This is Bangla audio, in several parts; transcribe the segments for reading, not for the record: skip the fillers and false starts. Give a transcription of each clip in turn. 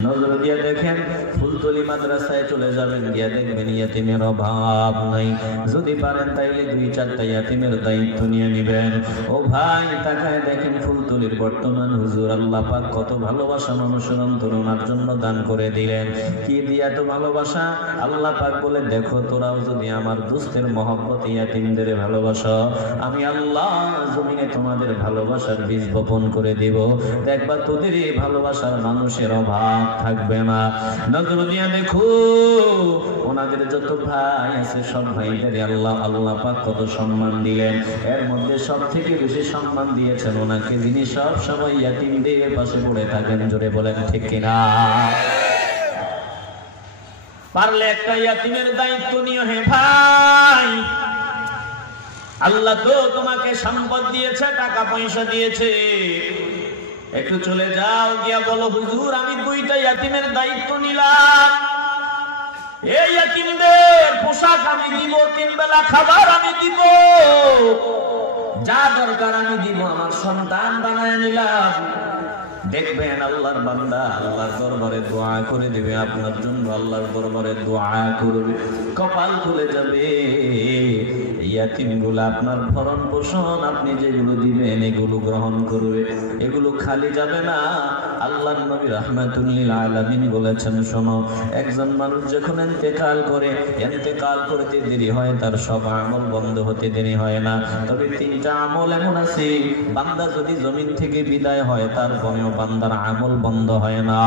নজর দিয়ে দেখেন ফুলতলি মাদ্রাসায় চলে যাবেন, গিয়ে দেখবেন ইয়াতিমের অভাব নাই। যদি পারেন তাইলে 2-4টা ইয়াতিমের দায়িত্ব নিয়ে নিবেন। ও ভাই, তাকায় দেখেন ফুলতলির বর্তমান হুজুর আল্লাহ পাক কত ভালোবাসা মানুষের অন্তরণার জন্য দান করে দিলেন। কি দিয়া এত ভালোবাসা? আল্লাহ পাক বলে, দেখো তোরাও যদি আমার দুস্থের মহব্বত ইয়াতিমদের ভালোবাসো, আমি আল্লাহ জমিনে তোমাদের ভালোবাসার বীজ বপন করে দিব। দেখবা তোদের এই ভালোবাসার মানুষের অভাব থাকবে না। নজর দিয়ে দেখো ওনাদের যত ভাই আছে সব ভাইদের আল্লাহ পাক কত সম্মান দিলেন। এর মধ্যে সব থেকে বেশি সম্মান দিয়েছেন ওনাকে, যিনি সব সময় ইয়াতিমদের পাশে পড়ে থাকেন। জোরে বলেন ঠিক কিনা? পারলে একটা ইয়াতিমের দায়িত্ব নিও হে ভাই। আল্লাহ তো তোমাকে সম্পদ দিয়েছে, টাকা পয়সা দিয়েছে, একটু চলে যাও, গিয়া বলো হুজুর আমি 2টা ইয়াতিমের দায়িত্ব নিলাম। এই ইয়াতিমদের পোশাক আমি দিব, 3 বেলা খাবার আমি দিব, যা দরকার আমি দিব, আমার সন্তান বানায় নিলাম। দেখবেন আল্লাহর বান্দা আল্লাহর দরবারে দোয়া করে দিবে আপনার জন্য, আল্লাহর দরবারে দোয়া করবে, কপাল খুলে যাবে। ইয়াতিমগুলো আপনার ভরণ পোষণ আপনি যেগুলো দিবেন এগুলো গ্রহণ করবে, এগুলো খালি যাবে না। আল্লাহর নবী রাহমাতুল লিল আলামিন বলেছেন, শোনো, একজন মানুষ যখন ইন্তেকাল করতে দেরি হয়, তার সব আমল বন্ধ হতে দেরি হয় না। তবে 3টা আমল এমন আছে, বান্দা যদি জমিন থেকে বিদায় হয় তারপরেও বান্দার আমল বন্ধ হয় না।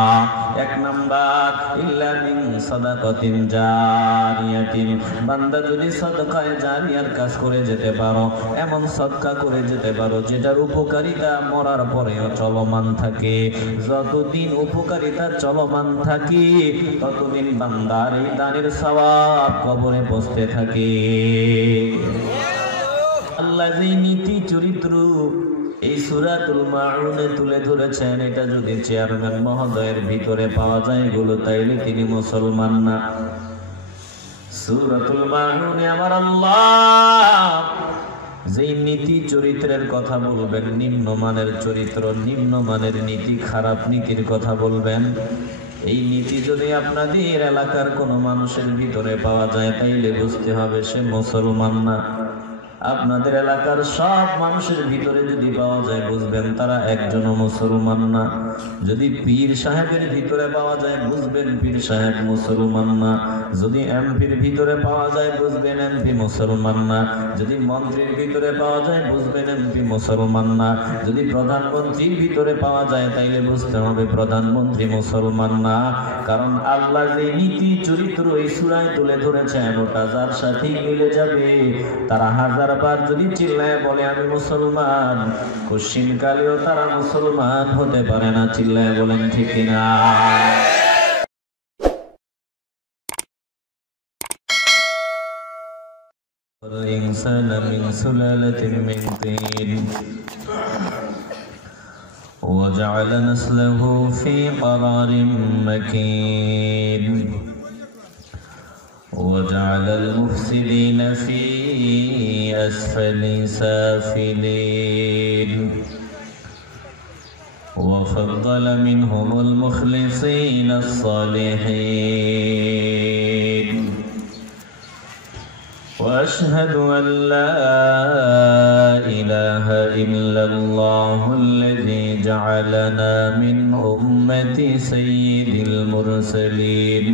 1 নাম্বার, ইল্লা মিন সাদাকাতিন জারিয়াতিন, বান্দা যদি সাদকায়ে জারিয়ার কাজ করে যেতে পারো, এমন সদকা করে যেতে পারো যেটার উপকারিতা মরার পরেও চলমান থাকে। যতদিন উপকারিতা চলমান থাকে ততদিন বান্দার এই দানের সওয়াব কবরে পৌঁছতে থাকে। আল্লাহ যে নীতি চরিত্র এই সূরাতুল মাউনে তুলে ধরেছেন, এটা যদি চেয়ারম্যান মহোদয়ের ভিতরে পাওয়া যায় এগুলো, তাইলে তিনি মুসলমান না। সূরাতুল মাউনে আমার আল্লাহ যেই নীতি চরিত্রের কথা বলবেন, নিম্নমানের চরিত্র, নিম্নমানের নীতি, খারাপ নীতির কথা বলবেন, এই নীতি যদি আপনাদের এলাকার কোনো মানুষের ভিতরে পাওয়া যায় তাইলে বুঝতে হবে সে মুসলমান না। আপনাদের এলাকার সব মানুষের ভিতরে যদি পাওয়া যায় বুঝবেন তারা একজনও মুসলমান না। যদি পীর সাহেবের ভিতরে পাওয়া যায় বুঝবেন পীর সাহেব মুসলমান না। যদি এমপির ভিতরে পাওয়া যায় বুঝবেন এমপি মুসলমান না। যদি মন্ত্রীর ভিতরে পাওয়া যায় বুঝবেন এমপি মুসলমান না। যদি প্রধানমন্ত্রীর ভিতরে পাওয়া যায় তাইলে বুঝতে হবে প্রধানমন্ত্রী মুসলমান না। কারণ আল্লাহ যে নীতি চরিত্র এই সূরায় তুলে ধরেছেন ওটা যার সাথে মিলে যাবে, তারা হাজারবার যদি চিল্লায় বলে আমি মুসলমান, কশিনকালেও তারা মুসলমান হতে পারে না। চিল্লায় বলেন ঠিক কিনা? الإنسان من سلالة من طين وجعل نسله في قرار مكين وجعل المفسدين في أسفل سافلين وفضل منهم المخلصين الصالحين وأشهد أن لا إله إلا الله الذي جعلنا من أمة سيد المرسلين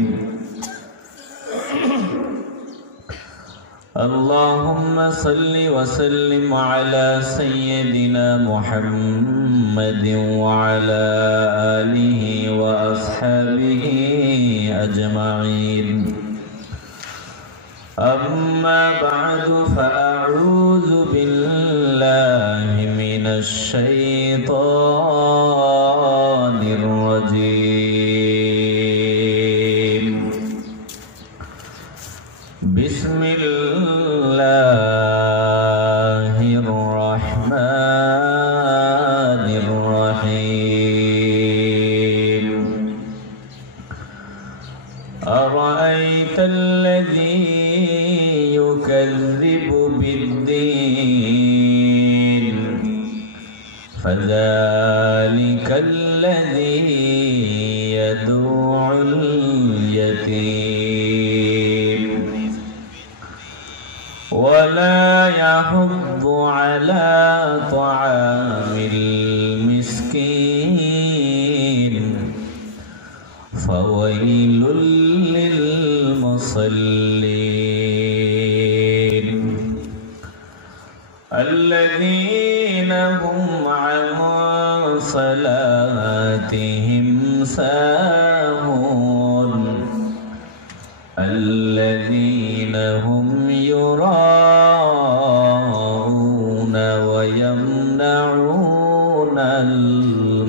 اللهم صل وسلم على سيدنا محمد وعلى آله وأصحابه أجمعين أما بعد فأعوذ بالله من الشيطان الرجيم بسم الله الرحمن الرحيم أرأيت الذي يكذب بالدين فذلك الذي يدعو جوع اليتيم ولا يحض على طعام المسكين فويل للمصلين الذين هم عن صلاتهم ساهون الذين هم يراءون ويمنعون الماعون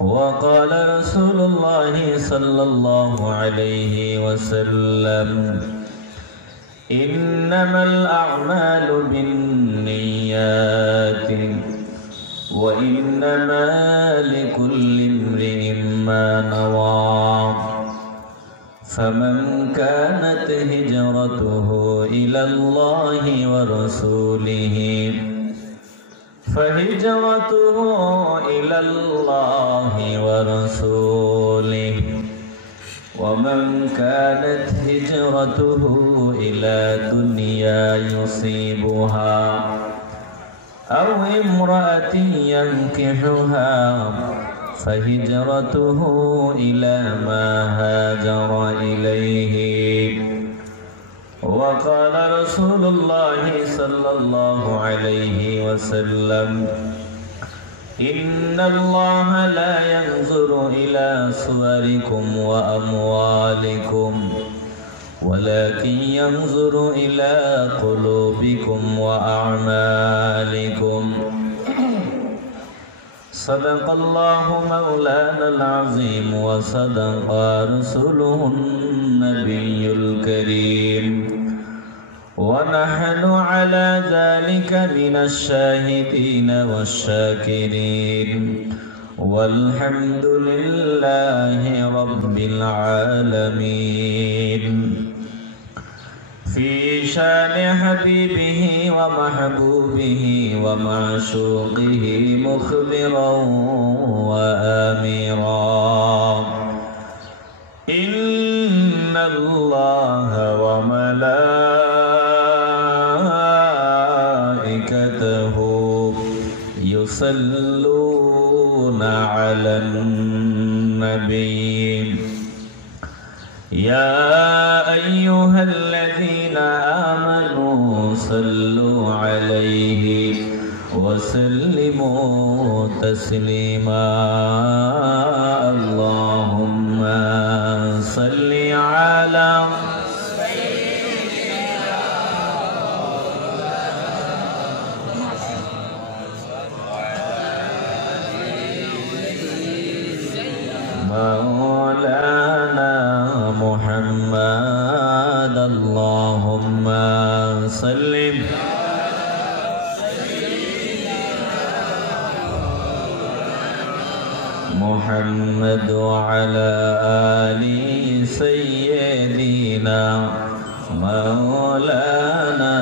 وقال رسول الله صلى الله عليه وسلم إنما الأعمال بالنيات وإنما لكل امرئ ما نوى فمن كانت هجرته إلى الله ورسوله فهجرته إلى الله ورسوله ومن كانت هجرته إلى دنيا يصيبها أو امرأة ينكحها فهجرته إلى ما هاجر إليه وقال رسول الله صلى الله عليه وسلم إن الله لا ينظر إلى صوركم وأموالكم ولكن ينظر إلى قلوبكم وأعمالكم صدق الله مولانا العظيم وصدق رسوله النبي الكريم ونحن على ذلك من الشاهدين والشاكرين والحمد لله رب العالمين في شان حبيبه ومحبوبه ومعشوقه مخبرا وآمرا إن الله وملائكته يصلون على النبي يا أيها الذين آمنوا صلوا عليه وسلموا تسليما اللهم صل على مولانا محمد اللهم صل محمد وعلى آل سيدنا مولانا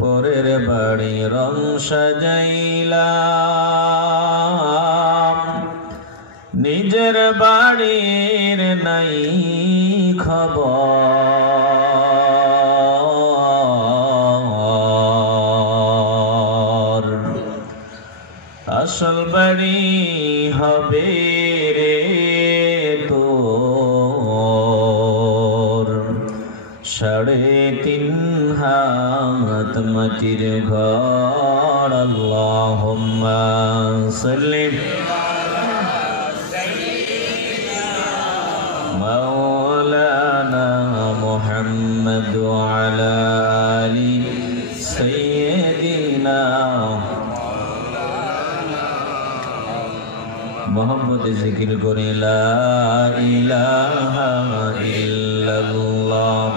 পরের বাড়ি রং সাজাইলাম নিজের বাড়ির নাই খবর আসল বাড়ি হবে রে তোর 3.5 হাত মাটির ঘর আল্লাহুম্মা সাল্লি مولانا محمد وعلى آل سيدنا محمد ذكر করে لا إله إلا الله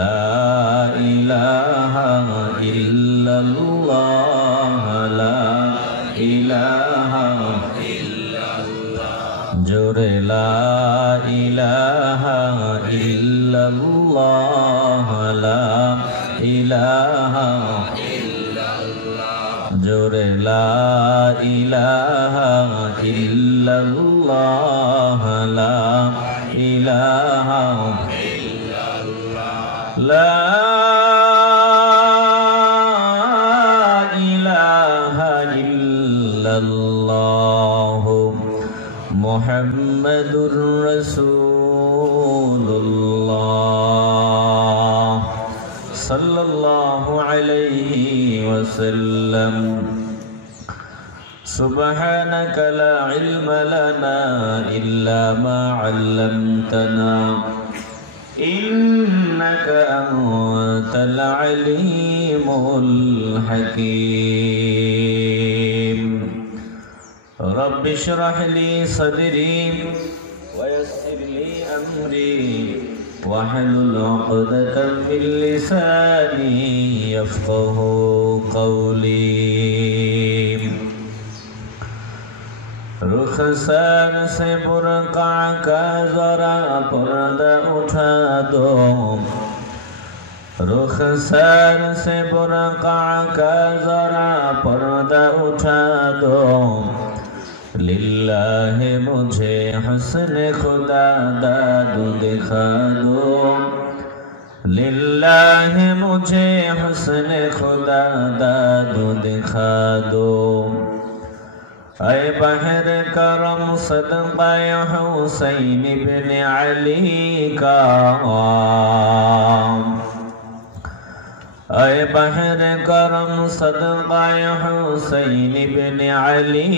لا إله إلا الله لا إله জোরে লা ইলাহা ইল্লাল্লাহ লা ইলাহা ইল্লাল্লাহ জোরে লা ইলাহা ইল্লাল্লাহ লা ইলাহা ইল্লাল্লাহ লা ইলাহা ইল্লাল্লাহ মুহাম্মাদুর রাসূলুল্লাহ সাল্লাল্লাহু আলাইহি ওয়াসাল্লাম সুবহানাকা লা ইলমা লানা ইল্লা মা 'আল্লামতানা ইন্নাকা আনতাল আলীমুল হাকীম রব্বি ইশরাহ লি সাদরি ওয়া ইয়াসসির লি আমরি واحلل عقدة من لساني يفقهوا قولي رخسار سے برقع کا ذرا پردہ اٹھا دو رخسار سے برقع کا ذرا پردہ اٹھا دو लिल्लाह मुझे हसन खुदा दादू दिखा दो लिल्लाह मुझे हसन खुदा दादू दिखा दो ऐ बहर करम सदक़ा हुसैन इब्न अली का ऐ बहर करम सदक़ा हुसैन इब्न अली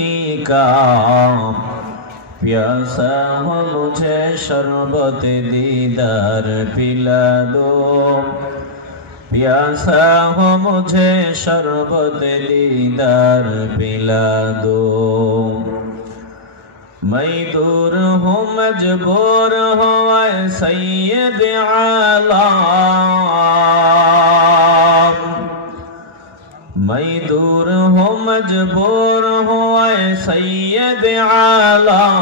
का प्यासा हो मुझे शरबत दीदार पिला दो प्यासा हो मुझे शरबत दीदार पिला दो मैं दूर हूँ मजबूर हूँ ऐ सैयद आलम मैं दूर हूँ मजबूर हूँ ऐ सैयद आलम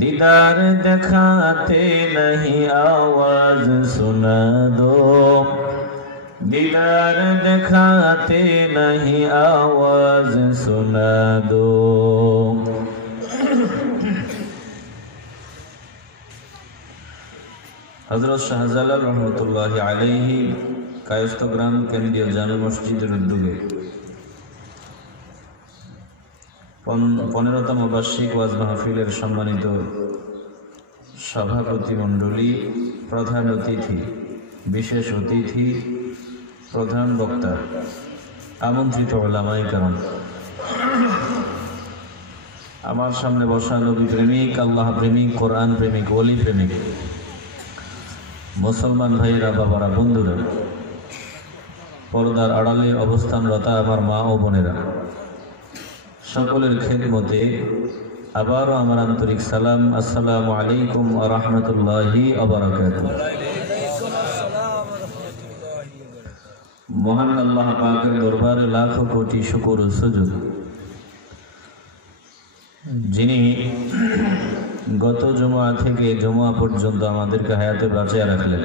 दीदार दिखाते नहीं आवाज सुना दो दीदार दिखाते नहीं आवाज सुना दो हजरत शाहजालाल रहमतुल्लाहि अलैहि কায়স্থগ্রাম কেন্দ্রীয় জামে মসজিদের উদ্যোগে 15তম বার্ষিক ওয়াজ মাহফিলের সম্মানিত সভাপতি মণ্ডলী, প্রধান অতিথি, বিশেষ অতিথি, প্রধান বক্তা, আমন্ত্রিত উলামায়ে কেরাম, আমার সামনে বসা নবী প্রেমিক, আল্লাহ প্রেমিক, কোরআন প্রেমিক, ওলি প্রেমিক মুসলমান ভাইরা, বাবারা, বন্ধুরা, পর্দার আড়ালে অবস্থানরতা আমার মা ও বোনেরা, সকলের খেদমতে আবারও আমার আন্তরিক সালাম। আসসালামু আলাইকুম ওয়া রাহমাতুল্লাহি ওয়া বারাকাতুহু। মহান আল্লাহ পাকের দরবারে লাখো কোটি শুকর ও সুজুদ, যিনি গত জুমআ থেকে জুমআ পর্যন্ত আমাদেরকে হায়াতে বাঁচিয়ে রাখলেন,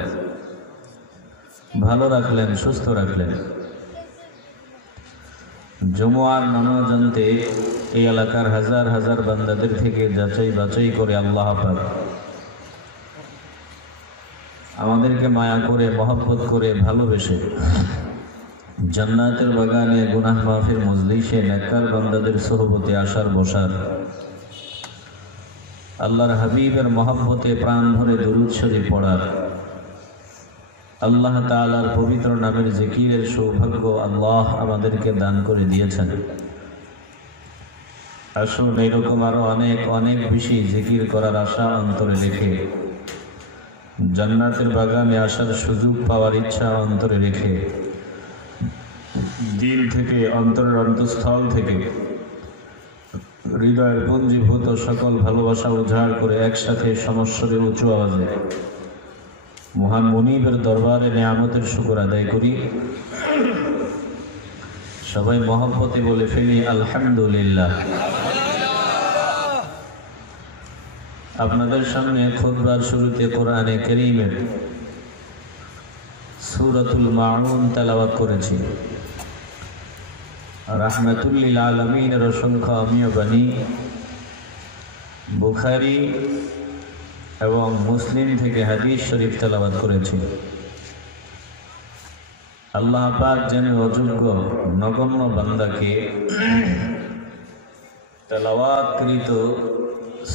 ভালো রাখলেন, সুস্থ রাখলেন। জুমআর নামাজ আনতে এই এলাকার হাজার হাজার বান্দাদের থেকে যাচাই বাছাই করে আল্লাহ পাক আমাদেরকে মায়া করে, মহব্বত করে, ভালোবেসে জান্নাতের বাগানে, গুনাহ মাফের মজলিসে নেককার বান্দাদের সোহবতে আসার বসার, আল্লাহর হাবিবের মহব্বতে প্রাণ ভরে দুরূদ শরীফ পড়ার, আল্লাহ তাআলার পবিত্র নামের জিকিরের সৌভাগ্য আল্লাহ আমাদেরকে দান করে দিয়েছেন। আসুন এইরকম আরো অনেক অনেক বেশি জিকির করার আশা অন্তরে রেখে, জান্নাতের বাগানে আসার সুযোগ পাওয়ার ইচ্ছা অন্তরে রেখে, দিল থেকে, অন্তরের অন্তঃস্থল থেকে হৃদয়ের পুঞ্জীভূত সকল ভালোবাসা উজাড় করে একসাথে সমস্বরে উঁচু আওয়াজে মহান মুনিবের দরবারে নিয়ামতের শুকর আদায় করি। সবাই মহব্বতে বলে ফেলি আলহামদুলিল্লাহ। আপনাদের সামনে খুতবার শুরুতে কোরআনে কারীমের সূরাতুল মাউন তেলাওয়াত করেছি। রাহমাতুল লিল আলামিনের অসংখ্য আমিও বাণী বুখারী এবং মুসলিম থেকে হাদিস শরীফ তেলাওয়াত করেছি। আল্লাহ পাক যেন অযোগ্য নগণ্য বান্দাকে তেলাওয়াতকৃত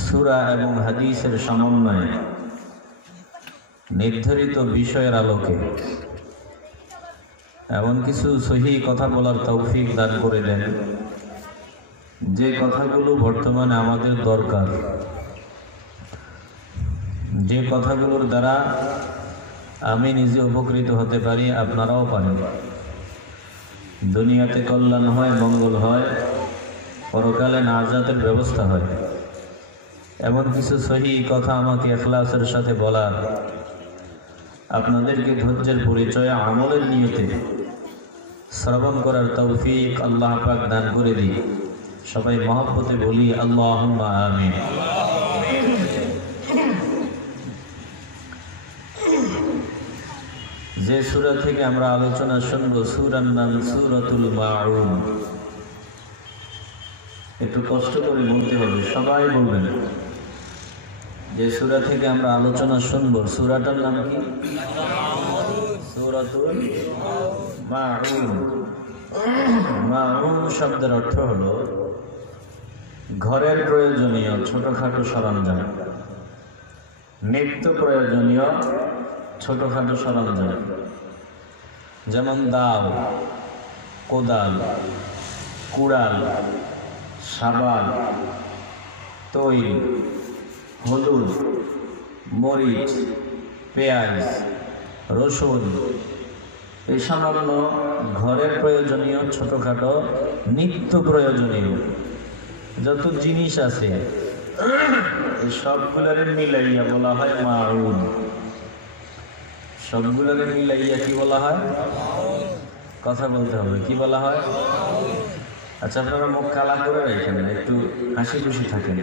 সূরা এবং হাদিসের সমন্বয়ে নির্ধারিত বিষয়ের আলোকে এমন কিছু সহিহ কথা বলার তৌফিক দান করে দেন, যে কথাগুলো বর্তমানে আমাদের দরকার, যে কথাগুলোর দ্বারা আমি নিজে উপকৃত হতে পারি, আপনারাও পারেন। দুনিয়াতে কল্যাণ হয়, মঙ্গল হয়, পরকালে নাজাতের ব্যবস্থা হয়। এমন কিছু সহিহ কথা আমাকে ইখলাসের সাথে বলার, আপনাদেরকে ধৈর্যের পরিচয় আমলের নিয়তে শ্রবণ করার তৌফিক আল্লাহ পাক দান করে দিই। সবাই মহব্বতে বলি আল্লাহুম্মা আমিন। যে সূরা থেকে আমরা আলোচনা শুনব, সূরার নাম সূরাতুল মাউন। একটু কষ্ট করে বলতে হবে, সবাই বলবেন। যে সূরা থেকে আমরা আলোচনা শুনব, সূরাটার নাম কি? সূরাতুল মাউন। মাউন শব্দের অর্থ হলো ঘরের প্রয়োজনীয় ছোটখাটো সরঞ্জাম, নিত্য প্রয়োজনীয় ছোটখাটো সরঞ্জাম, যেমন দাও, কোদাল, কুড়াল, সাবান, তৈল, হলুদ, মরিচ, পেঁয়াজ, রসুন, এই সামান্য ঘরের প্রয়োজনীয় ছোটখাটো নিত্য প্রয়োজনীয় যত জিনিস আছে, এই সবগুলোরে মিলাইয়া বলা হয় মাউন। সবগুলোরে মিলাইয়া কি বলা হয়? কথা বলতে হবে, কি বলা হয়? আচ্ছা, আপনারা মুখ কালা করে রাখেন না, একটু হাসি খুশি থাকেন।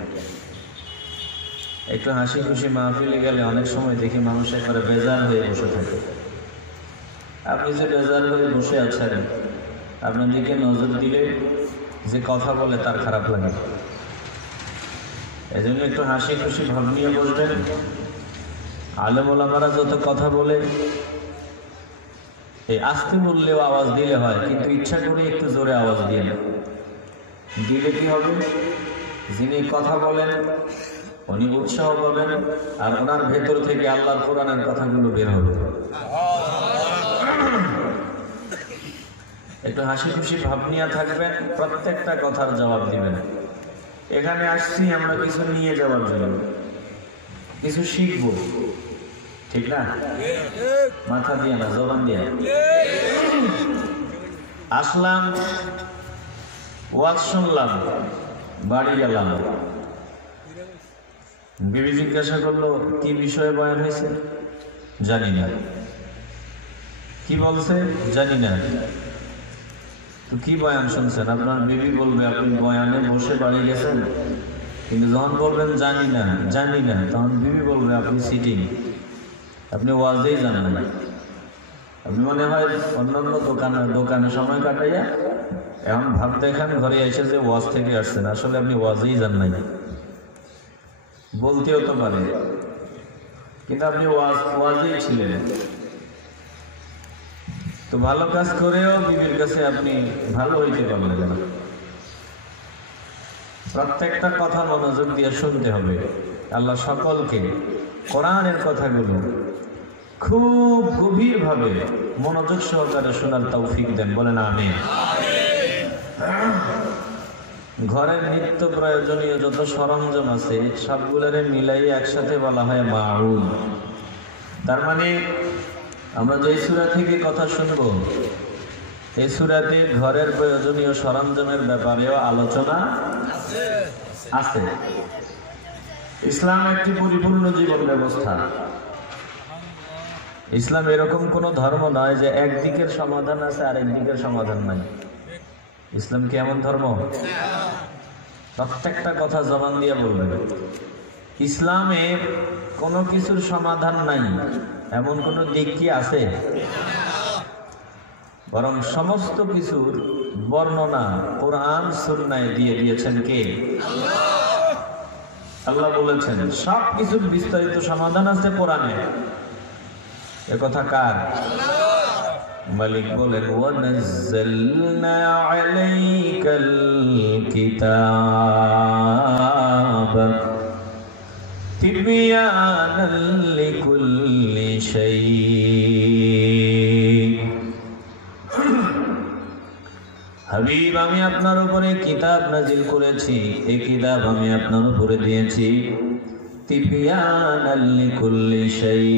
একটু হাসি খুশি মাহফিলে গেলে অনেক সময় দেখি মানুষ একবারে বেজার হয়ে বসে থাকে। আপনি যে বেজার হয়ে বসে আছেন, আপনার দিকে নজর দিলে যে কথা বলে তার খারাপ লাগে। এই জন্য একটু হাসি খুশি ভাব নিয়ে বসবেন। আলেম ওলামারা যত কথা বলে, এই আস্তে বললেও আওয়াজ দিলে হয়, কিন্তু ইচ্ছা করে একটু জোরে আওয়াজ দিয়ে না দিলে কি হবে? যিনি কথা বলেন উনি উৎসাহ পাবেন, আর ওনার ভেতর থেকে আল্লাহর কোরআনের কথাগুলো বের হবে। একটু হাসি খুশি ভাব নিয়ে থাকবেন, প্রত্যেকটা কথার জবাব দিবেন। এখানে আসছি আমরা কিছু নিয়ে যাওয়ার জন্য, কিছু শিখবো, ঠিক না? মাথা দিয়ে না, জবান দিয়ে আসলাম, ওয়াজ শুনলাম, বাড়ি গেলাম। বিবি জিজ্ঞাসা করলো কি বিষয়ে বয়ান হয়েছে? জানি না। কি বলছে? জানি না। তো কি বয়ান শুনছেন? আপনার বিবি বলবে আপনি বয়ানে বসে বাড়ি গেছেন, কিন্তু যখন বলবেন জানি না, জানি না, তখন বিবি বলবে আপনি সিটিং, আপনি ওয়াজেই জানেন না। আপনি মনে হয় অন্যান্য দোকানে সময় কাটাইয়া এখন ভাব দেখান ঘরে এসে যে ওয়াজ থেকে আসছেন, আসলে আপনি ওয়াজেই জান নাই। বলতেও তো পারে, কিন্তু আপনি ওয়াজেই ছিলেন। তো ভালো কাজ করেও বিবির কাছে আপনি ভালো হইতে পারলেন না। প্রত্যেকটা কথা মনোযোগ দিয়ে শুনতে হবে। আল্লাহ সকলকে কোরআনের কথাগুলো খুব গভীরভাবে মনোযোগ সহকারে শোনার তৌফিক দেন, বলেন আমিন। ঘরের নিত্য প্রয়োজনীয় যত সরঞ্জাম আছে সবগুলোরে মিলাই একসাথে বলা হয় মাউন। তার মানে আমরা যে সূরা থেকে কথা শুনব, এই সূরাতে ঘরের প্রয়োজনীয় সরঞ্জামের ব্যাপারেও আলোচনা আছে। ইসলাম একটি পরিপূর্ণ জীবন ব্যবস্থা। ইসলাম এরকম কোন ধর্ম নয় যে একদিকের সমাধান আছে আর একদিকের সমাধান নাই। ইসলাম কি এমন ধর্ম? প্রত্যেকটা কথা জবান দিয়ে বলবেন। ইসলামে কোনো কিছুর সমাধান নাই এমন কোন দিক কি আছে? বরং সমস্ত কিছুর বর্ণনা কোরআন সুন্নায় দিয়ে দিয়েছেন কে? আল্লাহ বলেছেন সব কিছুর বিস্তারিত সমাধান আছে কোরআনে। এ কথা কার? মালিক বলেন ওয়ানাজ্জালনা আলাইকাল কিতাব তিবয়ানাল লিকুল্লি শাই। হাবিব, আমি আপনার উপরে কিতাব নাজিল করেছি, এই কিতাব আমি আপনার উপরে দিয়েছি তিবয়ানাল লিকুল্লি শাই,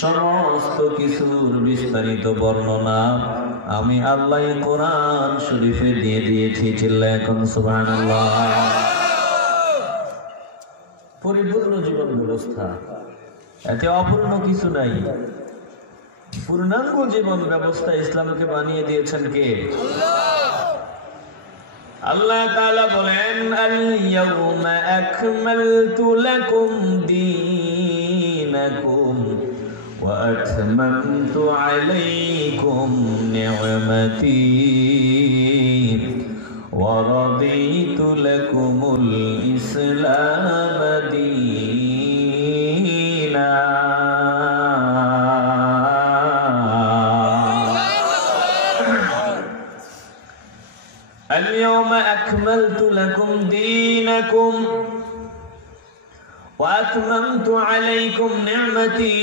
সমস্ত কিছুর বিস্তারিত বর্ণনা আমি আল্লাহ কোরআন শরীফে দিয়ে দিয়েছি। চিল্লায় এখন সুবহানাল্লাহ। পরিপূর্ণ জীবন ব্যবস্থা, এতে অপূর্ণ কিছু নাই। পূর্ণাঙ্গ জীবন ব্যবস্থা ইসলামকে বানিয়ে দিয়েছেন কে? আল্লাহ তাআলা বলেন আল ইয়াউমা আকমালতু লাকুম দীনাকুম ওয়া আতমামতু আলাইকুম নি'মাতি ওয়া রাদিতু লাকুমুল ইসলাম দীনা। اليوم أكملت لكم دينكم وأتممت عليكم نعمتي।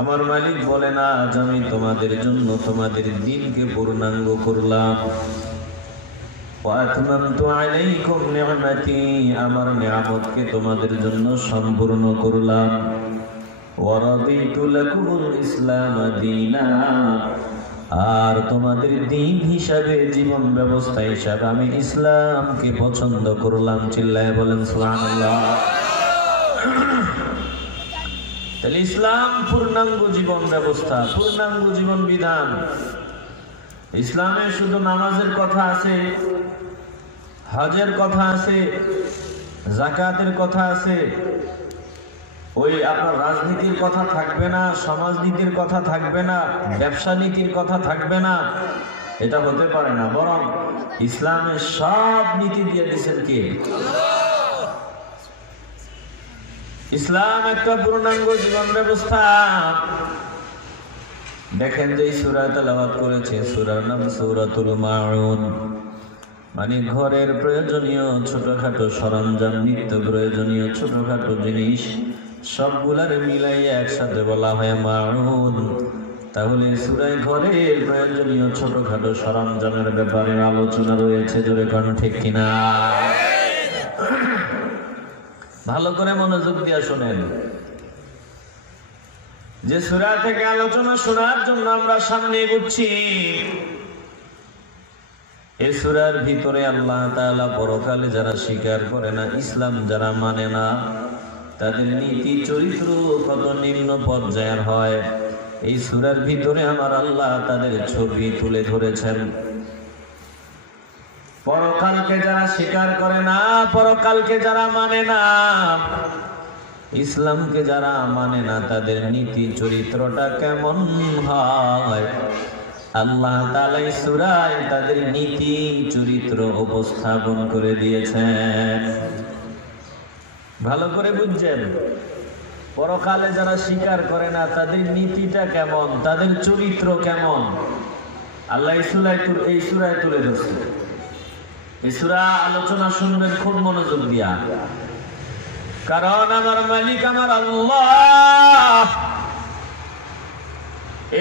আমার মালিক বলেন আজ আমি তোমাদের জন্য তোমাদের দিনকে পূর্ণাঙ্গ করলাম। وأتممت عليكم نعمتي, আমার নিয়ামতকে তোমাদের জন্য সম্পূর্ণ করলাম। ورضيت لكم الإسلام دينا, আর তোমাদের দিন হিসাবে, জীবন ব্যবস্থা হিসাবে আমি ইসলামকে পছন্দ করলাম। চিল্লায় বলেন সুবহানাল্লাহ। তাহলে ইসলাম পূর্ণাঙ্গ জীবন ব্যবস্থা, পূর্ণাঙ্গ জীবন বিধান। ইসলামে শুধু নামাজের কথা আছে, হজের কথা আছে, যাকাতের কথা আছে, ওই আপনার রাজনীতির কথা থাকবে না, সমাজনীতির কথা থাকবে না, ব্যবসা নীতির কথা থাকবে না, এটা হতে পারে না। বরং ইসলামের সব নীতি দিয়ে দিয়েছেন কে? ইসলাম একটা পূর্ণাঙ্গ জীবন ব্যবস্থা। দেখেন যে সূরা তেলাওয়াত করেছে, সূরার নাম সূরাতুল মাউন, মানে ঘরের প্রয়োজনীয় ছোটখাটো সরঞ্জাম, নিত্য প্রয়োজনীয় ছোটখাটো জিনিস সবগুলার মিলাইয়া একসাথে বলা হয় মাউন। তাহলে সূরায় ঘরের প্রয়োজনীয় ছোটখাটো সরঞ্জামের ব্যাপারে আলোচনা রয়েছে। জোরে কোন ঠিক কিনা? ভালো করে মনোযোগ দিয়ে শোনেন। যে সূরা থেকে আলোচনা শোনার জন্য আমরা সামনে এগোচ্ছি, এই সূরার ভিতরে আল্লাহ তাআলা পরকালে যারা স্বীকার করে না, ইসলাম যারা মানে না, তাদের নীতি চরিত্র কত নিম্ন পর্যায়ের হয়, এই সূরার ভিতরে আমার আল্লাহ তাদের ছবি তুলে ধরেছেন। পরকালকে যারা স্বীকার করে না, পরকালকে যারা মানে না, ইসলামকে যারা মানে না, তাদের নীতি চরিত্রটা কেমন হয় আল্লাহ তাআলা এই সূরায় তাদের নীতি চরিত্র উপস্থাপন করে দিয়েছেন। ভালো করে বুঝছেন? পরকালে যারা স্বীকার করে না, তাদের নীতিটা কেমন, তাদের চরিত্র কেমন, আল্লাহ এই সূরায় তুলে ধরছে। এই সূরা আলোচনা শুনবেন খুব মনোযোগ দিয়া, কারণ আমার মালিক আমার আল্লাহ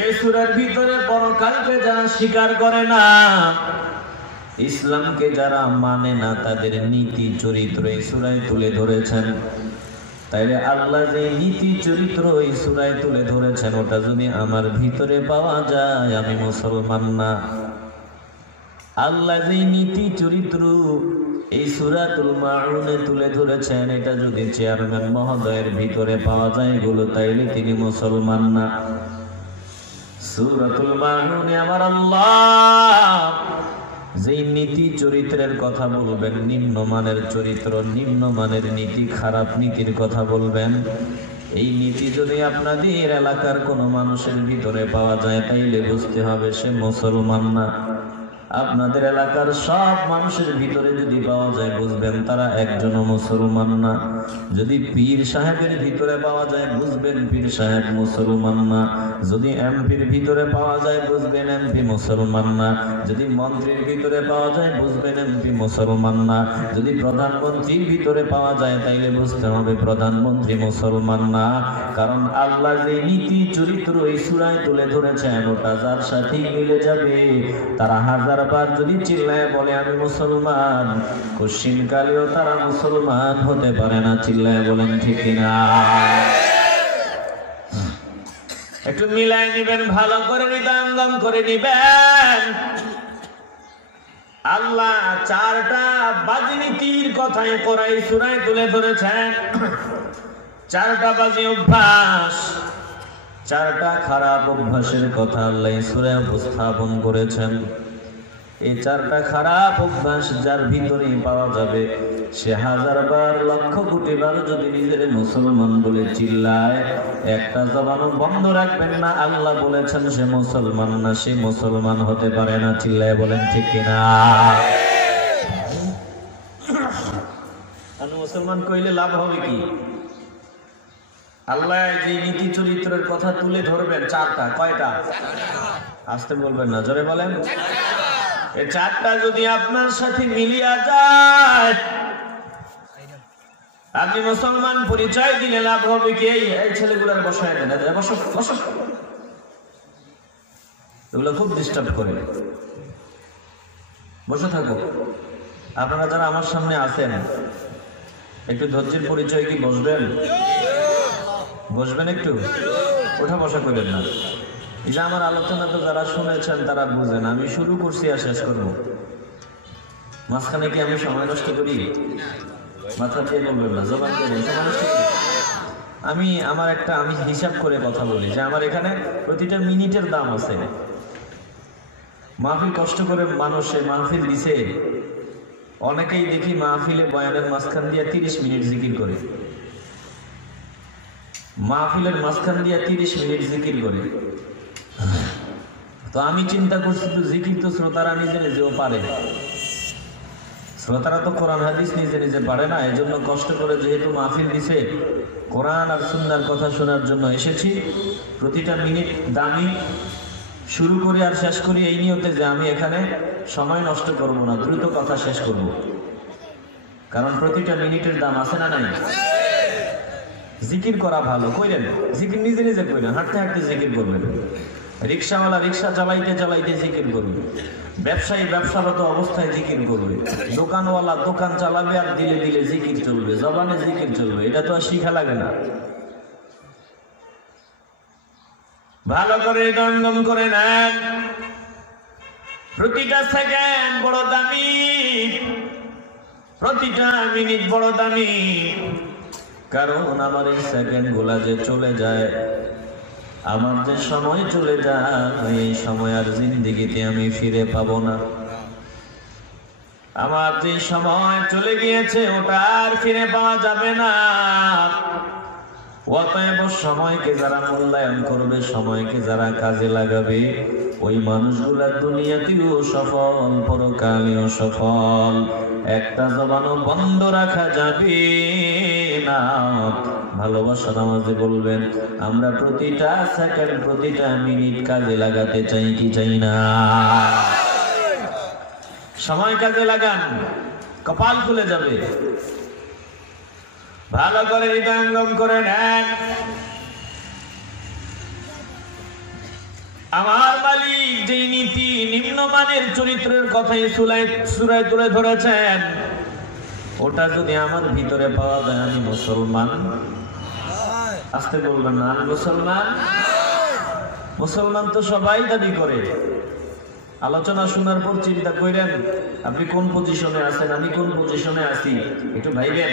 এই সূরার ভিতরে পরকালকে যারা স্বীকার করে না, ইসলামকে যারা মানে না, তাদের নীতি চরিত্র এই সূরায় তুলে ধরেছেন। তাইলে আল্লাহ যে নীতি চরিত্র এই সূরায় তুলে ধরেছেন, ওটা যদি আমার ভিতরে পাওয়া যায়, আমি মুসলমান না। আল্লাহ যে নীতি চরিত্র এই সূরাতুল মাউনে তুলে ধরেছেন, এটা যদি চেয়ারম্যান মহোদয়ের ভিতরে পাওয়া যায় এগুলো, তাইলে তিনি মুসলমান না। সূরাতুল মাউনে আমার আল্লাহ যেই নীতি চরিত্রের কথা বলবেন, নিম্নমানের চরিত্র, নিম্নমানের নীতি, খারাপ নীতির কথা বলবেন, এই নীতি যদি আপনাদের এলাকার কোনো মানুষের ভিতরে পাওয়া যায় তাইলে বুঝতে হবে সে মুসলমান না। আপনাদের এলাকার সব মানুষের ভিতরে যদি পাওয়া যায় বুঝবেন তারা একজনও মুসলমান না। যদি পীর সাহেবের ভিতরে পাওয়া যায় বুঝবেন পীর সাহেব মুসলমান না। যদি এমপির ভিতরে পাওয়া যায় বুঝবেন এমপি মুসলমান না। যদি মন্ত্রীর ভিতরে পাওয়া যায় বুঝবেন এমপি মুসলমান না। যদি প্রধানমন্ত্রীর ভিতরে পাওয়া যায় তাইলে বুঝতে হবে প্রধানমন্ত্রী মুসলমান না। কারণ আল্লাহ যে নীতি চরিত্র এই সূরায় তুলে ধরেছেন ওটা যার সাথেই মিলে যাবে তারা হাজারবার যদি চিল্লায় বলে আমি মুসলমান, কশিনকালেও তারা মুসলমান হতে পারে না। চিল্লায় বলেন ঠিক কিনা? একটু মিলাই নিবেন, ভালো করে হৃদয়ঙ্গম করে নিবেন। আল্লাহ চারটা বাজে নীতির কথাই কোরআন সূরায় তুলে ধরেছেন। চারটা বাজে অভ্যাস, চারটা খারাপ অভ্যাসের কথা আল্লাহ সূরায় উপস্থাপন করেছেন। এই চারটা খারাপ অভ্যাস যার ভিতরে পাওয়া যাবে সে হাজারবার লক্ষ কোটি বার যদি নিজের মুসলমান বলে চিল্লায় একটা জবানও বন্ধ রাখবেন না। আল্লাহ বলেছেন সে মুসলমান না, সে মুসলমান হতে পারে না। চিল্লায় বলেন ঠিক কিনা? মুসলমান কইলে লাভ হবে কি? আল্লাহ যে নীতি চরিত্রের কথা তুলে ধরবেন চারটা, কয়টা? আসতে বলবেন না, জোরে বলেন। এই চারটা যদি আপনার সাথে মিলিয়া যায় আপনি মুসলমান পরিচয় দিলে লাভ হবে কি? এই ছেলেগুলোর বসায় দেন, বসো বসো, এগুলো খুব ডিস্টার্ব করে, বসে থাকো। আপনারা যারা আমার সামনে আছেন একটু ধৈর্যের পরিচয় কি বসবেন? বসবেন একটু, ওঠা বসা করেন না। এই যে আমার আলোচনা তো যারা শুনেছেন তারা বুঝেন, আমি শুরু করছি আর শেষ করবো। মাঝখানে কি আমি সময় নষ্ট করি? মাথা দিয়ে বলবেন না, জবান দিয়ে সময় নষ্ট করি। আমি হিসাব করে কথা বলি যে আমার এখানে প্রতিটা মিনিটের দাম আছে। মাহফিল কষ্ট করে মানুষে মাহফিল দিছে, অনেকেই দেখি মাহফিলে বয়ানের মাঝখান দিয়ে 30 মিনিট জিকির করে। মাহফিলের মাঝখান দিয়ে 30 মিনিট জিকির করে। তো আমি চিন্তা করছি তো জিকির তো শ্রোতারা নিজে নিজেও পারে, শ্রোতারা তো কোরআন হাদিস নিজে নিজে পারে না। এই জন্য কষ্ট করে যেহেতু মাহফিল দিছে, কোরআন আর সুন্নাহর কথা শোনার জন্য এসেছি। প্রতিটা মিনিট দামি, শুরু করি আর শেষ করি এই নিয়তে যে আমি এখানে সময় নষ্ট করব না, দ্রুত কথা শেষ করব। কারণ প্রতিটা মিনিটের দাম আছে না নাই? জিকির করা ভালো, কইলেন জিকির নিজে নিজে কইলেন, হাঁটতে হাঁটতে জিকির করবেন। রিক্সাওয়ালা রিক্সা চালাইতে চালাইতে জিকির করবে, ব্যবসায়ী ব্যবসারত অবস্থায় জিকির করবে, দোকানওয়ালা দোকান চালাবে আর দিলে দিলে জিকির চলবে, জবানে জিকির চলবে। এটা তো আর শিখা লাগে না। ভালো করে দমদম করে নেন। প্রতিটা সেকেন্ড বড় দামি, প্রতিটা মিনিট বড় দামি। কারণ আমার এই সেকেন্ড গুলা যে চলে যায়, আমার যে সময় চলে যায়, এই সময় আর জিন্দেগিতে আমি ফিরে পাবো না। আমার যে সময় চলে গিয়েছে ওটা আর ফিরে পাওয়া যাবে না। অতএব সময়কে যারা মূল্যায়ন করবে, সময়কে যারা কাজে লাগাবে, ওই মানুষগুলা দুনিয়াতেও সফল, পরকালেও সফল। একটা জবানও বন্ধ রাখা যাবে না। ভালোবাসা নামাজে বলবেন আমরা প্রতিটা সেকেন্ড, প্রতিটা মিনিট কাজে লাগাতে চাই কি চাই না? সময় কাজে লাগান, কপাল খুলে যাবে। ভালো করে হৃদয়ঙ্গম করে নেন। আমার মালিক যে নীতি নিম্নমানের চরিত্রের কথাই সূরায় তুলে ধরেছেন, ওটা যদি আমার ভিতরে পাওয়া যায় আমি মুসলমান। আসতে বলবেন না, আমি মুসলমান। মুসলমান তো সবাই দাবি করে। আলোচনা শোনার পর চিন্তা করেন আপনি কোন পজিশনে আছেন, আমি কোন পজিশনে আছি, একটু ভাইবেন।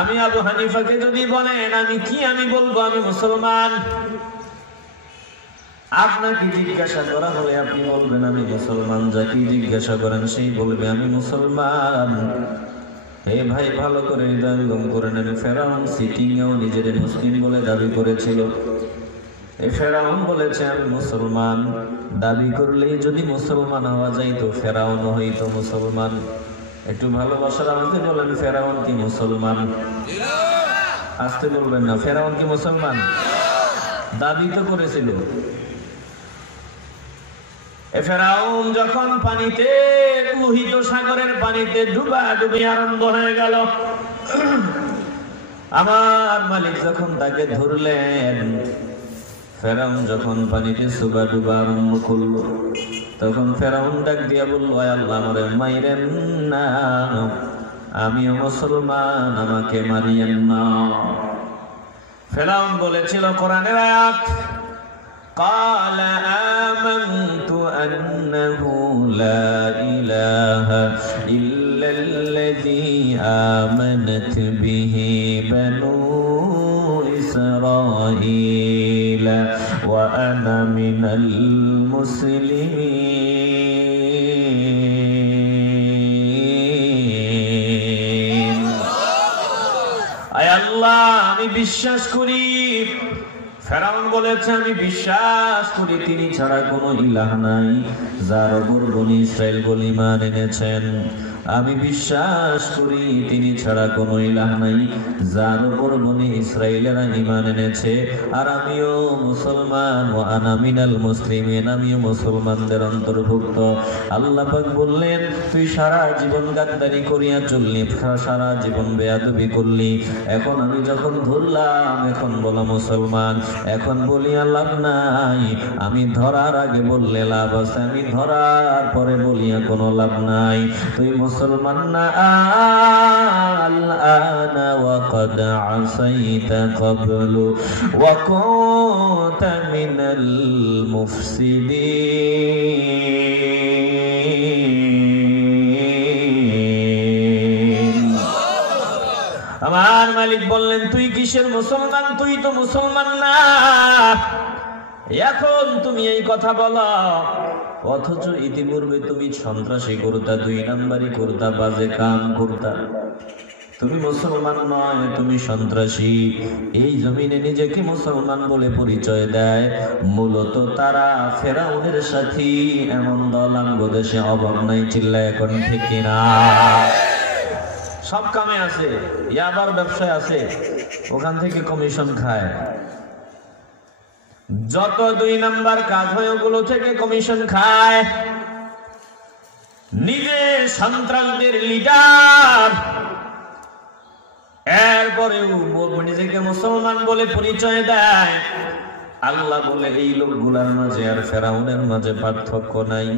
আমি আবু হানিফাকে যদি বলেন আমি কি, আমি বলবো আমি মুসলমান। আপনাকে জিজ্ঞাসা করা হলে আপনি বলবেন আমি মুসলমান। যাকে জিজ্ঞাসা করেন সেই বলবে আমি মুসলমান। হে ভাই, ভালো করে হৃদয়ঙ্গম করে নেন। ফেরাউন সিটিংয়েও নিজের মুসলিম বলে দাবি করেছিল। ফেরাউন বলেছে আমি মুসলমান, দাবি করলেই যদি মুসলমান হওয়া যাইত ফেরাউন হইতো মুসলমান। একটু ভালোবাসার আমাকে বলেন, ফেরাউন কি মুসলমান? আসতে বলবেন না, ফেরাউন কি মুসলমান? দাবি তো করেছিল। ফেরাউন যখন পানিতে, লোহিত সাগরের পানিতে ডুবাডুবি আরম্ভ হয়ে গেল, আমার মালিক যখন তাকে ধরলেন, ফেরাউন যখন পানিতে সুবা ডুবা আরম্ভ করলো, তখন ফেরাউন ডাক দিয়া বলল, আল্লাহ আমারে মাইরেন না, আমিও মুসলমান, আমাকে মারিয়েন না। ফেরাউন বলেছিল কোরআনের আয়াত, قال آمنت أنه لا إله إلا الذي آمنت به بنو إسرائيل وأنا من المسلمين। আয় আল্লাহ, আমি বিশ্বাস করি। ফেরাউন বলেছে আমি বিশ্বাস করি তিনি ছাড়া কোনো ইলাহ নাই, যার উপর বনি ইসরাইল ঈমান এনেছেন। আমি বিশ্বাস করি তিনি ছাড়া কোনো ইলাহ নাই, যার উপর বনি ইসরাইলেরা ঈমান এনেছে। আর আমিও মুসলমান, ওয়া আনা মিনাল মুসলিমিন, আমিও মুসলমানদের অন্তর্ভুক্ত। আল্লাহ পাক বললেন, তুই সারা জীবন গাদ্দারি করিয়া চললি, সারা জীবন বেয়াদবি করলি, এখন আমি যখন ধরলাম, এখন বলা মুসলমান, এখন বলিয়া লাভ নাই। আমি ধরার আগে বললে লাভ আছে, আমি ধরার পরে বলিয়া কোনো লাভ নাই। তুই মুসলমান না আল-আনা ওয়া ক্বাদ আসাইতা ক্বাবলু ওয়া কুনতা মিনাল মুফসিদিন। আমার মালিক বললেন, তুই কিসের মুসলমান? তুই তো মুসলমান না, এখন তুমি এই কথা বলো, অথচ ইতিপূর্বে তুমি সন্ত্রাসী করতা, 2 নাম্বারি করতা, বাজে কাম করতা। তুমি মুসলমান নয়, তুমি সন্ত্রাসী। এই জমিনে নিজেকে মুসলমান বলে পরিচয় দেয় মূলত তারা ফেরাউনের সাথী। এমন দল আমগো দেশে অভাব নাই, চিল্লায় এখন ঠিক কিনা? সব কামে আছে, ইয়াবার ব্যবসায় আছে, ওখান থেকে কমিশন খায়। যত 2 নাম্বার কাজ হয় ওগুলো থেকে কমিশন খায়। নিজে সন্ত্রাসদের লিডার, এরপরেও নিজেকে মুসলমান বলে পরিচয় দেয়। আল্লাহ বলে এই লোকগুলার মাঝে আর ফেরাউনের মাঝে পার্থক্য নাই।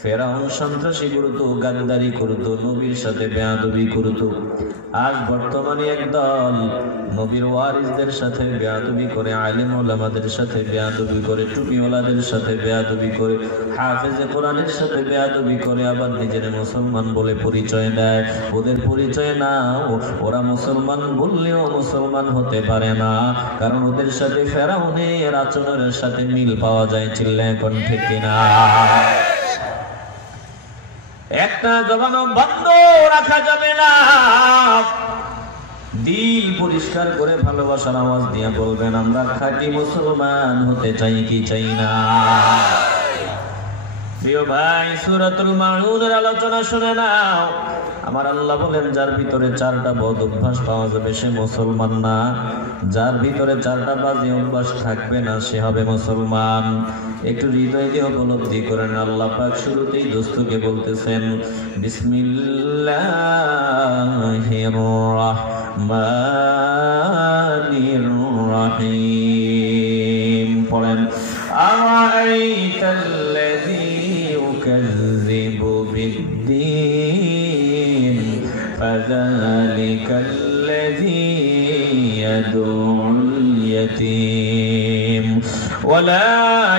ফেরাউন সন্ত্রাসী করতো, গাদ্দারি করতো, নবীর সাথে বেয়াদবি করতো। আজ বর্তমানে একদল নবীর ওয়ারিসদের সাথে বেয়াদবি করে, আলেম ওলামাদের সাথে বেয়াদবি করে, টুপিওয়ালাদের সাথে বেয়াদবি করে, হাফেজে কোরআনের সাথে বেয়াদবি করে, আবার নিজের মুসলমান বলে পরিচয় দেয়। ওদের পরিচয় না, ওরা মুসলমান বললেও মুসলমান হতে পারে না, কারণ ওদের সাথে ফেরাউনের আচরণের সাথে মিল পাওয়া যায়। চিল্লা এখন ঠিক কিনা? একটা জবানও বন্ধ রাখা যাবে না। দিল পরিষ্কার করে ভালোবাসার আওয়াজ দিয়ে বলবেন, আমরা খাঁটি মুসলমান হতে চাই কি চাই না? প্রিয় ভাই, সূরাতুল মাউনের আলোচনা শুনে নাও। আমার আল্লাহ বলেন, যার ভিতরে 4টা বদ অভ্যাস পাওয়া যাবে সে মুসলমান না, যার ভিতরে 4টা বাজে অভ্যাস থাকবে না সে হবে মুসলমান। একটু হৃদয় দিয়ে উপলব্ধি করেন। আল্লাহ পাক শুরুতেই দোস্তকে বলতেছেন, বিসমিল্লাহির রাহমানির রাহিম। পড়েন, আরাআইতাল্লাযী ইউকাযযিবু বিদ্দীন ফাযালিকাল্লাযী ইয়াদউল ইয়াতীম ওয়ালা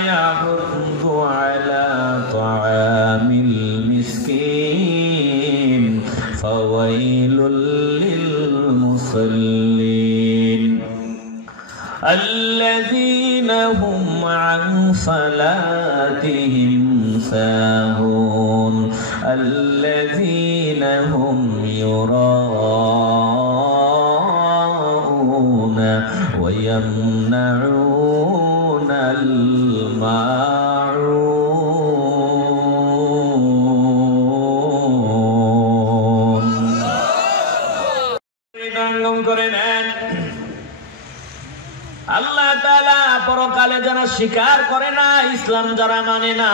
ইয়াহুদ্দু আলা তাআমিল মিসকিন ফাওয়াইলুল লিল মুসাল্লিন الذين هم عن صلاتهم ساهون الذين هم يراءون তাআলা পরকালে যারা স্বীকার করে না, ইসলাম যারা মানে না,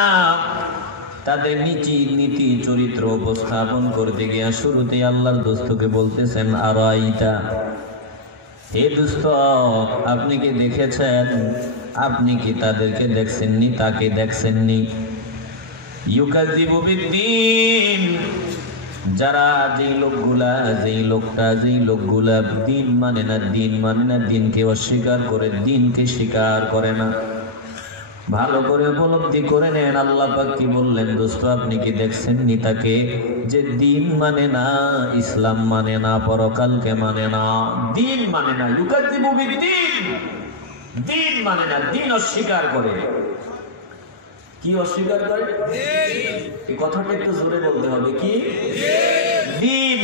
তাদের নীতি চরিত্র উপস্থাপন করতে গিয়ে শুরুতে আল্লাহর দোস্তকে বলতেছেন, আরাইতা, হে দোস্ত, আপনি কি দেখেছেন? আপনি কি তাদেরকে দেখছেননি? তাকে দেখছেননি? ইউকাযিবু বিদ্দীন, যারা যেই লোকগুলা দিন মানে না, দিনকে অস্বীকার করে, দিনকে স্বীকার করে না। ভালো করে উপলব্ধি করে নেন, আল্লাহ পাক কি বললেন? দোস্ত, আপনি কি দেখছেননি তাকে, যে দিন মানে না, ইসলাম মানে না, পরকালকে মানে না, দিন মানে না। ইউকাযিবু বিদ্দীন, দিন মানে না, দিন অস্বীকার করে। কি অস্বীকার করে? এই কথাটা একটু জোরে বলতে হবে। কি? দিন।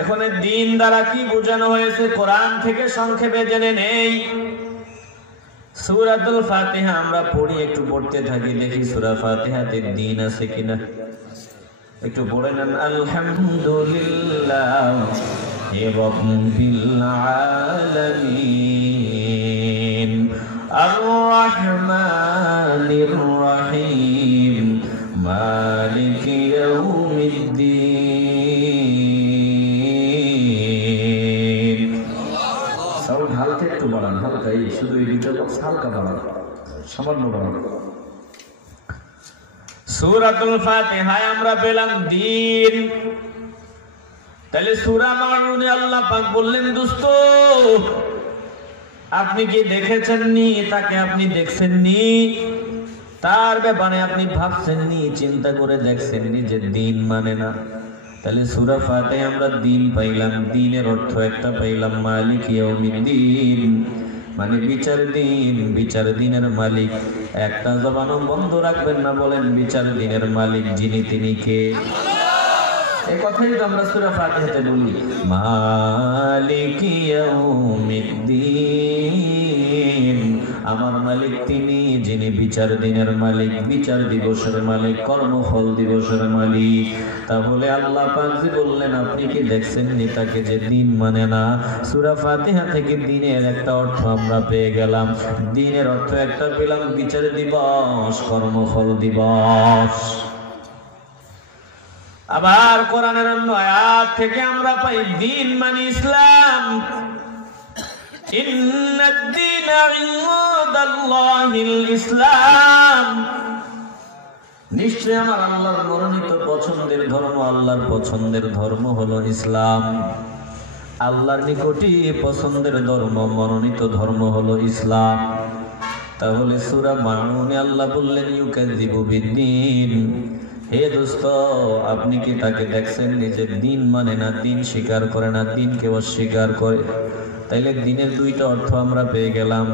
এখন দিন দ্বারা কি বোঝানো হয়েছে কোরআন থেকে সংক্ষেপে জেনে নেই। সূরাতুল ফাতিহা আমরা পড়ি, একটু পড়তে থাকি, দেখি সূরা ফাতিহাতে দিন আছে কিনা। একটু পড়ে নেন। আলহামদুলিল্লাহি রাব্বিল আলামিন আর-রাহমানির রহিম মালিকি ইয়াউমিদ্দিন। সাউন্ড হালকা একটু বাড়ান, হালকা, এই শুধু এই দুটো বক্স হালকা বাড়ান, সামান্য বাড়ান। সূরাতুল ফাতিহায় আমরা পেলাম দিন। তাহলে সূরা মাউনে আল্লাহ পাক বললেন, দোস্ত, আপনি কি দেখেছেননি তাকে? আপনি দেখছেননি? তার ব্যাপারে আপনি ভাবছেননি, চিন্তা করে দেখছেননি যে দিন মানে না? তাহলে সূরা ফাতিহায় আমরা দিন পাইলাম। দিনের অর্থ একটা পাইলাম, মালিক ইয়াউমিদ্দিন, মানে বিচার দিন, বিচার দিনের মালিক। একটা জবানও বন্ধ রাখবেন না, বলেন বিচার দিনের মালিক যিনি, তিনি কে? এই কথাই তো আমরা সূরা ফাতিহাতে বলি, মালিক ইয়াউমিদ্দিন, আমার মালিক তিনি যিনি বিচার দিনের মালিক, বিচার দিবসের মালিক, কর্মফল দিবসের মালিক। তাহলে আল্লাহ পাক যে বললেন, আপনি কি দেখছেননি তাকে, যে দিন মানে না? সূরা ফাতিহা থেকে দিনের একটা অর্থ আমরা পেয়ে গেলাম। দিনের অর্থ একটা পেলাম, বিচার দিবস, কর্মফল দিবস। আবার কোরআনের অন্য আয়াত থেকে আমরা পাই দিন মানে ইসলাম। ইন্নাদ-দীনা ইনদাল্লাহিল ইসলাম, নিশ্চয় আমার আল্লাহর মনোনীত পছন্দের ধর্ম, আল্লাহর পছন্দের ধর্ম হলো ইসলাম। আল্লাহর নিকটে পছন্দের ধর্ম, মনোনীত ধর্ম হলো ইসলাম। তাহলে সূরা মাউনে আল্লাহ বললেন, ইউকাযিবু বিদ্দীন, হে দোস্ত, আপনি কি তাকে দেখছেন? নিজের দিন মানে না, দিন স্বীকার করে না, দিনকে অস্বীকার করে। তাইলে দিনের দুইটা অর্থ আমরা পেয়ে গেলাম।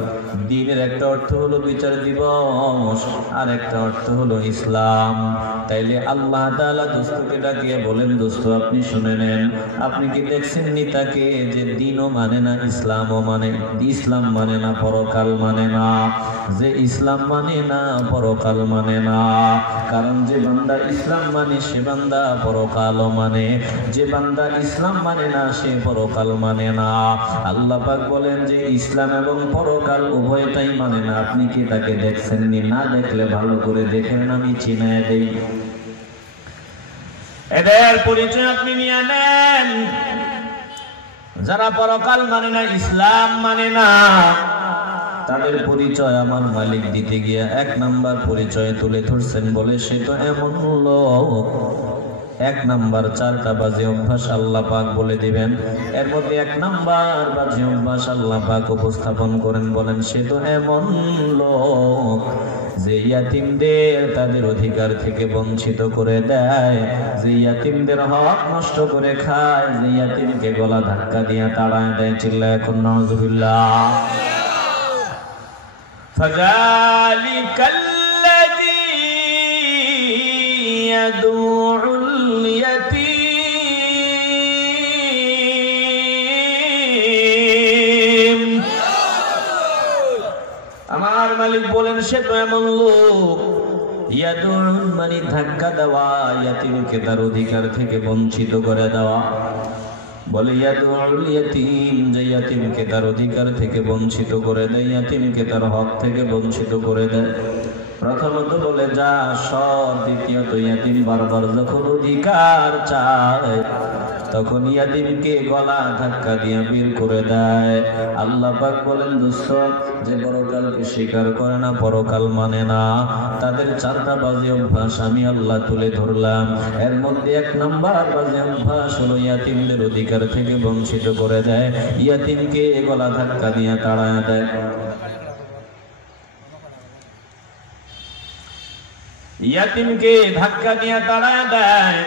দিনের একটা অর্থ হলো বিচার দিবস, আর একটা অর্থ হলো ইসলাম। তাইলে আল্লাহ তাআলা দোস্তকে ডাকিয়ে বলেন, দোস্ত, আপনি শুনে নেন, আপনি কি দেখছেননি তাকে, যে দিনও মানে না, ইসলামও মানে, ইসলাম মানে না, পরকাল মানে না, যে ইসলাম মানে না, পরকাল মানে না। কারণ যে বান্দা ইসলাম মানে, সে বান্দা পরকালও মানে, যে বান্দা ইসলাম মানে না, সে পরকাল মানে না। আল্লাহ পাক বলেন যে ইসলাম এবং পরকাল উভয়টাই মানে না। আপনি কি তাকে দেখছেননি? না দেখলে ভালো করে দেখেন, আমি চিনায় দেই। এদের পরিচয় আপনি নিয়ে নেন। যারা পরকাল মানে না, ইসলাম মানে না, তাদের পরিচয় আমার মালিক দিতে গিয়ে এক নাম্বার পরিচয় তুলে ধরছেন, বলে সে তো এমন লোক। এক নাম্বার 4টা বাজে অভ্যাস আল্লাহ পাক বলে দিবেন। এর মধ্যে এক নাম্বার বাজে অভ্যাস আল্লাহ পাক উপস্থাপন করেন, বলেন সে তো এমন লোক যে ইয়াতিমদের তাদের অধিকার থেকে বঞ্চিত করে দেয়, যে ইয়াতিমদের হক নষ্ট করে খায়, যে ইয়াতিমকে গলা ধাক্কা দিয়ে তাড়ায় দেয়। চিল্লায় এখন নাউযুবিল্লাহ। ফাযালিকাল্লাযী ইয়াদুউল ইয়াতীম। আমার মালিক বলেন সে তো এমন লোক, ইয়াদুল মানে ধাক্কা দেওয়া, ইয়াতীমকে তার অধিকার থেকে বঞ্চিত করে দেওয়া। বলে ইয়াদুল ইয়াতীম, যে ইয়াতীমকে তার অধিকার থেকে বঞ্চিত করে দেয়, ইয়াতীমকে তার হক থেকে বঞ্চিত করে দেয়। প্রথমত বলে যা সৎ, দ্বিতীয়ত ইয়াতীম বারবার যখন অধিকার চায় তখন ইয়াতীমকে গলা ধাক্কা দিয়ে বের করে দেয়। আল্লাহ পাক বলেন দোস্ত, যে পরকালকে স্বীকার করে না, পরকাল মানে না, তাদের 4টা বাজে অভ্যাস আমি আল্লাহ তুলে ধরলাম। এর মধ্যে 1 নাম্বার বাজে অভ্যাস হলো ইয়াতীমদের অধিকার থেকে বঞ্চিত করে দেয়, ইয়াতীমকে গলা ধাক্কা দিয়ে তাড়ায় দেয়। ইয়াতীমকে ধাক্কা দিয়ে তাড়ায় দেয়,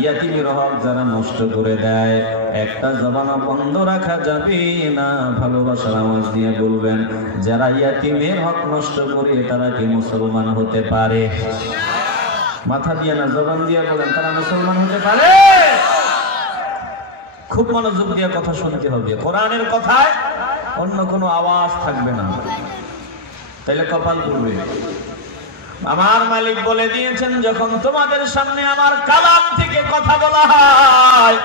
ইয়াতীমের হক যারা নষ্ট করে দেয়, একটা জবান বন্ধ রাখা যাবে না। ভালোবাসার আওয়াজ দিয়ে বলবেন, যারা ইয়াতীমের হক নষ্ট করে তারা কি মুসলমান হতে পারে? মাথা দিয়ে না, জবান দিয়ে বলেন, তারা মুসলমান হতে পারে? খুব মনোযোগ দিয়ে কথা শুনতে হবে। কোরআনের কথায় অন্য কোনো আওয়াজ থাকবে না, তাইলে কপাল পুড়বে। আমার মালিক বলে দিয়েছেন, যখন তোমাদের সামনে আমার কালাম থেকে কথা বলা হয়,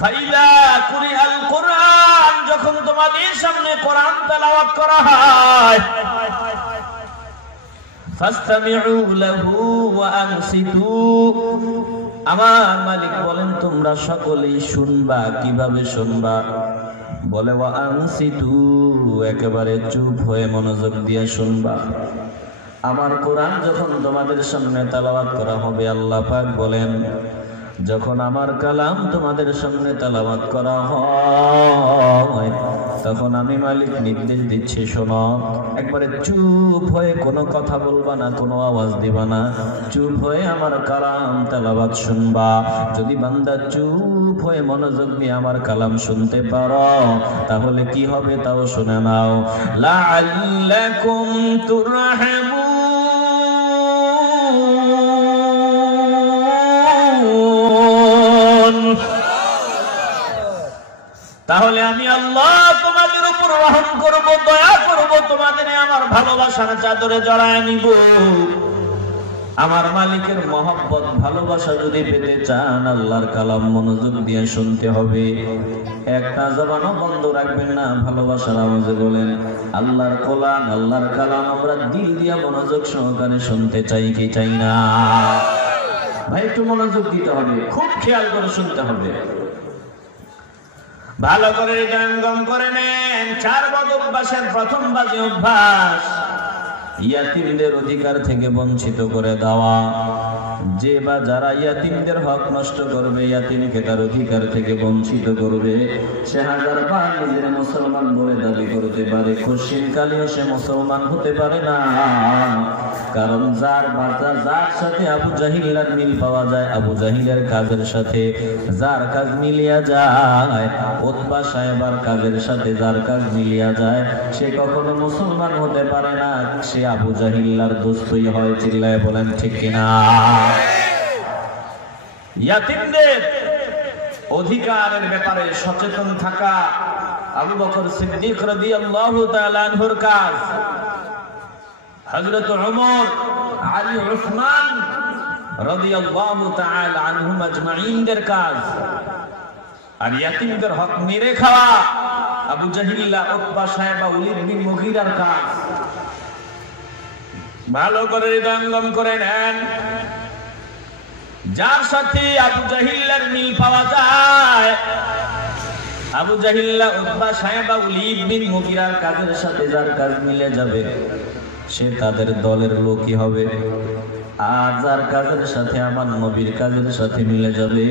ফাইদা কুরিআল কুরআন, যখন তোমাদের সামনে কোরআন তেলাওয়াত করা হয়, ফাসতামিউ লাহু ওয়া আনসিতু, আমার মালিক বলেন তোমরা সকলেই শুনবা। কিভাবে শুনবা? বলে ওয়া আনসিতু, একেবারে চুপ হয়ে মনোযোগ দিয়ে শুনবা। আমার কোরআন যখন তোমাদের সামনে তেলাওয়াত করা হবে, আল্লাহ পাক বলেন যখন আমার কালাম তোমাদের সামনে তেলাওয়াত করা হয় তখন আমি মালিক নির্দেশ দিচ্ছি, শোনো, একবারে চুপ হয়ে কোনো কথা বলবা না, কোনো আওয়াজ দিবা না, চুপ হয়ে আমার কালাম তেলাওয়াত শুনবা। যদি বান্দা চুপ হয়ে মনোযোগ দিয়ে আমার কালাম শুনতে পারো তাহলে কি হবে তাও শুনে নাও। লাআল্লাকুম তুরহামুন, তাহলে আমি আল্লাহ তোমাদের উপর রহম করব, দয়া করব, তোমাদের আমার ভালোবাসার চাদরে জড়ায় নিব। আমার মালিকের মহব্বত ভালোবাসা যদি পেতে চান, আল্লাহর কালাম মনোযোগ দিয়ে শুনতে হবে, একটা জবানও বন্ধ রাখবেন না। ভালোবাসার আওয়াজে বলেন, আল্লাহর কোরআন, আল্লাহর কালাম আমরা দিল দিয়ে মনোযোগ সহকারে শুনতে চাই কি চাই না? ভাই একটু মনোযোগ দিতে হবে, খুব খেয়াল করে শুনতে হবে, ভালো করে হৃদয়ঙ্গম করে নেন। 4 বদ অভ্যাসের প্রথম বাজে অভ্যাস ইয়াতীমদের অধিকার থেকে বঞ্চিত করে দেওয়া। যে বা যারা ইয়াতীমদের হক নষ্ট করবে, ইয়াতীমকে তার অধিকার থেকে বঞ্চিত করবে, সে হাজারবার নিজের মুসলমান বলে দাবি করতে পারে, খুশির কালেও সে মুসলমান হতে পারে না। কারণ যার সাথে আবু জাহিলের মিল পাওয়া যায়, আবু জাহিলের কাজের সাথে যার কাজ মিলিয়া যায়, উতবা সাহেবার কাজের সাথে যার কাজ মিলিয়া যায়, সে কখনো মুসলমান হতে পারে না, সে আবু জাহিলার দোস্তই হয়। চিল্লায় বলেন ঠিক কিনা? ইয়াতীমদের অধিকারের ব্যাপারে সচেতন থাকা আবু বকর সিদ্দিক রাদিয়াল্লাহু তাআলা আনহুর কাজ, হযরত ওমর, আলী, উসমান রাদিয়াল্লাহু তাআলা আনহুম আজমাইনদের কাজ। আর ইয়াতীমদের হক মেরে খাওয়া আবু জাহিল্লা, উতবা সাহেবা, ওলীদ বিন মুগীরার কাজ। ভালো করে হৃদয়ঙ্গম করে নেন। যার সাথে আবু জাহিল্লার মিল পাওয়া যায়, আবু জাহিল্লা, উতবা সাহেবা, ওলীদ বিন মুগীরার কাজের সাথে যার কাজ মিলে যাবে, সে তাদের দলের লোকই হবে। আর যার কাজের সাথে আমার নবীর কাজের সাথে মিলে যাবে,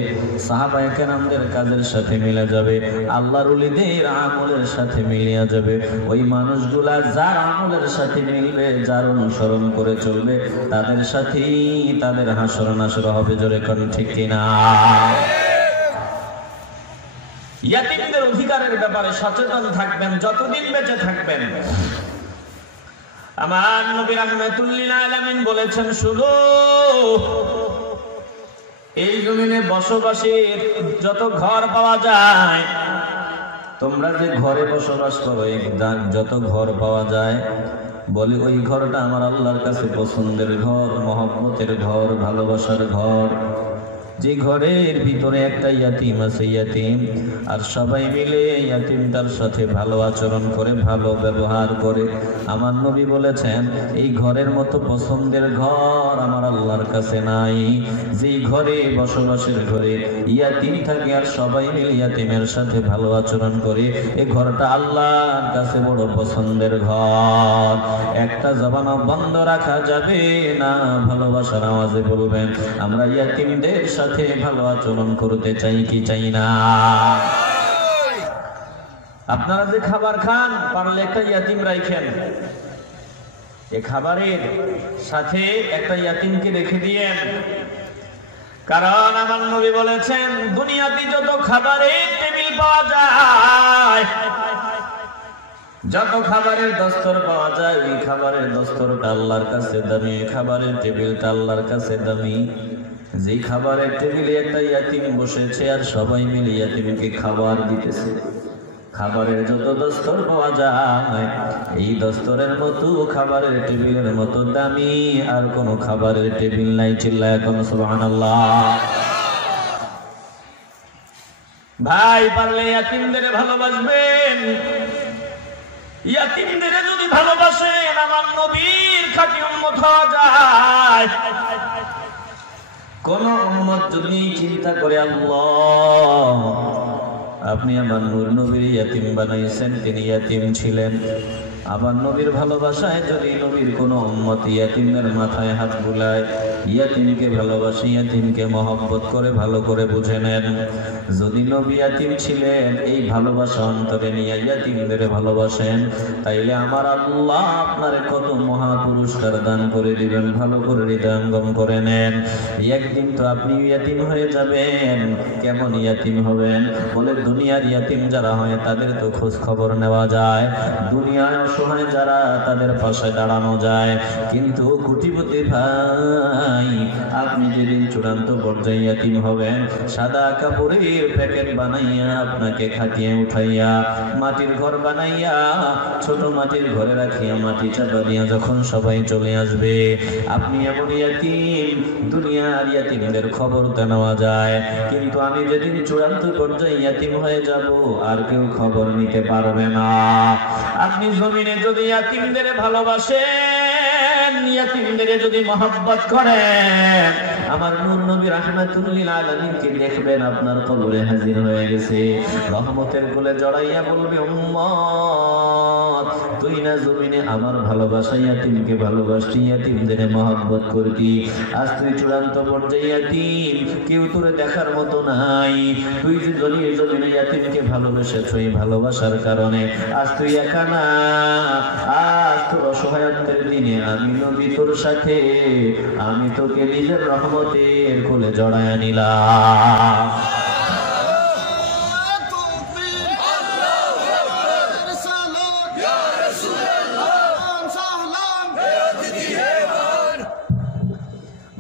সাহাবায়ে কেরামদের কাজের সাথে মিলে যাবে, আল্লাহর ওলীদের আমলের সাথে মিলিয়ে যাবে, ওই মানুষগুলা যার আমলের সাথে মিলবে, যার অনুসরণ করে চলবে, তাদের সাথেই তাদের হাসর নাসর হবে। জোরে কোন ঠিক কিনা? ইয়াতীমদের অধিকারের ব্যাপারে সচেতন থাকবেন যতদিন বেঁচে থাকবেন। আমার নবী রাহমাতুল লিল আলামিন বলেছেন, শুধু এই জমিনে বসবাসের যত ঘর পাওয়া যায়, তোমরা যে ঘরে বসবাস করো, যত ঘর পাওয়া যায়, বলে ওই ঘরটা আমার আল্লাহর কাছে পছন্দের ঘর, মহব্বতের ঘর, ভালোবাসার ঘর। যে ঘরের ভিতরে একটা ইয়াতিম আছে, ইয়াতিম আর সবাই মিলে ইয়াতিমটার সাথে ভালো আচরণ করে, ভালো ব্যবহার করে, আমার নবী বলেছেন এই ঘরের মতো পছন্দের ঘর আমার আল্লাহর কাছে নাই। যেই ঘরে বসবাসের ঘরে ইয়াতিম থাকে আর সবাই মিলে ইয়াতিমের সাথে ভালো আচরণ করে, এই ঘরটা আল্লাহর কাছে বড় পছন্দের ঘর। একটা জবান বন্ধ রাখা যাবে না, ভালোবাসার আওয়াজে বলবেন আমরা ইয়াতিমদের সাথে ভালো আচরণ করতে চাই কি চাই না? আপনারা যে খাবার খান, পারলে একটা ইয়াতিম রাখেন, এই খাবারের সাথে একটা ইয়াতিমকে রেখে দিয়েন। কারণ আমার নবী বলেছেন দুনিয়াতে যত খাবারের টেবিল পাওয়া যায়, যত খাবারের দস্তর পাওয়া যায়, ওই খাবারের দস্তরটা আল্লাহর কাছে দামি, খাবারের টেবিলটা আল্লাহর কাছে দামি। যেই খাবারের টেবিলে একটা ইয়াতিম বসেছে আর সবাই মিলে ইয়াতিমকে খাবার দিতেছে, খাবারের যত দস্তর পাওয়া যায়, এই দস্তরের মতো খাবারের টেবিলের মতো দামি আর কোন খাবারের টেবিল নাই। চিল্লায় কোন সুবহানাল্লাহ। ভাই, পারলে ইয়াতিমদের ভালোবাসবেন। ইয়াতিমদের যদি ভালোবাসেন, আমার নবীর খাঁটি উম্মত হওয়া যায়। কোন উম্মত যদি চিন্তা করে আল্লাহ আপনি আমার নূর নবীর ইয়াতিম বানাইছেন, তিনি ইয়াতিম ছিলেন, আমার নবীর ভালোবাসায় যদি নবীর কোন উম্মত ইয়াতিমের মাথায় হাত বুলায়, ইয়াতিমকে ভালোবাসে, ইয়াতিমকে মহব্বত করে, ভালো করে বুঝে নেন, যদি নবী ইয়াতিম ছিলেন এই ভালোবাসা অন্তরে নিয়ে ইয়াতিমদের ভালোবাসেন, তাইলে আমার আল্লাহ আপনারে কত মহা পুরস্কার দান করে দিবেন। ভালো করে হৃদয়ঙ্গম করে নেন। একদিন তো আপনি ইয়াতিম হয়ে যাবেন। কেমন ইয়াতিম হবেন? বলে দুনিয়ার ইয়াতিম যারা হয় তাদের তো খোঁজ খবর নেওয়া যায়, দুনিয়ায় অসহায় যারা তাদের পাশে দাঁড়ানো যায়, কিন্তু কোটিপতি ভাই আপনি যেদিন চূড়ান্ত পর্যায়ে ইয়াতিম হবেন, সাদা কাপড়ের প্যাকেট বানাইয়া আপনাকে খাটিয়ে উঠাইয়া মাটির ঘর বানাইয়া ছোট মাটির ঘরে রাখিয়া মাটি চাপা দিয়া যখন সবাই চলে আসবে, আপনি এমন ইয়াতিম দুনিয়ার ইয়াতিমদের খবর তো নেওয়া যায়, কিন্তু আমি যেদিন চূড়ান্ত পর্যায়ে ইয়াতিম হয়ে যাব আর কেউ খবর নিতে পারবে না। আপনি জমিনে যদি ইয়াতিমদের ভালোবাসেন, ইয়াতিমদের যদি মহব্বত করেন, আমার নূর নবী রাহমাতুল লিল আলামিনকে দেখবেন আপনার কবরে হাজির হয়ে গেছে, রহমতের কোলে জড়াইয়া বলবে উম্মত তুই না জমিনে আমার ভালোবাসা ইয়াতিমকে ভালোবাসতি, ইয়াতিমদের মহব্বত করতি, আজ তুই চূড়ান্ত পর্যায়ে ইয়াতিম, কেউ তোরে দেখার মতো নাই, তুই যে জমিনে ইয়াতিমকে ভালোবেসেছ, এই ভালোবাসার কারণে আজ তুই একা না, আজ তোর অসহায়ত্বের দিনে আমি নবী তোর সাথে, আমি তোকে নিজের রহমতের কোলে জড়ায়া নিলাম।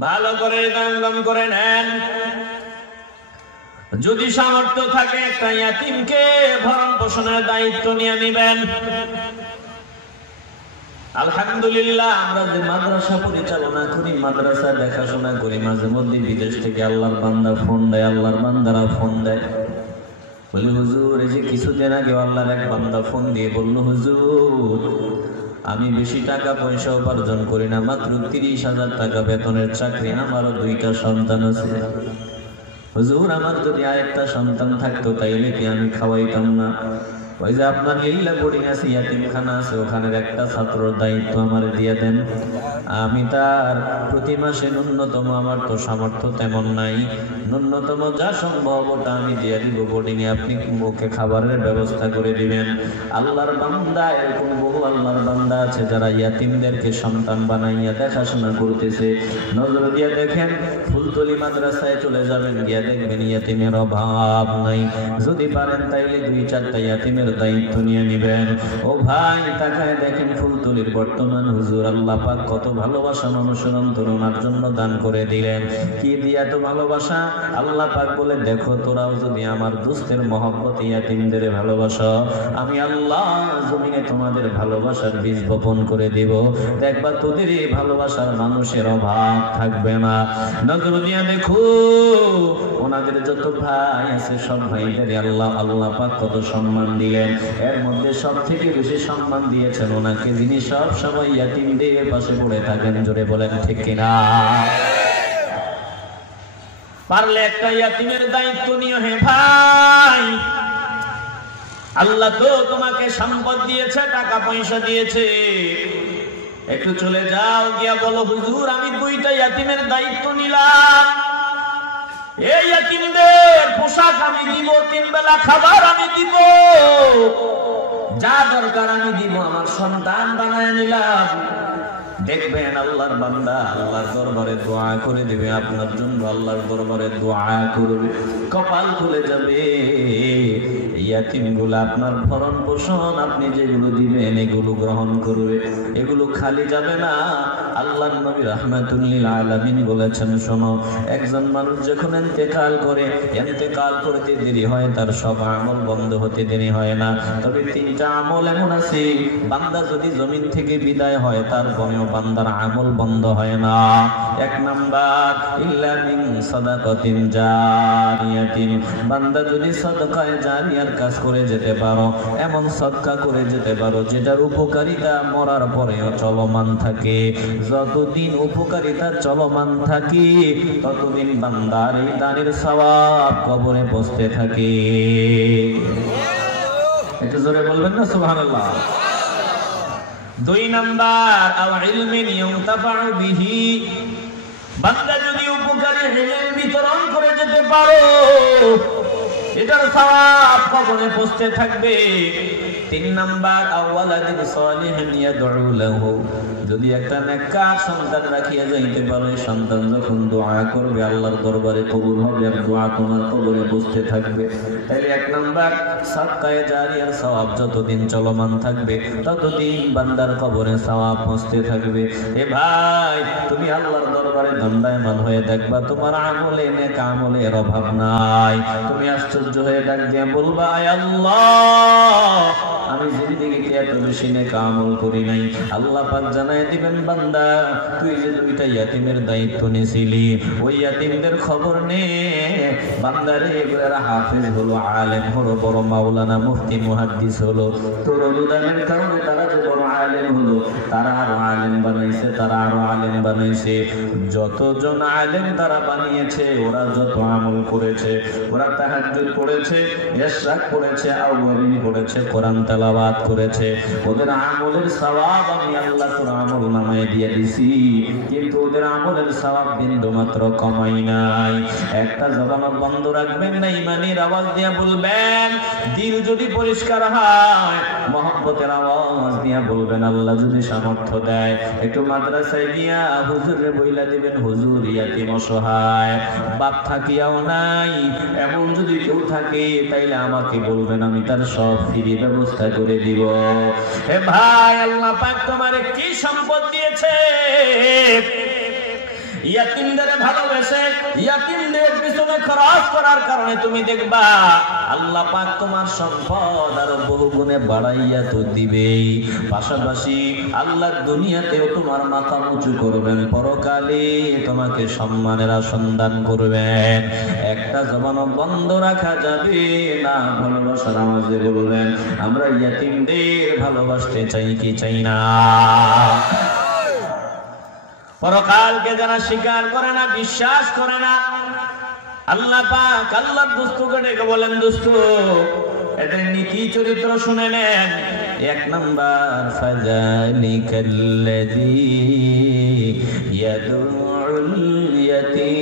ভালো করে হৃদয়ঙ্গম করে নেন। যদি সামর্থ্য থাকে একটা ইয়াতিমকে ভরণ পোষণের দায়িত্ব নিয়ে নেবেন। আলহামদুলিল্লাহ, আমরা যে মাদ্রাসা পরিচালনা করি, মাদ্রাসা দেখাশোনা করি, মাঝে মধ্যে বিদেশ থেকে আল্লাহর বান্দা ফোন দেয়, আল্লাহর বান্দারা ফোন দেয়, বলি হুজুর এই যে কিছুদিন আগে আল্লাহর এক বান্দা ফোন দিয়ে বলল, হুজুর আমি বেশি টাকা পয়সা উপার্জন করি না, মাত্র 30,000 টাকা বেতনের চাকরি, আমারও 2টা সন্তান আছে, হুজুর আমার যদি আরেকটা সন্তান থাকতো তাইলে কি আমি খাওয়াইতাম না? ওই যে আপনার লিল্লা বোর্ডিং আছে, ইয়াতিমখানা আছে, ওখানের একটা ছাত্রর দায়িত্ব আমার দিয়ে দেন, আমি তার প্রতি মাসে ন্যূনতম, আমার তো সামর্থ্য তেমন নাই, ন্যূনতম যা সম্ভব ওটা আমি দিয়ে দিব বোর্ডিং এ, আপনি ওকে খাবারের ব্যবস্থা করে দিবেন। আল্লাহর বান্দা, এরকম বহু আল্লাহর বান্দা আছে যারা ইয়াতিমদেরকে সন্তান বানাইয়া দেখাশোনা করতেছে। নজর দিয়ে দেখেন, ফুলতলি মাদ্রাসায় চলে যাবেন, গিয়া দেখবেন ইয়াতিমের অভাব নাই। যদি পারেন তাইলে 2-4টা ইয়াতিমের দায়িত্ব নিয়ে নেবেন। ও ভাই, তাকায় দেখেন ফুলতলির বর্তমান হুজুর, আল্লাহ পাক কত ভালোবাসা মানুষের অন্তর ওনার জন্য দান করে দিলেন। কি দিয়ে এত ভালোবাসা? আল্লাহ পাক বলে, দেখো তোরাও যদি আমার দুস্থের মহব্বত ইয়াতীমদের ভালোবাসো, আমি আল্লাহ জমিনে তোমাদের ভালোবাসার বীজ বপন করে দিব। দেখবা তোদের এই ভালোবাসার মানুষের অভাব থাকবে না। নজর দিয়ে দেখো ওনাদের যত ভাই আছে সব ভাইদের আল্লাহ পাক কত সম্মান দিলেন। এর মধ্যে সব থেকে বেশি সম্মান দিয়েছেন ওনাকে, যিনি সব সময় ইয়াতীমদের পাশে পড়ে থাকেন। জোরে বলেন ঠিক কিনা? পারলে একটা ইয়াতীমের দায়িত্ব নিও হে ভাই। আল্লাহ তো তোমাকে সম্পদ দিয়েছে, টাকা পয়সা দিয়েছে, একটু চলে যাও, গিয়া বলো হুজুর আমি 2টা ইয়াতীমের দায়িত্ব নিলাম। এই ইয়াতীমদের পোশাক আমি দিব, 3 বেলা খাবার আমি দিব, যা দরকার আমি দিব, আমার সন্তান বানায় নিলাম। দেখবেন আল্লাহর বান্দা আল্লাহর দরবারে দোয়া করে দিবে আপনার জন্য, আল্লাহর দরবারে দোয়া করবে, কপাল খুলে যাবে। ইয়াতীমগুলো আপনার ভরণ পোষণ আপনি যেগুলো দিবেন এগুলো গ্রহণ করবে, এগুলো খালি যাবে না। আল্লাহর নবী রাহমাতুল লিল আলামিন বলেছেন, শোনো, একজন মানুষ যখন ইন্তেকাল করে, ইন্তেকাল করতে দেরি হয়, তার সব আমল বন্ধ হতে দেরি হয় না, তবে 3টা আমল এমন আছে, বান্দা যদি জমিন থেকে বিদায় হয় তারপরেও বান্দার আমল বন্ধ হয় না। 1 নাম্বার, ইল্লা মিন সাদাকাতিন জারিয়াতিন, বান্দা যদি সাদকায়ে জারিয়ার কাজ করে যেতে পারো, এমন সদকা করে যেতে পারো যেটার উপকারিতা মরার পরেও চলমান থাকে। যতদিন উপকারিতা চলমান থাকে ততদিন বান্দার এই দানের সওয়াব কবরে পৌঁছতে থাকে। একটু জোরে বলবেন না সুবহানাল্লাহ। 2 নাম্বার, আও ইলমিন ইউনতাফাউ বিহি, বান্দা যদি উপকারী ইলম বিতরণ করে যেতে পারো এটার সওয়াব কবরে পৌঁছতে থাকবে। 3 নাম্বার, আও ওয়ালাদিন সালিহিন ইয়াদউ লাহু, যদি একটা নেককার সন্তান রাখিয়া যাইতে পারো, সন্তান যখন দোয়া করবে আল্লাহর দরবারে কবুল হবে, আর দোয়া তোমার কবরে পৌঁছতে থাকবে। তাহলে 1 নাম্বার, সাদকায়ে জারিয়ার সওয়াব যতদিন চলমান থাকবে ততদিন বান্দার কবরে সওয়াব পৌঁছতে থাকবে। এ ভাই, তুমি আল্লাহর দরবারে দণ্ডায়মান হয়ে দেখবা তোমার আমলে নেক আমলের অভাব নাই। তুমি আশ্চর্য হয়ে ডাক দিয়ে বলবা, আয় আল্লাহ, আমি জিন্দেগিতে এত বেশি নেক আমল করি নাই। আল্লাহ পাক জানায় দিবেন, বান্দা তুই যে 2টা ইয়াতীমের দায়িত্ব নিয়েছিলি, ওই ইয়াতীমদের খবর নে। বান্দারে এগুলার হাফেজ হলো, আলেম হলো, বড় মাওলানা মুফতি মুহাদ্দিস হলো, তোর অনুদানের কারণে তারা যে বড় আলেম হলো, তারা আরো আলেম বানাইছে, তারা আরো আলেম বানাইছে। যতজন আলেম তারা বানিয়েছে, ওরা যত আমল করেছে, ওরা তাহাজ্জুদ পড়েছে, ইশরাক পড়েছে, আউয়াবিন পড়েছে, কোরআন তেলাওয়াত করেছে, ওদের আমলের সওয়াব আমি আল্লাহ তোর আমল নামায় দিয়ে দিছি, কিন্তু ওদের আমলের সওয়াব বিন্দু মাত্র কমাই নাই। একটা জবান বন্ধ রাখবেন না, ইমানের আওয়াজ দিয়ে বলবেন। দিল যদি পরিষ্কার হয় মহব্বতের আওয়াজ দিয়ে বলবেন। আল্লাহ যদি সামর্থ্য দেয় একটু মাদ্রাসায় গিয়া হুজুরে বইলা দিবেন, হুজুর ইয়াতীম অসহায়, বাপ থাকিয়াও নাই, এমন যদি কেউ থাকে তাইলে আমাকে বলবেন, আমি তার সব ফ্রি ব্যবস্থা করে দিব। হে ভাই, আল্লাহ পাক তোমারে কি সম্পদ দিয়েছে, ইয়াতীমদের ভালোবেসে ইয়াতীমদের পিছনে খরচ করার কারণে তুমি দেখবা আল্লাহ পাক তোমার সম্পদ আরো বহু গুণে বাড়াইয়া তো দিবেই। পাশাপাশি আল্লাহ দুনিয়াতেও তোমার মাথা উঁচু করবেন, পরকালে তোমাকে সম্মানের আসন দান করবেন। একটা জবানও বন্ধ রাখা যাবে না। ভালোবাসার আওয়াজে বলবেন, আমরা ইয়াতীমদের ভালোবাসতে চাই কি চাই না? পরকালকে যারা স্বীকার করে না, বিশ্বাস করে না, আল্লাহ পাক আল্লাহর দোস্তকে ডেকে বলেন, দোস্ত এদের নীতি চরিত্র শুনে নেন। 1 নাম্বার, ফাযালিকাল্লাযী ইয়াদউল ইয়াতীম,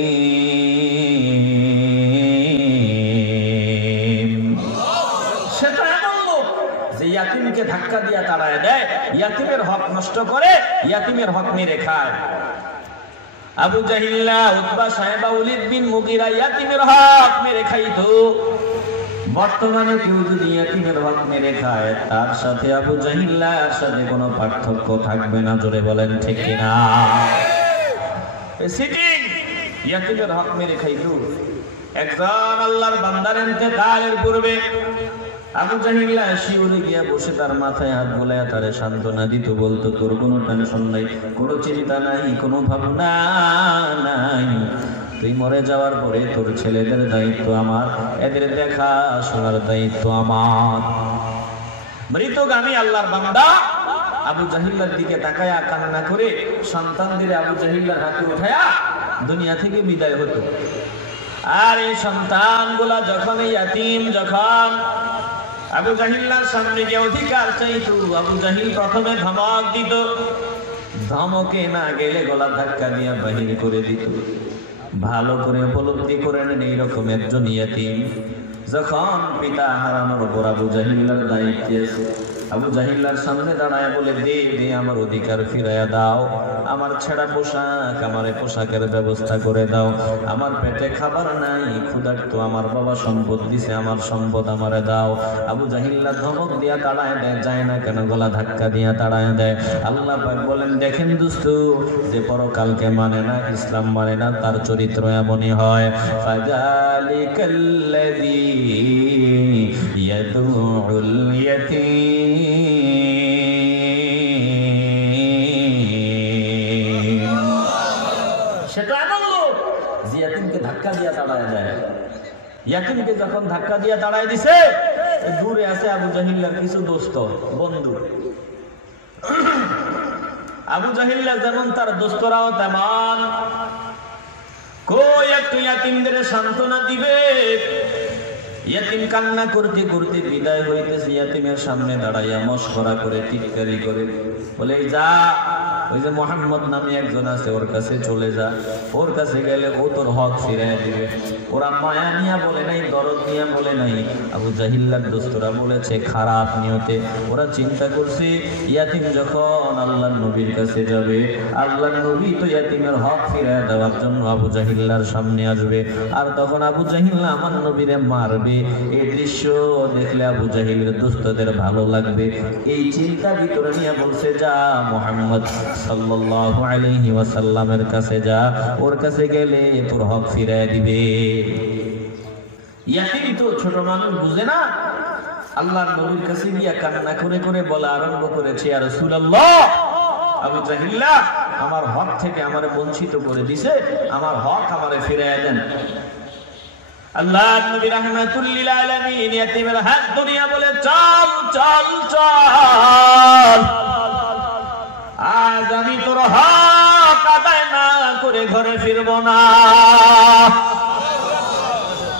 সেটা এমন লোক যে ইয়াতীমকে ধাক্কা দিয়া তাড়ায় দেয়, ইয়াতীমের হক নষ্ট করে, ইয়াতীমের হক মেরে খায়। আবু জাহিল্লা, উতবা, সাহেবা, ওয়ালিদ বিন মুগীরা ইয়াতীমের হক মেরে খাইতো। বর্তমানে কেউ যদি ইয়াতীমের হক মেরে খায় তার সাথে আবু জাহিল্লার সাথে কোনো পার্থক্য থাকবে না। জোরে বলেন ঠিক কিনা? সিটিং ইয়াতীমের হক মেরে খাইলো। একজন আল্লাহর বান্দার ইন্তেকালের পূর্বে আবু জাহিল্লা শিউরে গিয়া বসে তার মাথায় হাত বোলায়া তারে সান্ত্বনা দিত, বলতো তোর কোনো টেনশন নাই, কোনো চিন্তা নাই, কোনো ভাবনা নাই। তুই মরে যাওয়ার পরে তোর ছেলেদের দায়িত্ব আমার, এদের দেখা শোনার দায়িত্ব আমার। মৃতগামী আল্লাহর বান্দা আবু জাহিল্লার দিকে তাকায়া কান্না করে সন্তানদের আবু জাহিল্লার হাতে উঠায়া দুনিয়া থেকে বিদায় হতো। আর এই সন্তানগুলা যখন ইয়াতীম, যখন আবু জাহিল্লার সামনে গিয়ে অধিকার চাইতো, আবু জাহিল প্রথমে ধমক দিত, ধমকে না গেলে গলা ধাক্কা দিয়ে বাহির করে দিত। ভালো করে উপলব্ধি করে নেন এইরকম একজন ইয়াতীম যখন পিতা হারানোর উপর আবু জাহিল্লার দায়িত্বে আছে, আবু জাহিল্লার সামনে দাঁড়ায় বলে, দে দে আমার অধিকার ফিরাইয়া দাও, আমার ছেঁড়া পোশাক, আমার পোশাকের ব্যবস্থা করে দাও, আমার পেটে খাবার নাই, ক্ষুধার্ত, আমার বাবা সম্পদ দিছে, আমার সম্পদ আমারে দাও। আবু জাহিল্লা ধমক দিয়া তাড়ায় দেয়, যায় না কেন, গলা ধাক্কা দিয়া তাড়ায় দেয়। আল্লাহ পাক বলেন, দেখেন দোস্ত, যে পরকালকে মানে না, ইসলাম মানে না, তার চরিত্র এমনই হয়। ফাযালিকাল্লাযী ইয়াদউল ইয়াতীম, সেটা এমন লোক যে ইয়াতীমকে ধাক্কা দিয়া তাড়ায় দেয়। ইয়াতীমকে যখন ধাক্কা দিয়া তাড়ায় দিছে, দূরে আছে আবু জাহিল্লার কিছু দোস্ত, বন্ধু। আবু জাহিল্লা যেমন, তার দোস্তরাও তেমন। কই একটু ইয়াতীমদের সান্ত্বনা দিবে? ইয়াতীম কান্না করতে করতে বিদায় হইতেছে, ইয়াতীমের সামনে দাঁড়াইয়া মশকরা করে, টিটকারি করে, বলে যা, ওই যে মোহাম্মদ নামে একজন আছে, ওর কাছে চলে যা, ওর কাছে গেলে ও তোর হক ফিরাইয়া দিবে। ওরা মায়া নিয়া বলে নাই, দরদ নিয়া বলে নাই। আবু জাহিল্লার দোস্তরা বলেছে খারাপ নিয়তে। ওরা চিন্তা করছে ইয়াতীম যখন আল্লাহর নবীর কাছে যাবে, আল্লাহর নবী তো ইয়াতীমের হক ফিরাইয়া দেওয়ার জন্য আবু জাহিল্লার সামনে আসবে, আর তখন আবু জাহিল্লা আমার নবীরে মারবে। এই দৃশ্য দেখলে আবু জাহিলের দোস্তদের ভালো লাগবে। এই চিন্তা ভিতরে নিয়ে বলছে, যা মুহাম্মদ সাল্লাল্লাহু আলাইহি ওয়াসাল্লামের কাছে যা, ওর কাছে গেলে তোর হক ফিরায় দিবে। ইয়াতীম তো ছোট মানুষ, বুঝে না। আল্লাহর নবীর কাছে গিয়া কান্না করে করে বলা আরম্ভ করেছে, ইয়া রাসূলুল্লাহ, আবু জাহিল্লা আমার হক থেকে আমারে বঞ্চিত করে দিছে, আমার হক আমারে ফিরায় দেন। আল্লাহর নবী রাহমাতুল লিল আলামিন ইয়াতীমের হাত ধরিয়া বলে, চল চল চল, আজ আমি তোর হক আদায় না করে ঘরে ফিরব না।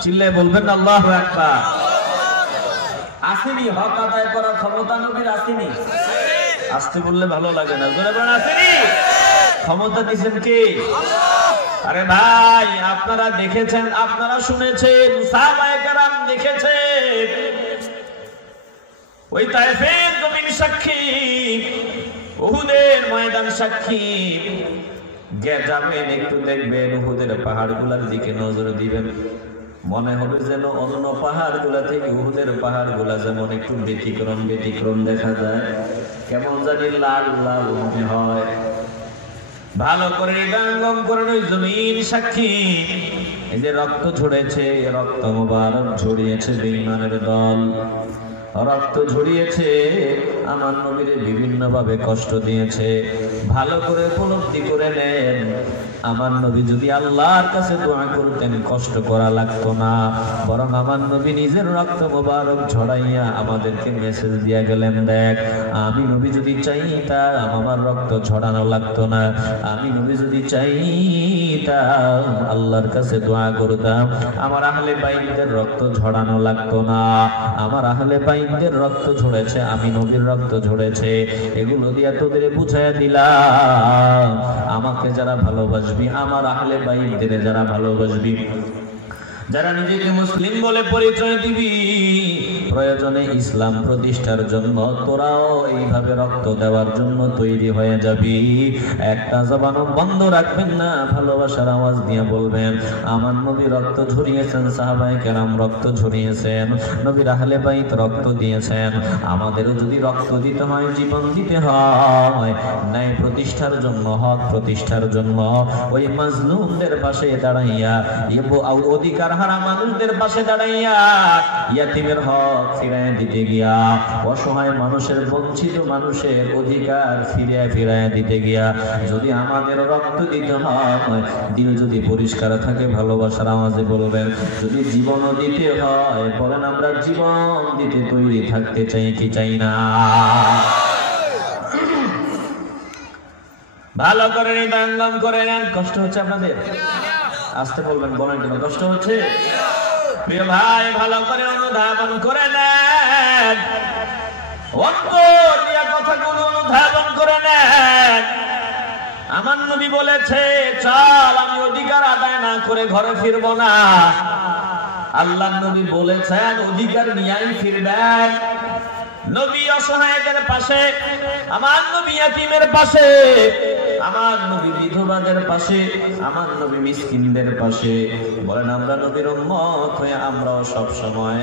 চিল্লে বলবেন আল্লাহু আকবার। আসেনি হক আদায় করার ক্ষমতা নবীর? আসেনি? আসতে বললে ভালো লাগে না, জোরে বলেন আসেনি? ক্ষমতা দিয়েছেন কে? আরে ভাই, আপনারা দেখেছেন, আপনারা শুনেছেন, সাহাবায়ে কেরাম দেখেছেন। ওই তায়েফের জমিন সাক্ষী, উহুদের ময়দান সাক্ষী। যাবেন একটু দেখবেন, উহুদের পাহাড়গুলোর দিকে নজর দিবেন, মনে হবে যেন অন্য পাহাড়গুলা থেকে উহুদের পাহাড়গুলা যেমন একটু ব্যতিক্রম ব্যতিক্রম দেখা যায়, কেমন জানি লাল লাল মনে হয়। ভালো করে গাঙ্গম করেন, ওই জমিন সাক্ষী। এই যে রক্ত ঝরেছে, রক্ত মোবারক ঝরিয়েছে বেঈমানের দল, রক্ত ঝরিয়েছে, আমার নবীরে বিভিন্ন ভাবে কষ্ট দিয়েছে। ভালো করে উপলব্ধি করে নেন, আমার নবী যদি আল্লাহর কাছে দোয়া করতেন কষ্ট করা লাগতো না, বরং আমার নবী নিজের রক্ত মোবারক ঝরাইয়া আমাদেরকে মেসেজ দিয়া গেলেন, দেখ আমি নবী যদি চাইতাম আমার রক্ত ঝরানো লাগতো না, আমি নবী যদি চাইতাম আল্লাহর কাছে দোয়া করতাম আমার আহলে বাইতের রক্ত ঝরানো লাগতো না। আমার আহলে বাইতের রক্ত ঝরেছে, আমি নবীর রক্ত ঝরেছে, এগুলো দিয়া তোদের বুঝাইয়া দিলাম, আমাকে যারা ভালোবাসবি, আমার আহলে বাইতদের যারা ভালোবাসবি, যারা নিজেকে মুসলিম বলে পরিচয় দিবি, প্রয়োজনে ইসলাম প্রতিষ্ঠার জন্য তোরাও এইভাবে রক্ত দেওয়ার জন্য তৈরি হয়ে যাবি। একটা জবানও বন্ধ রাখবেন না, ভালোবাসার আওয়াজ দিয়ে বলবেন আমার নবী রক্ত ঝরিয়েছেন, সাহাবায়ে কেরাম রক্ত ঝরিয়েছেন, নবীর আহলে বাইত রক্ত দিয়েছেন, আমাদেরও যদি রক্ত দিতে হয়, জীবন দিতে হয় ন্যায় প্রতিষ্ঠার জন্য, হক প্রতিষ্ঠার জন্য, ওই মাজলুমদের পাশে দাঁড়াইয়া, অধিকার হারা মানুষদের পাশে দাঁড়াইয়া ইয়াতিমের হক ফিরায় দিতে গিয়া, অসহায় মানুষের, বঞ্চিত মানুষের অধিকার ফিরায় দিতে গিয়া যদি আমাদের রক্ত দিতে হয়, দিল যদি পরিষ্কার থাকে ভালোবাসার আওয়াজে বলবেন যদি জীবনও দিতে হয় বলেন আমরা জীবন দিতে তৈরি থাকতে চাই কি চাই না? ভালো করে হৃদয়ঙ্গম করে নেন। কষ্ট হচ্ছে আপনাদের? আসতে বলবেন, বলেন কেন কষ্ট হচ্ছে? প্রিয় ভাই, ভালো করে অনুধাবন করে নেন, অন্তর দিয়ে কথাগুলো অনুধাবন করে নেন। আমার নবী বলেছে চল আমি অধিকার আদায় না করে ঘরে ফিরবো না। আল্লাহ নবী বলেছেন অধিকার নিয়েই ফিরবেন। নবী অসহায়দের পাশে, আমার নবী ইয়াতীমের পাশে, আমার নবী বিধবাদের পাশে, আমার নবী মিসকিনদের পাশে। বলেন আমরা নবীর উম্মত হয়ে আমরাও সব সময়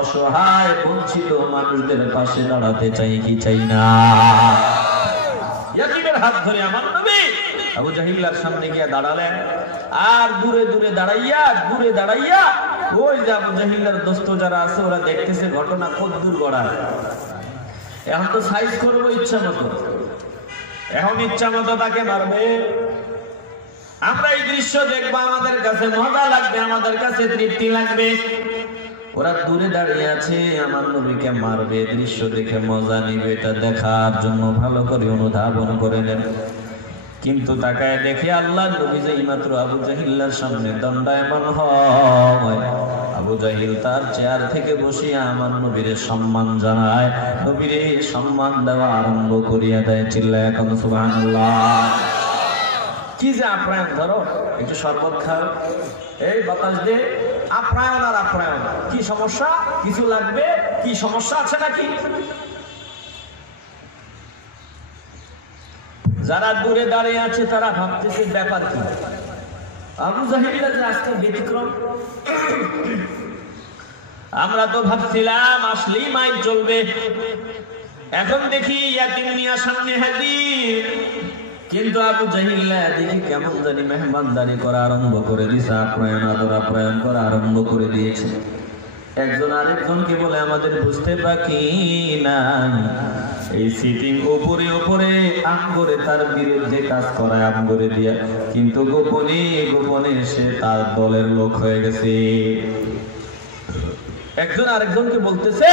অসহায় বঞ্চিত মানুষদের পাশে দাঁড়াতে চাই কি চাই না? ইয়াতীমের হাত ধরে আমার নবী আবু জাহিল্লার সামনে গিয়ে দাঁড়ালেন, আর দূরে দূরে দাঁড়াইয়া ওই যে আবু জাহিল্লার দোস্ত যারা আছে ওরা দেখতেছে ঘটনা কত দূর গড়ায়। এখন তো সাইজ করবো ইচ্ছা মতো, এখন ইচ্ছা মতো তাকে মারবে। আমরা এই দৃশ্য দেখবো, আমাদের কাছে মজা লাগবে, আমাদের কাছে তৃপ্তি লাগবে। ওরা দূরে দাঁড়িয়ে আছে, আমার নবীকে মারবে, দৃশ্য দেখে মজা নিবে, এটা দেখার জন্য ভালো করে অনুধাবন করে নেন। কিন্তু তাকায় দেখে আল্লাহ নবী যেই মাত্র আবু জাহিল্লার সামনে দণ্ডায়মান হয়, আবু জাহিল তার চেয়ার থেকে বসিয়া আমার নবীর সম্মান জানায়, নবীর সম্মান দেওয়া আরম্ভ করিয়া দেয়। চিল্লায় এখন সুবহানাল্লাহ। কি যে আপ্যায়ন, ধরো একটু শরবত খাও, এই বাতাস দে, আপ্যায়ন আর আপ্যায়ন। কি সমস্যা? কিছু লাগবে? কি সমস্যা আছে নাকি? যারা দূরে দাঁড়িয়ে আছে তারা ভাবতেছে ব্যাপার কি? আবু জাহিল্লা যে আজকে ব্যতিক্রম। আমরা তো ভাবছিলাম আসলেই মাইক চলবে, এখন দেখি ইয়াতিম মিয়া সামনে হাজির। কিন্তু আবু জাহিল্লা দেখি কেমন জানি মেহমানদারি করা আরম্ভ করে দিয়েছে, আপ্যায়ন আদর আপ্যায়ন করা আরম্ভ করে দিয়েছে। একজন আরেকজনকে বলে আমাদের বুঝতে বাকি নাই, এই সিটিং উপরে উপরে আম করে তার বিরুদ্ধে কাজ করায় আম করে দিয়া, কিন্তু গোপনে গোপনে সে তার দলের লোক হয়ে গেছে। একজন আরেকজনকে বলতেছে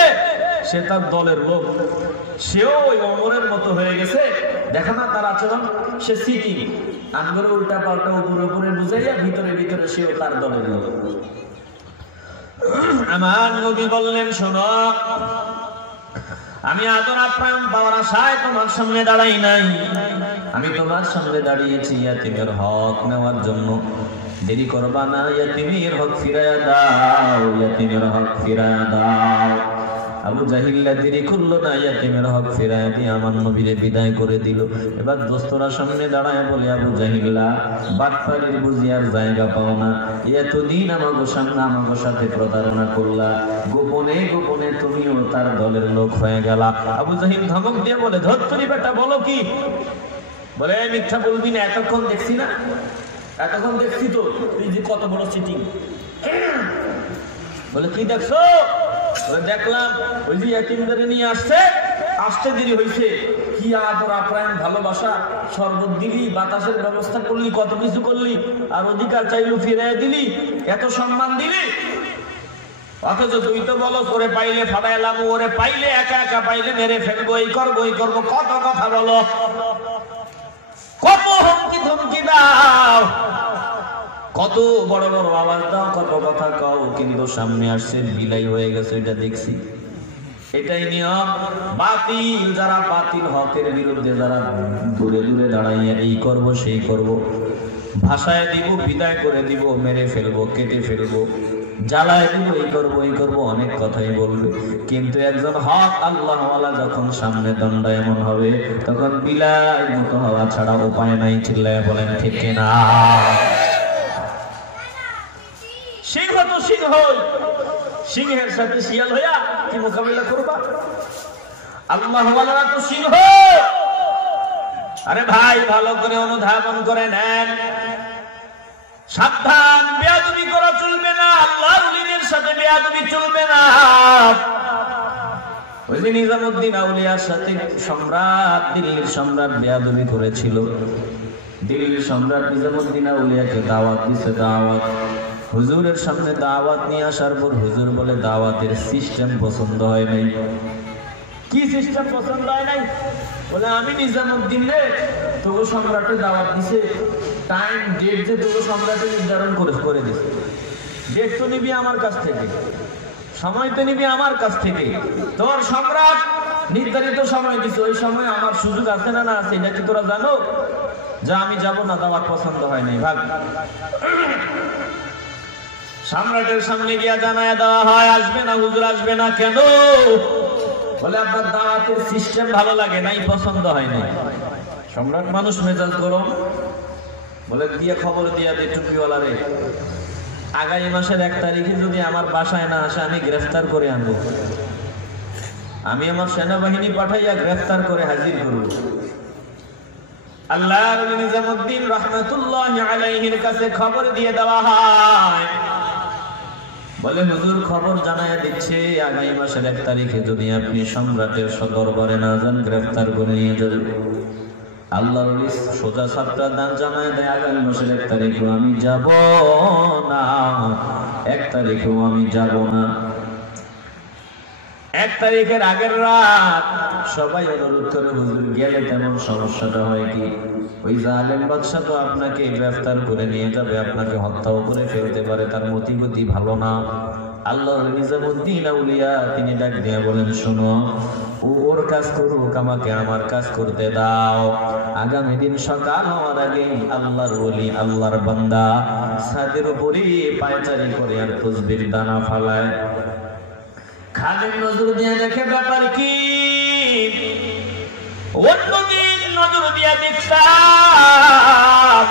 সে তার দলের লোক, সেও ওই ওমরের মতো হয়ে গেছে। দেখো না তার আচরণ, সে সিটিং আম করে উল্টা পাল্টা উপরে উপরে বুঝাইয়া ভিতরে ভিতরে সেও তার দলের লোক। আমার নবী বললেন শোনো, আমি আদর আপ্যায়ন পাওয়ার আশায় তোমার সামনে দাঁড়াই নাই, আমি তোমার সামনে দাঁড়িয়েছি ইয়াতীমের হক নেওয়ার জন্য। দেরি করবা না, ইয়াতীমের হক ফিরায়া দাও, ইয়াতীমের হক ফিরায়া দাও। আবু জাহিল্লা দেরি করলো না, ইয়াতীমের হক ফিরায়া দিয়ে আমার নবীরে বিদায় করে দিল। এবার দোস্তরা সামনে দাঁড়ায় বলে আবু জাহিল্লা বাটপাড়ির বুঝি আর জায়গা পাও না, এতদিন আমাগো সামনে আমাগো সাথে প্রতারণা করলা, গোপনে গোপনে তুমিও তার দলের লোক হয়ে গেলা। আবু জাহিল ধমক দিয়ে বলে ধর্তরি বেটা বলো কি? বলে মিথ্যা বলবি না, এতক্ষণ দেখছি না, এতক্ষণ দেখছি তো তুই যে কত বড় সিটিং। বলে কি দেখছো? দেখলাম ওই যে ইয়াতীমদের নিয়ে আসতে দেরি হয়েছে, কি আদর আপ্যায়ন ভালোবাসা, শরবত দিলি, বাতাসের ব্যবস্থা করলি, কত কিছু করলি, আর অধিকার চাইলু ফিরিয়ে দিলি, এত সম্মান দিলি, অথচ তুই তো বলো ওরে পাইলে ফাটাইলাম, ওরে পাইলে একা একা পাইলে মেরে ফেলবো, এই করবো কত কথা বলো, কত হুমকি ধমকি দাও, কত বড় বড় আওয়াজ দাও, কত কথা কও, কিন্তু সামনে আসছে বিলাই হয়ে গেছে, এটা দেখছি। এটাই নিয়ম। বাতিল যারা বাতিল হকের বিরুদ্ধে যারা দূরে দূরে দাঁড়াইয়া এই করব সেই করব, ভাষায় দিব, বিদায় করে দিব, মেরে ফেলবো, কেটে ফেলবো, জ্বালায় দিব, এই করবো, অনেক কথাই বলবে। কিন্তু একজন হক আল্লাহওয়ালা যখন সামনে দণ্ডায়মান হবে, তখন বিলাই মতো হওয়া ছাড়া উপায় নাই। চিল্লায় বলেন ঠিক কিনা? সিংহ তো সিংহ, সিংহের সাথে শিয়াল হইয়া কি মোকাবিলা করবা? আল্লাহওয়ালারা তো সিংহ। আরে ভাই, ভালো করে অনুধাবন করে নেন, সাবধান, বেয়াদবি করা চলবে না, আল্লাহর ওলিদের সাথে বেয়াদবি চলবে না। ওই যে নিজামুদ্দিন আউলিয়ার সাথে সম্রাট, দিল্লির সম্রাট বেয়াদবি করেছিল। দিল্লির সম্রাট নিজামুদ্দিন আউলিয়াকে দাওয়াত দিছে, দাওয়াত হুজুরের সামনে দাওয়াত নিয়ে আসার পর হুজুর বলে দাওয়াতের সিস্টেম পছন্দ হয় নাই। কি সিস্টেম পছন্দ হয় নাই? বলে আমি নিজামুদ্দিন রে তোকে সম্রাটের দাওয়াত দিছে, টাইম ডেট যে তোকে সম্রাটে নির্ধারণ করে দিছে। ডেট তো নিবি আমার কাছ থেকে, সময় তো নিবি আমার কাছ থেকে। তোর সম্রাট নির্ধারিত সময় দিছে, ওই সময় আমার সুযোগ আছে না না আছে, এটা কি তোরা জানো? যা আমি যাব না, দাওয়াত পছন্দ হয় নাই, ভাগ। সম্রাটের সামনে গিয়া জানায় দেওয়া হয়, আসবে না হুজুর, আসবে না। কেন? বলে আপনার দাওয়াতের সিস্টেম ভালো লাগে নাই, পছন্দ হয় নাই। সম্রাট মানুষ, মেজাজ গরম, বলে দিয়ে খবর দিয়া দে টুপিওয়ালা রে, আগামী মাসের 1 তারিখে যদি আমার বাসায় না আসে আমি গ্রেফতার করে আনবো, আমি আমার সেনাবাহিনী পাঠাইয়া গ্রেফতার করে হাজির করব। আল্লাহর ওলি নিজামুদ্দিন রাহমাতুল্লাহি আলাইহির কাছে খবর দিয়ে দেওয়া হয়, বলে হুজুর খবর জানায় দিচ্ছে আগামী মাসের 1 তারিখে যদি আপনি সম্রাটের দরবারে না যান, গ্রেফতার করে নিয়ে যাবে। আল্লাহর ওলি সোজা সাপটা দান জানায় দেয়, আগামী মাসের 1 তারিখেও আমি যাব না, 1 তারিখেও আমি যাব না। 1 তারিখের আগের রাত সবাই অনুরোধ করে, হুজুর গেলে তেমন সমস্যাটা হয় কি? ওই জালেম বাদশা তো আপনাকে গ্রেফতার করে নিয়ে যাবে, আপনাকে হত্যাও করে ফেলতে পারে, তার মতিগতি ভালো না। আল্লাহর নিজামুদ্দিন আউলিয়া তিনি ডাক দিয়ে বলেন, শোনো, ওর কাজ করুক, আমাকে আমার কাজ করতে দাও। আগামী দিন সকাল হওয়ার আগে আল্লাহর ওলি, আল্লাহর বান্দা ছাদের উপরে পায়চারি করে আর তসবির দানা ফালায়। খাদেম নজর দিয়ে দেখে ব্যাপার কি? অন্যদিন নজর দিয়ে দেখতাম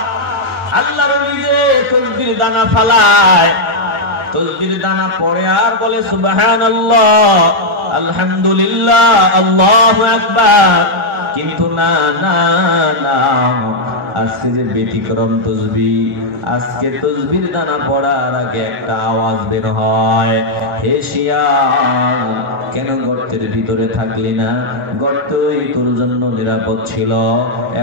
আল্লাহর ওলি যে তসবির দানা ফালায়, তসবির দানা পড়ে আর বলে সুবহানাল্লাহ, আলহামদুলিল্লাহ, আল্লাহু আকবার। কিন্তু না না না, আজকে যে ব্যতিক্রম তসবি, আজকে তসবির দানা পড়ার আগে একটা আওয়াজ বের হয়, হে শিয়াল, কেন গর্তের ভিতরে থাকলি না? গর্তই তোর জন্য নিরাপদ ছিল,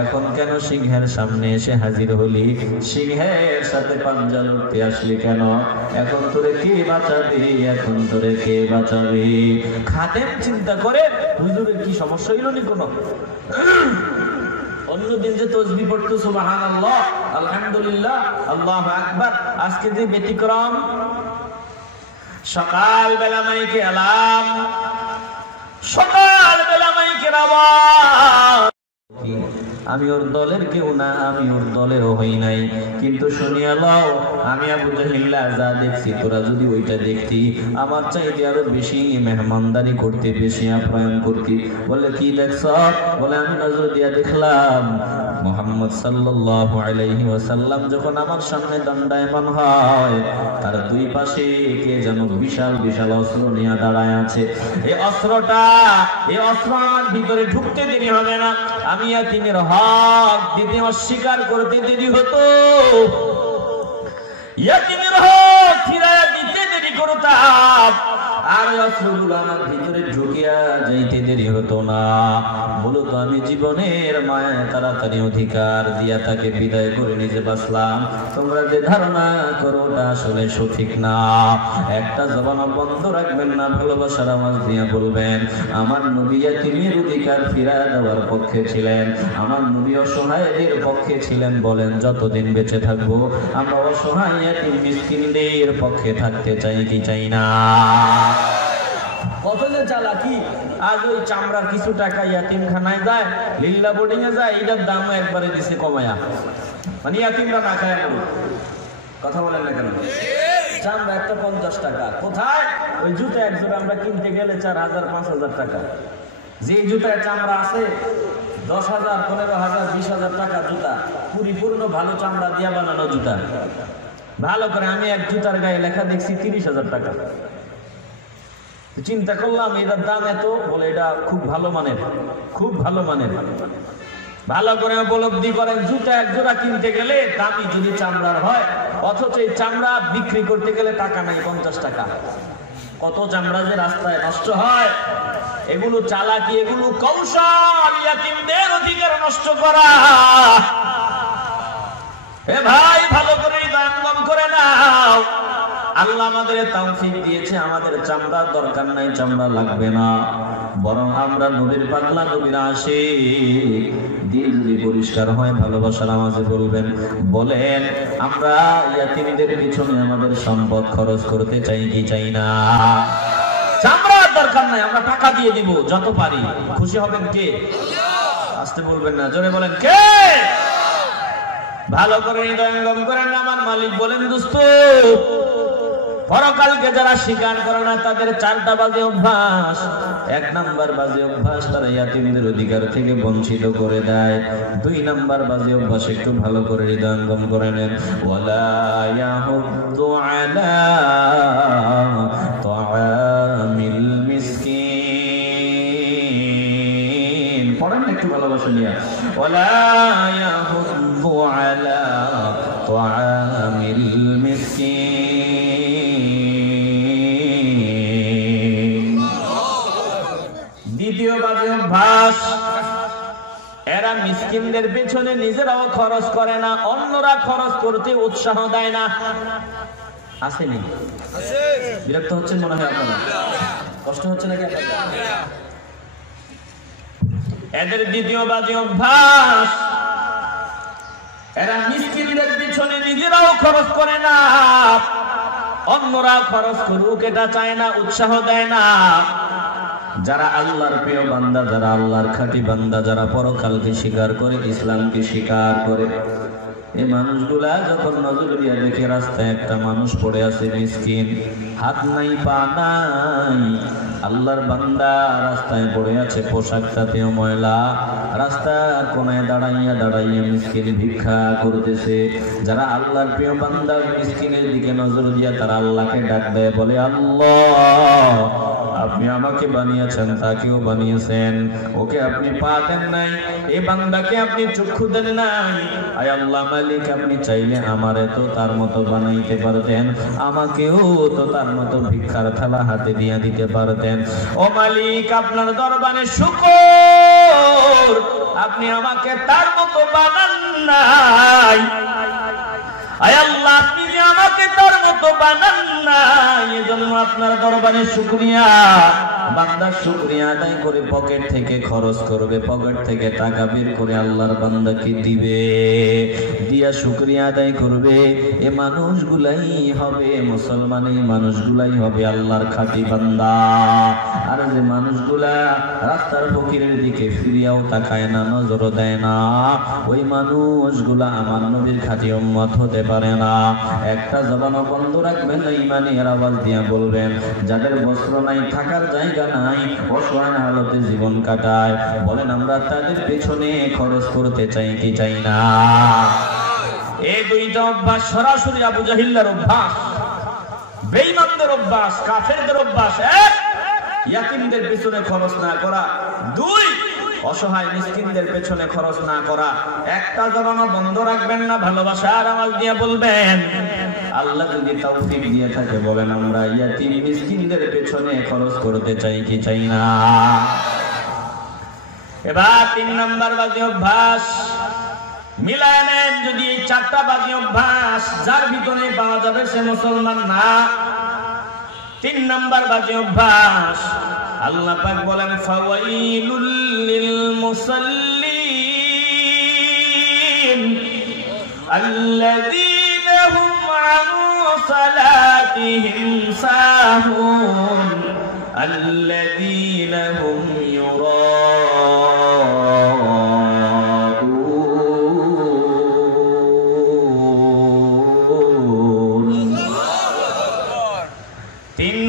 এখন কেন সিংহের সামনে এসে হাজির হলি? সিংহের সাথে পাঞ্জা লড়তে আসলি কেন? এখন তোরে কে বাঁচাবে? এখন তোরে কে বাঁচাবে? খাদেম চিন্তা করে, হুজুরের কি সমস্যা হইল নি কোনো? অন্যদিন যে তসবিহ পড়তো সুবহানাল্লাহ, আলহামদুলিল্লাহ, আল্লাহু আকবার, আজকে যে ব্যতিক্রম। সকাল বেলা মাইকে আলাম, সকাল বেলা মাইকের আওয়াজ। আমি ওর দলের কেউ না, আমি ওর দলেরও হই নাই, কিন্তু শুনিয়া লও, আমি আবু জাহিল্লা যা দেখছি, তোরা যদি ওইটা দেখতি, আমার চাইতে আরো বেশি মেহমানদারি করতে, বেশি আপ্যায়ন করতি। বলে কি দেখছ? বলে আমি নজর দিয়া দেখলাম মুহাম্মদ সাল্লাল্লাহু আলাইহি ওয়াসাল্লাম যখন আমার সামনে দণ্ডায়মান হয়, তার দুই পাশে কে যেন বিশাল বিশাল অস্ত্র নিয়ে দাঁড়ায় আছে। এই অস্ত্র আমার ভিতরে ঢুকতে দেরি হবে না, আমি ইয়াতীমের হক দিতে অস্বীকার করতে দেরি হতো, ইয়াতীমের হক ফিরাইয়া দিতে দেরি করতাম, আর অস্ত্রগুলো আমার ভিতরে ঢুকিয়া যাইতে দেরি হতো না। বলতো আমি জীবনের মায়া তাড়াতাড়ি অধিকার দিয়া তাকে বিদায় করে নিজে বাঁচলাম। তোমরা যে ধারণা করো ওটা আসলে সঠিক না। একটা জবান বন্ধ রাখবেন না, ভালোবাসার আওয়াজ দিয়ে বলবেন, আমার নবী ইয়াতীমের অধিকার ফিরায় দেওয়ার পক্ষে ছিলেন, আমার নবী অসহায়দের পক্ষে ছিলেন। বলেন যতদিন বেঁচে থাকবো আমরা অসহায় ইয়াতীম মিসকিনদের পক্ষে থাকতে চাই কি চাই না? কত যে চালাকি! আজ ওই চামড়ার কিছু টাকা ইয়াতিমখানায় যায়, লিল্লা বোর্ডিং এ যায়, এটার দাম একবারে দিছে কমায়া, মানে ইয়াতিমরা না খায়। কথা বলেন না কেন? চামড়া একটা 50 টাকা। কোথায়? ওই জুতা এক জোড়া আমরা কিনতে গেলে 4000 5000 টাকা। যে জুতায় চামড়া আছে 10,000 15,000 20,000 টাকা জুতা, পরিপূর্ণ ভালো চামড়া দিয়া বানানো জুতা। ভালো করে আমি এক জুতার গায়ে লেখা দেখছি 30,000 টাকা। চিন্তা করলাম এটার দাম এত, বলে এটা খুব ভালো মানের, খুব ভালো মানের। ভালো করে উপলব্ধি করেন, জুতা এক জোড়া কিনতে গেলে দামি যদি চামড়ার হয়, অথচ এই চামড়া বিক্রি করতে গেলে টাকা নাই 50 টাকা। কত চামড়া যে রাস্তায় নষ্ট হয়, এগুলো চালাকি, এগুলো কৌশল, ইয়াতীমদের অধিকার নষ্ট করা। এ ভাই, ভালো করে ইবাদত করে নাও। আল্লাহ আমাদের তৌফিক দিয়েছে, আমাদের চামড়ার দরকার নাই, চামড়া লাগবে না, বরং আমরা নবীর পাগলা, নবীর আশিক। দিল যদি পরিষ্কার হয়, ভালোবাসার আমাকে বলবেন, বলেন আমরা ইয়াতীমদের পিছনে আমাদের সম্পদ খরচ করতে চাই কি চাই না? চামড়ার দরকার নাই, আমরা টাকা দিয়ে দিব যত পারি। খুশি হবেন কে? আসতে বলবেন না, জোরে বলেন কে? ভালো করে হৃদয়ঙ্গম করেন। আমার মালিক বলেন, দোস্ত, পরকালকে যারা স্বীকার করে না তাদের 4টা বাজে অভ্যাস। 1 নাম্বার বাজে অভ্যাস, তারা ইয়াতীমদের অধিকার থেকে বঞ্চিত করে দেয়। 2 নাম্বার বাজে অভ্যাস, একটু ভালো করে হৃদয়ঙ্গম করে নেন, ওয়ালা ইয়াহুদ্দু আলা তাআমিল মিসকিন। পড়েন একটু ভালোবাসা নিয়ে, ওয়ালা ইয়াহুদ্দু আলা তাআমিল মিসকিন। দ্বিতীয় বাজে অভ্যাস, এরা মিসকিনদের পেছনে নিজেরাও খরচ করে না, অন্যরা খরচ করতে উৎসাহ দেয় না। আসেনি? বিরক্ত হচ্ছেন মনে হয় আপনারা? কষ্ট হচ্ছে নাকি আপনাদের? এদের দ্বিতীয় বাজে অভ্যাস, এরা মিসকিনদের পিছনে নিজেরাও খরচ করে না, অন্যরা খরচ করুক এটা চায় না, উৎসাহ দেয় না। যারা আল্লাহর প্রিয় বান্দা, যারা আল্লাহর খাঁটি বান্দা, যারা পরকালকে স্বীকার করে, ইসলামকে স্বীকার করে, এই মানুষগুলা যখন নজর দিয়ে দেখে রাস্তায় একটা মানুষ পড়ে আছে মিসকিন, হাত নাই পা নাই, আল্লাহর বান্দা রাস্তায় পড়ে আছে, পোশাকটাতেও ময়লা, রাস্তার কোনায় দাঁড়াইয়া দাঁড়াইয়া মিসকিন ভিক্ষা করতেছে। যারা আল্লাহর প্রিয় বান্দা মিসকিনের দিকে নজর দিয়া তারা আল্লাহকে ডাক দেয়, বলে, আল্লাহ আপনি আমাকে বানিয়েছেন, তাকেও বানিয়েছেন, ওকে আপনি পা দেন নাই, এই বান্দাকে আপনি চক্ষু দেন নাই। আয় আল্লাহ মালিক, আপনি চাইলে আমারে তো তার মতো বানাইতে পারতেন, আমাকেও তো তার মতো ভিক্ষার থালা হাতে দিয়ে দিতে পারতেন। ও মালিক, আপনার দরবারে শুকর, আপনি আমাকে তার মতো বানান নাই। আয় আল্লাহ, আপনি যে আমাকে তার মতো বানান নাই, এজন্য আপনার দরবারে শুকরিয়া। বান্দা শুকরিয়া আদায় করে পকেট থেকে খরচ করবে, পকেট থেকে টাকা বের করে আল্লাহর বান্দাকে দিবে, দিয়া শুকরিয়া আদায় করবে। এ মানুষগুলাই হবে মুসলমান, এই মানুষগুলাই হবে আল্লাহর খাঁটি বান্দা। আর যে মানুষগুলা রাস্তার ফকিরের দিকে ফিরিয়াও তাকায় না, নজরও দেয় না, ওই মানুষগুলা আমার নবীর খাঁটি উম্মত হতে পারে না। একটা জবানও বন্ধ রাখবেন না, ইমানের আওয়াজ দিয়া বলবেন, যাদের বস্ত্র নাই, থাকার জায়গা নাই, অসহায় হালতে জীবন কাটায়, বলেন আমরা তাদের পেছনে খরচ করতে চাই কি চাই না? এই 2টা অভ্যাস সরাসরি আবু জাহিল্লার অভ্যাস, বেঈমানদের অভ্যাস, কাফেরদের অভ্যাস। 1, ইয়াতীমদের পেছনে খরচ না করা। 2, অসহায় মিসকিনদের পেছনে খরচ না করা। একটা জবানও বন্ধ রাখবেন না, ভালোবাসার আওয়াজ দিয়ে বলবেন, আল্লাহ যদি তৌফিক দিয়ে থাকে, বলেন আমরা ইয়াতীম মিসকিনদের পেছনে খরচ করতে চাই কি চাই না? এবার 3 নাম্বার বাজে অভ্যাস, মিলায় নেন। যদি এই 4টা বাজে অভ্যাস যার ভিতরে পাওয়া যাবে সে মুসলমান না। 3 নাম্বার বাজে অভ্যাস, আল্লাহ পাক বলেন, ফাওয়াইলুল লিল মুসাল্লিন আল্লাযীনা হুম আন সালাতিহিম সাহুন আল্লাযীনা হুম ইউরাউন।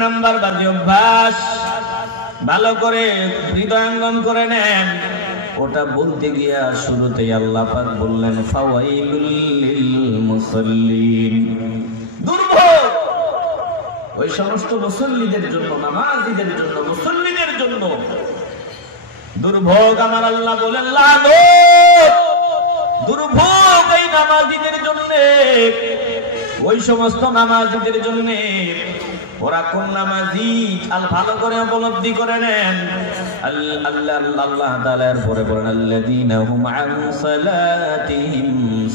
নাম্বার বাজে অভ্যাস, ভালো করে হৃদয়ঙ্গম করে নেন। ওটা বলতে গিয়া শুরুতেই আল্লাহ পাক বললেন ফাওয়াইলুল লিল মুসাল্লিন, দুর্ভোগ ওই সমস্ত মুসল্লিদের জন্য, নামাজীদের জন্য, মুসল্লিদের জন্য দুর্ভোগ। আমার আল্লাহ বলেন লানত, দুর্ভোগ এই নামাজীদের জন্য, ওই সমস্ত নামাজীদের জন্য। ওরা কোন নামাজি? ভালো করে উপলব্ধি করে নেন। আল্লাহ তাআলার পরে বলেন আল্লাযীনা হুম আন সালাতিহিম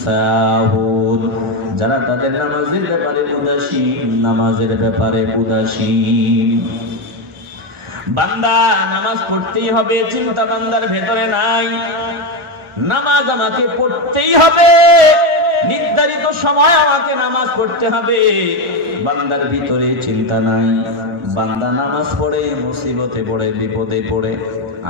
সাহুন, যারা তাদের নামাজের ব্যাপারে উদাসীন, নামাজের ব্যাপারে উদাসীন। বান্দা নামাজ পড়তেই হবে, চিন্তা বান্দার ভেতরে নাই। নামাজ আমাকে পড়তেই হবে, নির্ধারিত সময় আমাকে নামাজ পড়তে হবে। বান্দার ভিতরে চিন্তা নাই, বান্দা নামাজ পড়ে মুসিবতে পড়ে, বিপদে পড়ে।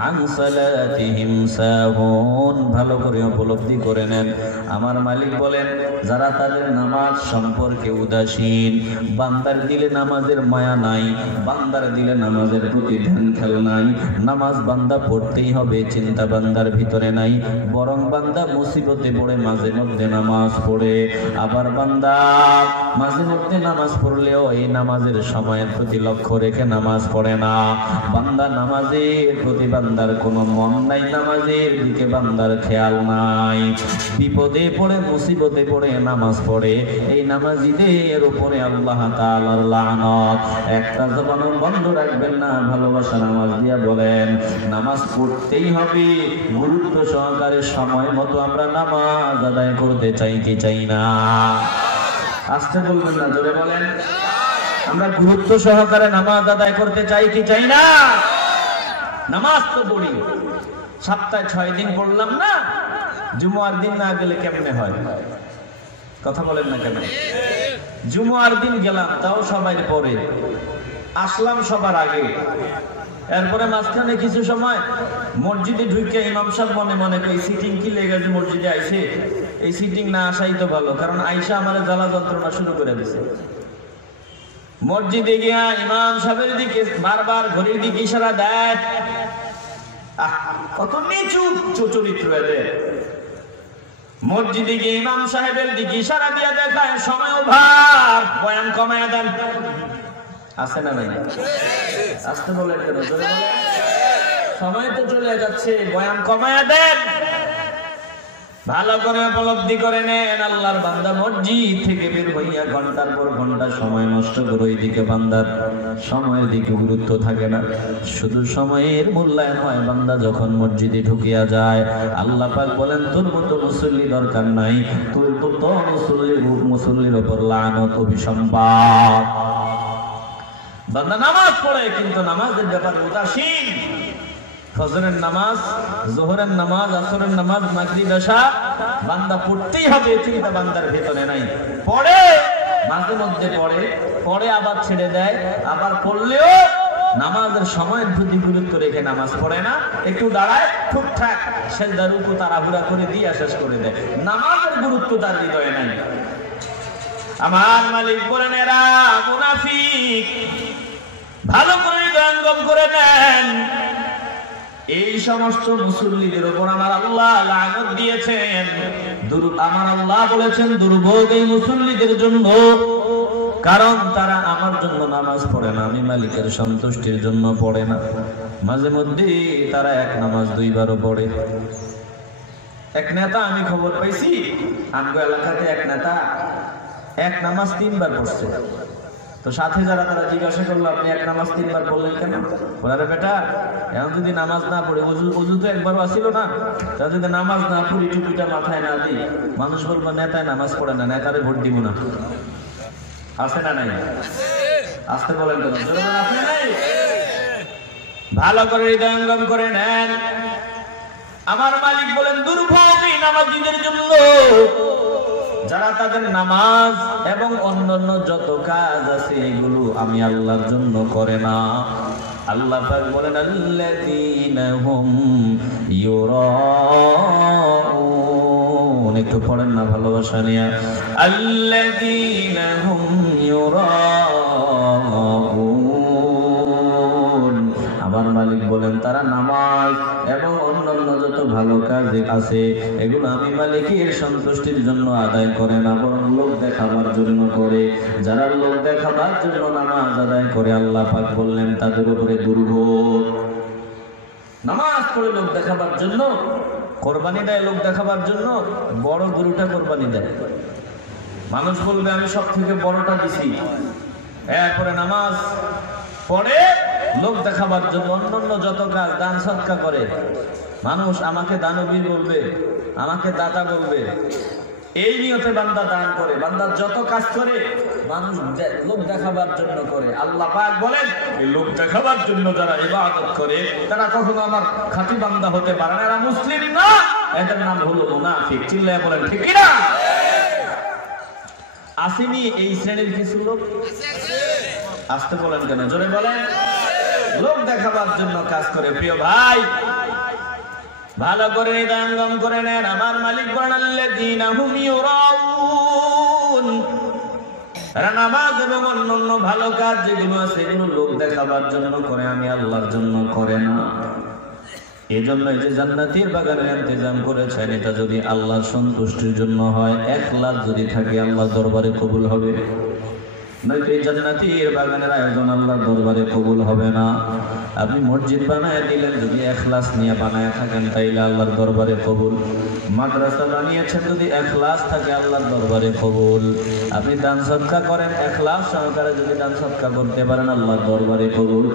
আন সালাতিহিম সাহুন, ভালো করে উপলব্ধি করে নেন। আমার মালিক বলেন যারা তাদের নামাজ সম্পর্কে উদাসীন, বান্দার দিলে নামাজের মায়া নাই, বান্দার দিলে নামাজের প্রতি ধ্যান খেয়াল নাই। নামাজ বান্দা পড়তেই হবে, চিন্তা বান্দার ভিতরে নাই, বরং বান্দা মুসিবতে পড়ে মাঝে মধ্যে নামাজ পড়ে। আবার বান্দা মাঝে মধ্যে নামাজ পড়লেও এই নামাজের সময়ের প্রতি লক্ষ্য রেখে নামাজ পড়ে না। বান্দা নামাজের প্রতি বান্দার কোনো মন নাই, নামাজের দিকে বান্দার খেয়াল নাই। বিপদে পড়ে মুসিবতে পড়ে নামাজ পড়ে, এই নামাজীদের উপরে আল্লাহ তাআলার লানত। একটা জবান বন্ধ রাখবেন না, ভালোবাসা নামাজ দিয়া বলেন নামাজ পড়তেই হবে। গুরুত্ব সহকারে সময় মতো আমরা নামাজ আদায় করতে চাই কি চাই না? আস্তে বলবেন না, জোরে বলেন। আমরা গুরুত্ব সহকারে নামাজ আদায় করতে চাই কি চাই না? নামাজ তো পড়ি, সপ্তাহে 6 দিন পড়লাম না, জুমার দিন না গেলে কেমনে হয়? কথা বলেন না কেন? জুমার দিন গেলাম, তাও সবাই পড়ে, আসলাম সবার আগে। এরপরে মাঝখানে কিছু সময় মসজিদে ঢুকে ইমাম সাহেব মনে মনে এই সিটিং কি লেগে গেছে, মসজিদে আইসে এই সিটিং না আসাই তো ভালো, কারণ আইসা আমার জ্বালা যন্ত্রণা শুরু করে দিছে। মসজিদে গিয়া ইমাম সাহেবের দিকে বারবার ঘড়ির দিকে ইশারা দেয়। কত নিচু চরিত্র এদের। মসজিদে গিয়ে ইমাম সাহেবের দিকে ইশারা দিয়ে দেখায় সময় ওভার, বয়ান কমায়া দেন। আছে না নাই? আসতে বলেন কেন? সময় তো চলে যাচ্ছে, বয়ান কমায়া দেন। ভালো করে উপলব্ধি করে নেন। আল্লাহর বান্দা মসজিদ থেকে বের হইয়া ঘন্টার পর ঘন্টা সময় নষ্ট করে ওই দিকে বান্দার সময়ের দিকে গুরুত্ব থাকে না, শুধু সময়ের মূল্যায়ন হয় বান্দা যখন মসজিদে ঢুকিয়া যায়। আল্লাহ পাক বলেন তোর মতো মুসল্লি দরকার নাই, তুই তো মুসল্লির উপর লানত, অভিসম্পাত। বান্দা নামাজ পড়ে কিন্তু নামাজের ব্যাপারে উদাসীন। ফজরের নামাজ, যোহরের নামাজ, আসরের নামাজ, মাগরিব, ইশা বান্দা পড়তেই হবে, চিন্তা বান্দার ভেতরে নাই। পড়ে মাঝে মধ্যে পড়ে আবার ছেড়ে দেয়, আবার পড়লেও নামাজের সময়ের প্রতি গুরুত্ব রেখে নামাজ পড়ে না। একটু দাঁড়ায়, ঠিকঠাক সেজদা রুকু তাড়াহুড়া করে দিয়ে শেষ করে দেয়। নামাজের গুরুত্ব তার হৃদয়ে নাই। আমার মালিক বলেন এরা মুনাফিক। ভালো করে হৃদয়ঙ্গম করে নেন। এই সমস্ত মুসল্লিদের উপর আমার আল্লাহ লানত দিয়েছেন। আমার আল্লাহ বলেছেন দুর্ভোগ এই মুসল্লিদের জন্য, কারণ তারা আমার জন্য নামাজ পড়ে না, আমি মালিকের সন্তুষ্টির জন্য পড়ে না। মাঝে মধ্যে তারা এক নামাজ 2 বারও পড়ে। এক নেতা আমি খবর পাইছি, আমগো এলাকাতে এক নেতা এক নামাজ 3 বার পড়ছে। তো সাথে যারা তারা জিজ্ঞাসা করলো আপনি এক নামাজ 3 বার পড়লেন কেন? বলে বেটা এখন যদি নামাজ না পড়ে, ওযু তো একবারও আসিল না, তা যদি নামাজ না পড়ি, টুপিটা মাথায় না দিই, মানুষ বলবো নেতায় নামাজ পড়ে না, নেতারে ভোট দিব না। আছে না নাই? আসতে বলেন কেন? আপনি নাই? ভালো করে হৃদয়ঙ্গম করে নেন। আমার মালিক বলেন দুর্ভোগ এই নামাজীদের জন্য, যারা তাদের নামাজ এবং অন্যান্য যত কাজ আছে এগুলো আমি আল্লাহর জন্য করে না। আল্লাহ পাক বলেন আল্লাযীনা হুম ইউরাউন। একটু পড়েন না ভালোবাসা নিয়ে। আল্লাযীনা হুম ইউরাউন ভালো কাজ আছে, এগুলো আমি মালিকের সন্তুষ্টির জন্য আদায় করে না, বরং লোক দেখাবার জন্য করে। যারা লোক দেখাবার জন্য নামাজ আদায় করে, আল্লাহ পাক বললেন তাদের উপরে দুর্ভোগ। নামাজ পড়ে লোক দেখাবার জন্য, কোরবানি দেয় লোক দেখাবার জন্য, বড় গরুটা কোরবানি দেয়। মানুষ বলবে আমি সব থেকে বড়টা দিছি, এরপরে নামাজ পড়ে লোক দেখাবার জন্য অন্যান্য যত কাজ দান সৎকা করে। মানুষ আমাকে দানবীর বলবে, আমাকে দাতা বলবে, এই নিয়তে বান্দা দান করে। বান্দা যত কাজ করে মানুষ লোক দেখাবার জন্য করে। আল্লাহ পাক বলেন এই লোক দেখাবার জন্য যারা ইবাদত করে তারা কখনো আমার খাঁটি বান্দা হতে পারে না, এরা মুসলিম না, এদের নাম হলো মুনাফিক। চিল্লায় বলেন ঠিক কি না? আসেনি এই শ্রেণীর কিছু লোক? আসতে বলেন কেন? জোরে বলেন। লোক দেখাবার জন্য কাজ করে। প্রিয় ভাই, ভালো করে হৃদয়ঙ্গম করে নেন। আমার মালিক বলেন আল্লাযীনা হুম ইউরাউন, এরা নামাজ এবং অন্যান্য ভালো কাজ যেগুলো আছে এগুলো লোক দেখাবার জন্য করে, আমি আল্লাহর জন্য করে না। এই জন্য এই যে জান্নাতের বাগানের ইন্তজাম করেছেন, এটা যদি আল্লাহর সন্তুষ্টির জন্য হয়, ইখলাস যদি থাকে, আল্লাহর দরবারে কবুল হবে। নয়তো এই জান্নাতের বাগানের আয়োজন আল্লাহর দরবারে কবুল হবে না। আপনি মসজিদ বানায় দিলেন, যদি ইখলাস নিয়ে বানায় থাকেন তাইলে আল্লাহর দরবারে কবুল। মাদ্রাসা বানিয়েছেন, যদি ইখলাস থাকে আল্লাহর দরবারে কবুল। আপনি দান সদকা করেন, ইখলাস সহকারে যদি দান সদকা করতে পারেন আল্লাহর দরবারে কবুল।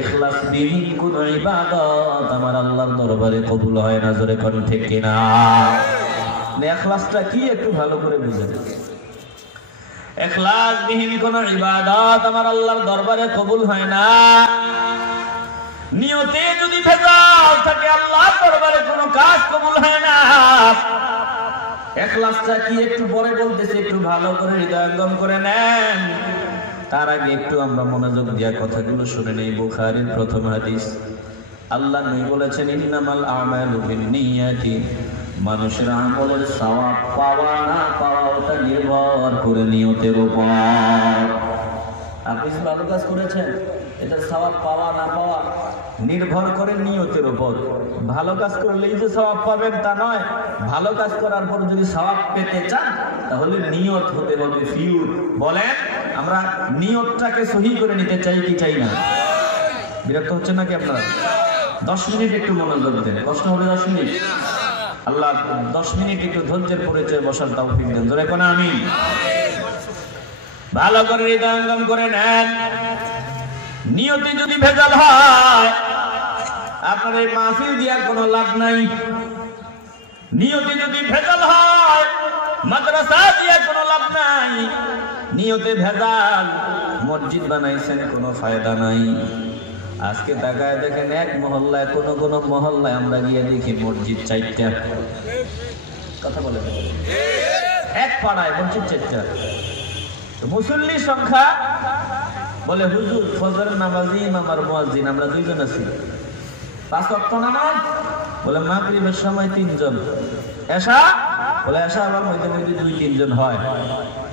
ইখলাস বিহীন কোন ইবাদত আমার আল্লাহর দরবারে কবুল হয় না। জোরে কোন ঠিক কিনা? ইখলাসটা কি একটু ভালো করে বুঝেন। ইখলাস বিহীন কোন ইবাদত আমার আল্লাহর দরবারে কবুল হয় না। নিয়তে যদি ভেজাল থাকে আল্লাহর দরবারে কোনো কাজ কবুল হয় না। ইখলাসটা কি একটু পরে বলতেছি, একটু ভালো করে হৃদয়ঙ্গম করে নেন। তার আগে একটু আমরা মনোযোগ দিয়া কথাগুলো শুনে নেই। বুখারীর প্রথম হাদিস, আল্লাহ নবী বলেছেন ইন্নামাল আমালু বিন্নিয়াতি, মানুষের আমলের সওয়াব পাওয়া না পাওয়া ওটা নির্ভর করে নিয়তের উপর। আপনি ভালো কাজ করেছেন, এটা সওয়াব পাওয়া না পাওয়া নির্ভর করে নিয়তের উপর। ভালো কাজ করলেই যে সওয়াব পাবেন তা নয়। ভালো কাজ করার পর যদি সওয়াব পেতে চান তাহলে নিয়ত হতে হবে ফিউর। বলেন আমরা নিয়তটাকে সহি করে নিতে চাই কি চাই না? বিরক্ত হচ্ছে নাকি আপনারা? 10 মিনিট একটু মনোযোগ দেন। কষ্ট হবে 10 মিনিট? আল্লাহ 10 মিনিট একটু ধৈর্যের পরিচয় বসার তৌফিক দেন। জোরে কোন আমিন। ভালো করে হৃদয়ঙ্গম করে নেন। নিয়তে যদি ভেজাল হয় আপনার এই মাহফিল দিয়া কোনো লাভ নাই। নিয়তে যদি ভেজাল হয় মাদ্রাসা দিয়া কোনো লাভ নাই। নিয়তে ভেজাল, মসজিদ বানাইছেন কোনো ফায়দা নাই। আজকে তাকায় দেখেন এক মহল্লায়, কোন মহল্লায় আমরা গিয়ে দেখি মসজিদ 4টা। কথা বলে এক পাড়ায় মসজিদ 4টা। মুসল্লি সংখ্যা বলে হুজুর ফজরের নামাজি ইমাম আর মুয়াজ্জিন আমরা 2 জন আছি। 5 ওয়াক্ত নামাজ বলে মাগরিবের সময় 3 জন। এশা বলে এশা আবার মধ্যে 2-3 জন হয়।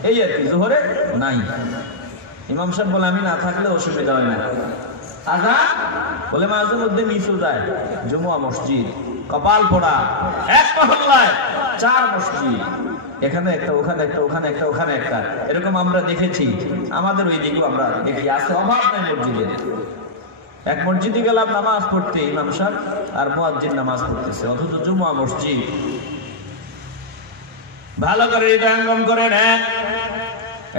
এই আর কি, জোহরে নাই। ইমাম সাহেব বলে আমি না থাকলে অসুবিধা হয় না। আজান বলে মাঝে মধ্যে মিসও যায়। জুমুয়া মসজিদ, কপাল পোড়া, এক মহল্লায় 4 মসজিদ। এখানে একটা, ওখানে একটা, ওখানে একটা, ওখানে একটা, এরকম আমরা দেখেছি। আমাদের ওই দিকেও আমরা দেখি আছে, অভাব নাই মসজিদের। এক মসজিদে গেলাম নামাজ পড়তে, ইমাম সাহেব আর মুয়াজ্জিন নামাজ পড়তেছে, অথচ জুমুয়া মসজিদ। ভালো করে হৃদয়ঙ্গম করে নেন।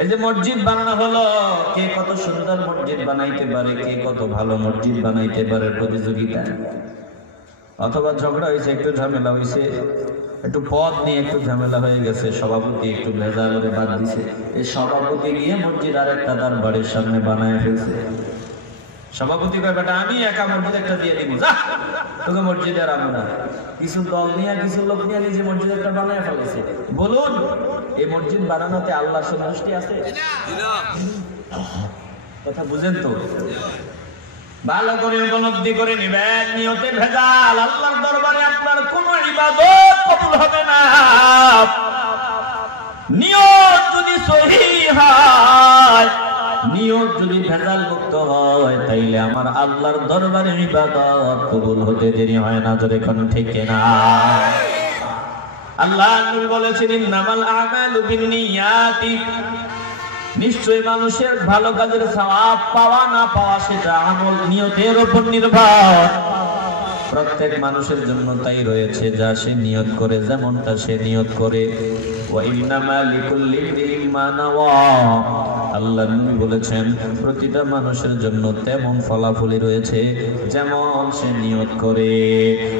এই যে মসজিদ বানানো হলো, কে কত সুন্দর মসজিদ বানাইতে পারে, কে কত ভালো মসজিদ বানাইতে পারে প্রতিযোগিতা। অথবা ঝগড়া হয়েছে, একটু ঝামেলা হয়েছে, একটু পদ নিয়ে একটু ঝামেলা হয়ে গেছে, সভাপতি একটু ভেজাল করে বাদ দিছে। এই সভাপতি গিয়ে মসজিদ আর একটা তার বাড়ির সামনে বানায় ফেলছে। সভাপতি কয় বেটা আমি একা মসজিদ একটা দিয়ে দিব, যা তোকে মসজিদে আর আমি না। কিছু দল নিয়ে, কিছু লোক নিয়ে নিজে মসজিদ একটা বানায় ফেলেছে। বলুন এই মসজিদ বানানোতে আল্লাহর সন্তুষ্টি আছে? কথা বুঝেন তো? ভালো করে উপলব্ধি করে নিবেন। নিয়তে ভেজাল, আল্লাহর দরবারে আপনার কোনো ইবাদত কবুল হবে না। নিয়ত যদি সহিহ হয়, নিয়ত যদি ভেজাল মুক্ত হয় তাইলে আমার আল্লাহর দরবারে ইবাদত কবুল হতে দেরি হয় না। জোরে কোন ঠিক না? আল্লাহ নবী বলেছেন ইন্নামাল আমালু বিন্নিয়াতি, নিশ্চয় মানুষের ভালো কাজের সওয়াব পাওয়া না পাওয়া সেটা আমল নিয়তের উপর নির্ভর। প্রত্যেক মানুষের জন্য তাই রয়েছে, যা সে নিয়ত করে যেমনটা সে নিয়ত করে। ওয়া ইন্নামা লিকুল্লি ইমরিইন মা নাওয়া, আল্লাহ নবী বলেছেন প্রতিটা মানুষের জন্য তেমন ফলাফলই রয়েছে যেমন সে নিয়ত করে।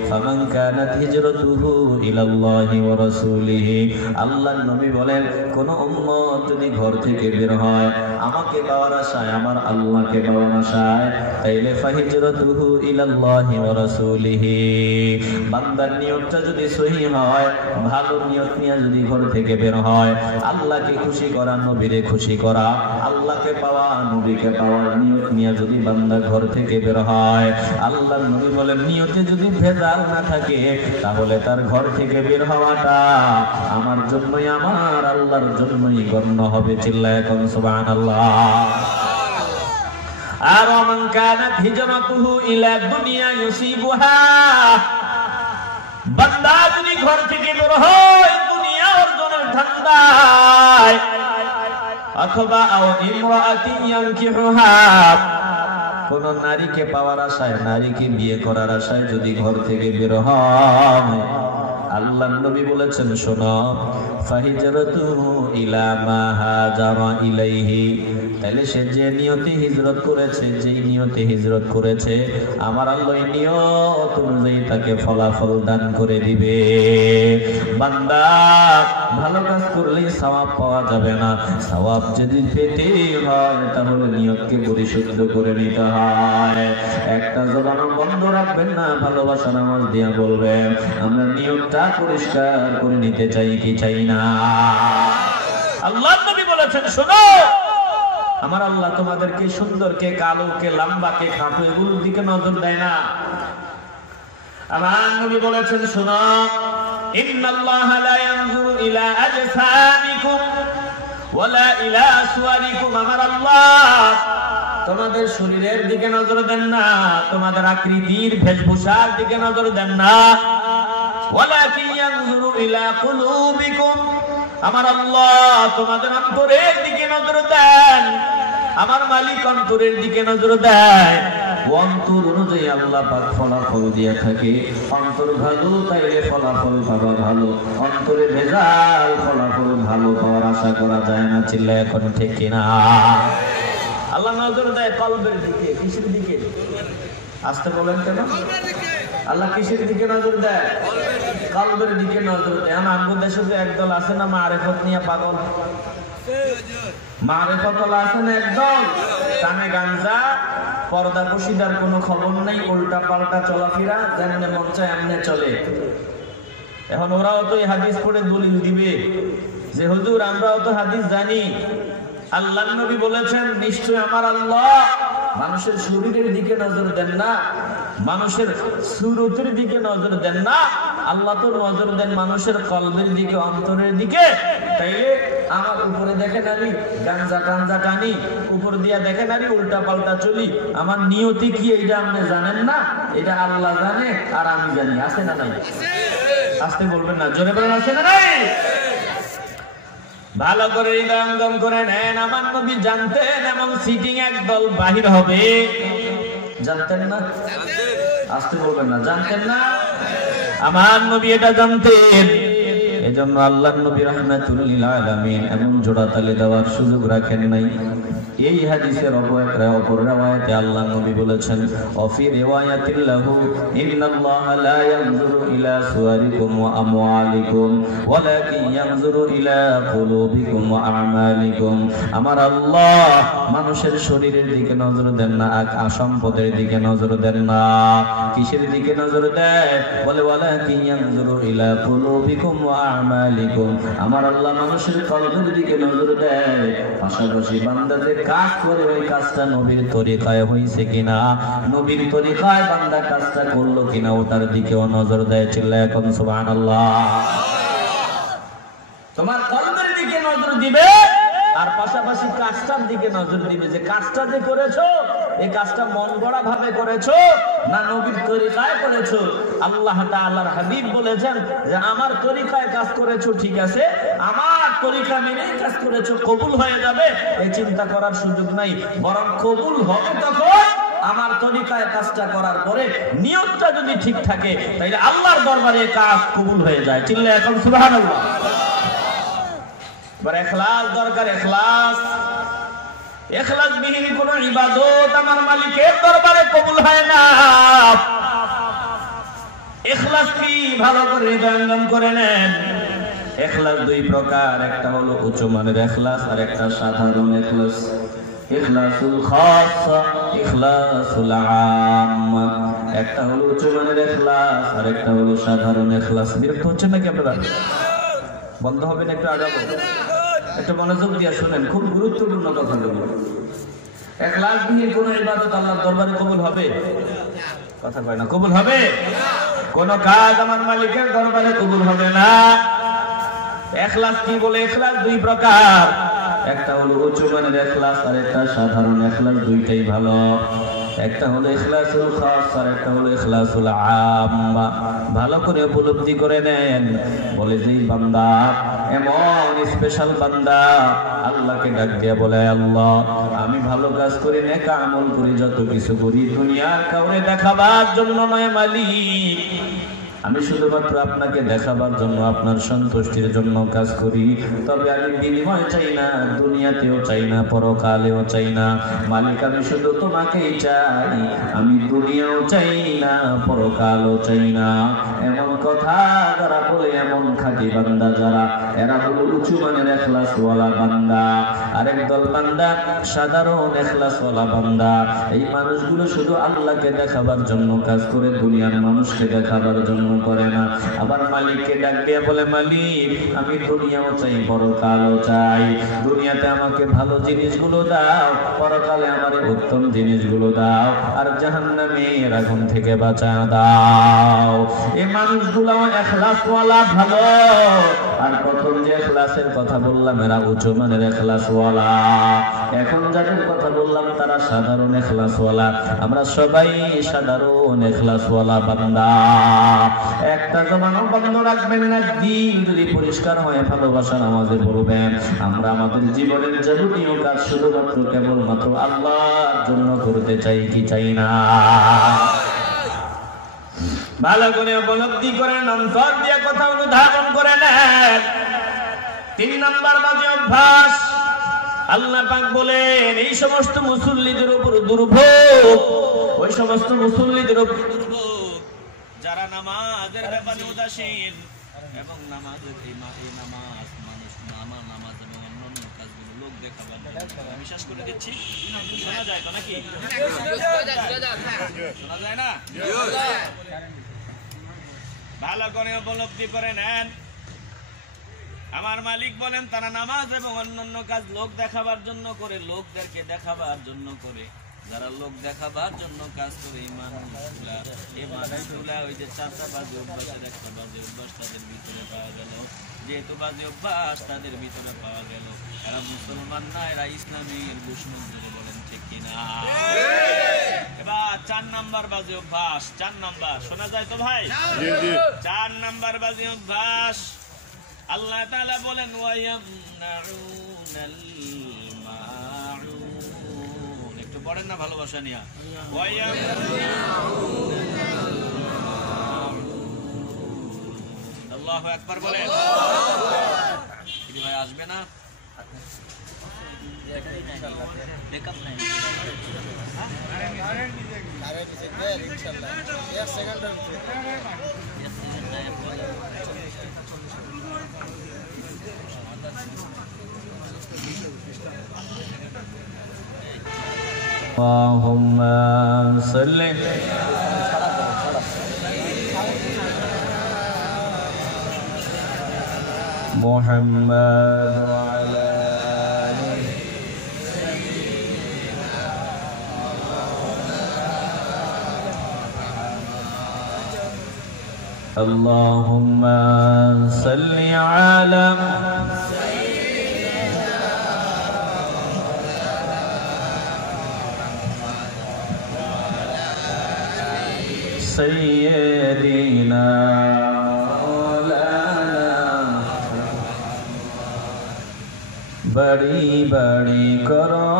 ফামান কানাত হিজরাতুহু ইলাল্লাহি ওয়া রাসূলিহি, আল্লাহ নবী বলেন কোন উম্মত যদি ঘর থেকে বের হয় আমাকে পাওয়ার আশায়, আমার আল্লাহকে পাওয়ার আশায়, তাইলে ফাহিজরাতুহু ইলাল্লাহি ওয়া রাসূলিহি, বান্দার নিয়তটা যদি সহিহ হয়, ভালো নিয়ত নিয়ে যদি ঘর থেকে বের হয়, আল্লাহকে খুশি করা, নবীরে খুশি করা, আল্লাহকে পাওয়া, নবীকে পাওয়ার নিয়ত নিয়ে যদি বান্দা ঘর থেকে বের হয়, আল্লাহর নবী বলেন নিয়তে যদি ভেজাল না থাকে তাহলে তার ঘর থেকে বের হওয়াটা আমার জন্যই, আমার আল্লাহর জন্যই গণ্য হবে। চিল্লায় কোন সুবহানাল্লাহ। আর মান কানাত হিজরাতুহু ইলা দুনিয়া ইউসিবুহা, বান্দা যদি ঘর থেকে বের হয় দুনিয়া অর্জনের ধান্দায়, অথবা আও ইমরাআতিন ইয়ানকিহুহা, কোন নারীকে পাওয়ার আশায়, নারীকে বিয়ে করার আশায় যদি ঘর থেকে বের হয়, আল্লাহর নবী বলেছেন শোনো, ফাহিজরাতুহু ইলা মা হাজারা ইলাইহি, তাহলে সে যে নিয়তে হিজরত করেছে, যেই নিয়তে হিজরত করেছে, আমার আল্লাহ নিয়ত অনুযায়ী তাকে ফলাফল দান করে দিবে। বান্দা ভালো কাজ করলেই সওয়াব পাওয়া যাবে না, সওয়াব যদি পেতে হয় তাহলে নিয়তকে পরিশুদ্ধ করে নিতে হয়। একটা জবান বন্ধ রাখবেন না, ভালোবাসা নামাজ দিয়া বলবেন আমরা নিয়তটা পরিষ্কার করে নিতে চাই কি চাই না। আল্লাহ নবী বলেছেন শোনো, আমার আল্লাহ তোমাদেরকে সুন্দরকে, কালোকে, লম্বাকে, খাটো এগুলোর দিকে নজর দেয় না। আমার নবী বলেছেন শোনো, ইন্নাল্লাহা লা ইয়ানজুরু ইলা আজসামিকুম ওয়ালা ইলা সুওয়ারিকুম, আমার আল্লাহ তোমাদের শরীরের দিকে নজর দেন না, তোমাদের আকৃতির বেশভূষার দিকে নজর দেন না, ওয়ালাকিন ইয়ানজুরু ইলা কুলুবিকুম, আমার আল্লাহ তোমাদের অন্তরের দিকে নজর দেন। আমার মালিক অন্তরের দিকে নজর দেয়, অন্তর অনুযায়ী আল্লাহ পাক ফলাফল দিয়ে থাকে। অন্তর ভালো তাইলে ফলাফল পাওয়া ভালো, অন্তরে ভেজাল ফলাফল ভালো পাওয়ার আশা করা যায় না। চিল্লায় এখন ঠিক কিনা? আল্লাহ নজর দেয় কলবের দিকে। কিসের দিকে? আসতে বলেন কেন? আল্লাহ কিসের দিকে নজর দেয়? কলবের দিকে নজর দেয়। আমাদের দেশে যে একদল আছে না মারেফত নিয়ে পাগল, মারেফত আছে না একদল, কানে গাঞ্জা, পর্দা কশিদার কোনো খবর নেই, উল্টা পাল্টা চলাফেরা, যেমনে মন চায় এমনে চলে। এখন ওরাও তো এই হাদিস পড়ে দলিল দিবে যে হুজুর আমরাও তো হাদিস জানি, আল্লাহর নবী বলেছেন নিশ্চয় আমার আল্লাহ মানুষের শরীরের দিকে নজর দেন না, মানুষের সুরতের দিকে নজর দেন না, আল্লাহ তো নজর দেন মানুষের কলবের দিকে, অন্তরের দিকে। তাইলে আমার উপরে দেখে নারী গাঞ্জা টাঞ্জা টানি, উপর দিয়া দেখে নারী উল্টা পাল্টা চলি, আমার নিয়তি কি এটা আপনি জানেন না? এটা আল্লাহ জানে আর আমি জানি। আছে না নাই? আসতে বলবেন না, জোরে বলেন আছে না নাই? ভালো করে হৃদয়ঙ্গম করে নেন, আমার নবী জানতেন এমন সিটিং একদল বাহির হবে। জানতেন না? আসতে বলবেন না, জানতেন না? আমার নবী এটা জানতেন। এজন্য আল্লাহর নবী রাহমাতুল লিল আলামিন এমন জোড়া তালে দেওয়ার সুযোগ রাখেন নাই। এই হাদিসের অপর riwayate আল্লাহ নবী বলেছেন অফি রিওয়ায়াতিল লাহু ইন্নাল্লাহা লা ইয়ানজুরু ইলা সুওয়ারিকুম ওয়া আমওয়ালিকুম ওয়ালাকিন ইয়ানজুরু ইলা কুলুবিকুম ওয়া আমালিকুম, আমার আল্লাহ মানুষের শরীরের দিকে নজর দেন না, সম্পদের দিকে নজর দেন না। কিসের দিকে নজর দেয়? বলে ওয়ালাকিন ইয়ানজুরু ইলা কুলুবিকুম ওয়া আমালিকুম, আমার আল্লাহ মানুষের কলবের দিকে নজর দেয়। পাশাপাশি বান্দাদের কাজ করে ওই কাজটা নবীর তরিকায় হইছে কিনা, নবীর তরিকায় বান্দা কাজটা করলো কিনা ওটার দিকেও নজর দেয়। চিল্লায় এখন সুবহানাল্লাহ। তোমার কলবের দিকে নজর দিবে, আর পাশাপাশি কাজটার দিকে নজর দিবে যে কাজটা যে করেছো এই কাজটা মন গড়া ভাবে করেছো না নবীর তরিকায় করেছো। আল্লাহ তাআলার হাবিব বলেছেন যে আমার তরিকায় কাজ করেছো ঠিক আছে, আমার তরিকা মেনে কাজ করেছো, কবুল হয়ে যাবে এই চিন্তা করার সুযোগ নাই, বরং কবুল হবে তখন আমার তরিকায় কাজটা করার পরে নিয়তটা যদি ঠিক থাকে তাহলে আল্লাহর দরবারে কাজ কবুল হয়ে যায়। চিল্লায়ে এখন সুবহানাল্লাহ। এবার ইখলাস দরকার, ইখলাস বিহীন কোন ইবাদত আমার মালিকের দরবারে কবুল হয় না। ইখলাস কি ভালো করে হৃদয়ঙ্গম করে নেন। ইখলাস দুই প্রকার, একটা হলো উচ্চ মানের ইখলাস আর একটা সাধারণ ইখলাস। ইখলাসুল খাসা, ইখলাসুল আম্মা। একটা হলো উচ্চ মানের ইখলাস আর একটা হলো সাধারণ ইখলাস। বিরক্ত হচ্ছেন নাকি আপনারা? বন্ধ হবে না, একটু আগাবো, একটু মনোযোগ দিয়ে শুনেন, খুব গুরুত্বপূর্ণ কথা বলবো। ইখলাস বিহীন কোন ইবাদত আল্লাহর দরবারে কবুল হবে? কথা কয় না, কবুল হবে? কোন কাজ আমার মালিকের দরবারে কবুল হবে না। ইখলাস কি বলে? ইখলাস দুই প্রকার, একটা হলো উচ্চ মানের ইখলাস আর একটা সাধারণ ইখলাস। দুইটাই ভালো। একটা হলো ইখলাসুল খাস আর একটা হলো ইখলাসুল আম্মা। ভালো করে উপলব্ধি করে নেন। বলে যে বান্দা এমন স্পেশাল বান্দা আল্লাহকে ডাক দিয়ে বলে, আল্লাহ আমি ভালো কাজ করি, নেক আমল করি, যত কিছু করি দুনিয়ার কাউরে দেখাবার জন্য নয় মালিক, আমি শুধুমাত্র আপনাকে দেখাবার জন্য, আপনার সন্তুষ্টির জন্য কাজ করি। তবে আমি বিনিময় চাই না, দুনিয়াতেও চাই না, পরকালেও চাই না। মালিক আমি শুধু তোমাকেই চাই, আমি দুনিয়াও চাই না, পরকালও চাই না। এমন কথা যারা বলে, এমন খাঁটি বান্দা যারা, এরা হলো উঁচু মানের ইখলাসওয়ালা বান্দা। আরেক দল বান্দা সাধারণ ইখলাসওয়ালা বান্দা। এই মানুষগুলো শুধু আল্লাহকে দেখাবার জন্য কাজ করে, দুনিয়ার মানুষকে দেখাবার জন্য করে না। আবার মালিককে ডাক দিয়ে বলে, মালিক আমি দুনিয়াও চাই, পরকালও চাই। দুনিয়াতে আমাকে ভালো জিনিসগুলো দাও, পরকালে আমার উত্তম জিনিসগুলো দাও, আর জাহান্নামের আগুন থেকে বাঁচায় দাও। এই মানুষগুলো ইখলাসওয়ালা ভালো। আর প্রথম যে ইখলাসের কথা বললাম এরা উঁচু মানের ইখলাসওয়ালা। এখন যাদের কথা বললাম তারা সাধারণ ইখলাসওয়ালা। আমরা সবাই সাধারণ ইখলাসওয়ালা বান্দা। একটা জমানো বন্ধ রাখবেন না, দিন যদি পরিষ্কার হয় ভালোবাসা নামাজে পড়বেন। আমরা আমাদের জীবনের যাবতীয় কাজ শুধুমাত্র কেবলমাত্র আল্লাহর জন্য করতে চাই কি চাই না? ভালো করে উপলব্ধি করেন, অন্তর দিয়ে কথা অনুধাবন করে নেন। 3 নাম্বার বাজে অভ্যাস। আল্লাহ পাক বলেন এই সমস্ত মুসল্লিদের উপর দুর্ভোগ, ওই সমস্ত মুসল্লিদের উপর যারা নামাজের ব্যাপারে উদাসীন এবং নামাজের এই নামাজ মানুষ নামাজ এবং অন্যান্য কাজগুলো লোক দেখাবার জন্য। আমি শেষ করে দিচ্ছি, শোনা যায় তো নাকি? শোনা যায় না? ভালো করে উপলব্ধি করে নেন। আমার মালিক বলেন তারা নামাজ এবং অন্যান্য কাজ লোক দেখাবার জন্য করে, লোকদেরকে দেখাবার জন্য করে। যারা লোক দেখাবার জন্য কাজ করে এই মানুষগুলা ওই যে 4টা বাজে অভ্যাসের একটা বাজে অভ্যাস তাদের ভিতরে পাওয়া গেল। যেহেতু বাজে অভ্যাস তাদের ভিতরে পাওয়া গেল, এরা মুসলমান না, এরা ইসলামের দুশমন। বলেন ঠিক কিনা? এবার 4 নাম্বার বাজে অভ্যাস। 4 নাম্বার শোনা যায় তো ভাই? 4 নাম্বার বাজে অভ্যাস। আল্লাহ তাআলা বলেন ওয়ায়ামনাউনাল মাউন। একটু পড়েন না ভালোবাসা নিয়া। আল্লাহু আকবার বলেন। ভাই আসবে না? اللهم صل محمد وعلى آله اللهم صل على سيدنا बड़ी बड़ी करो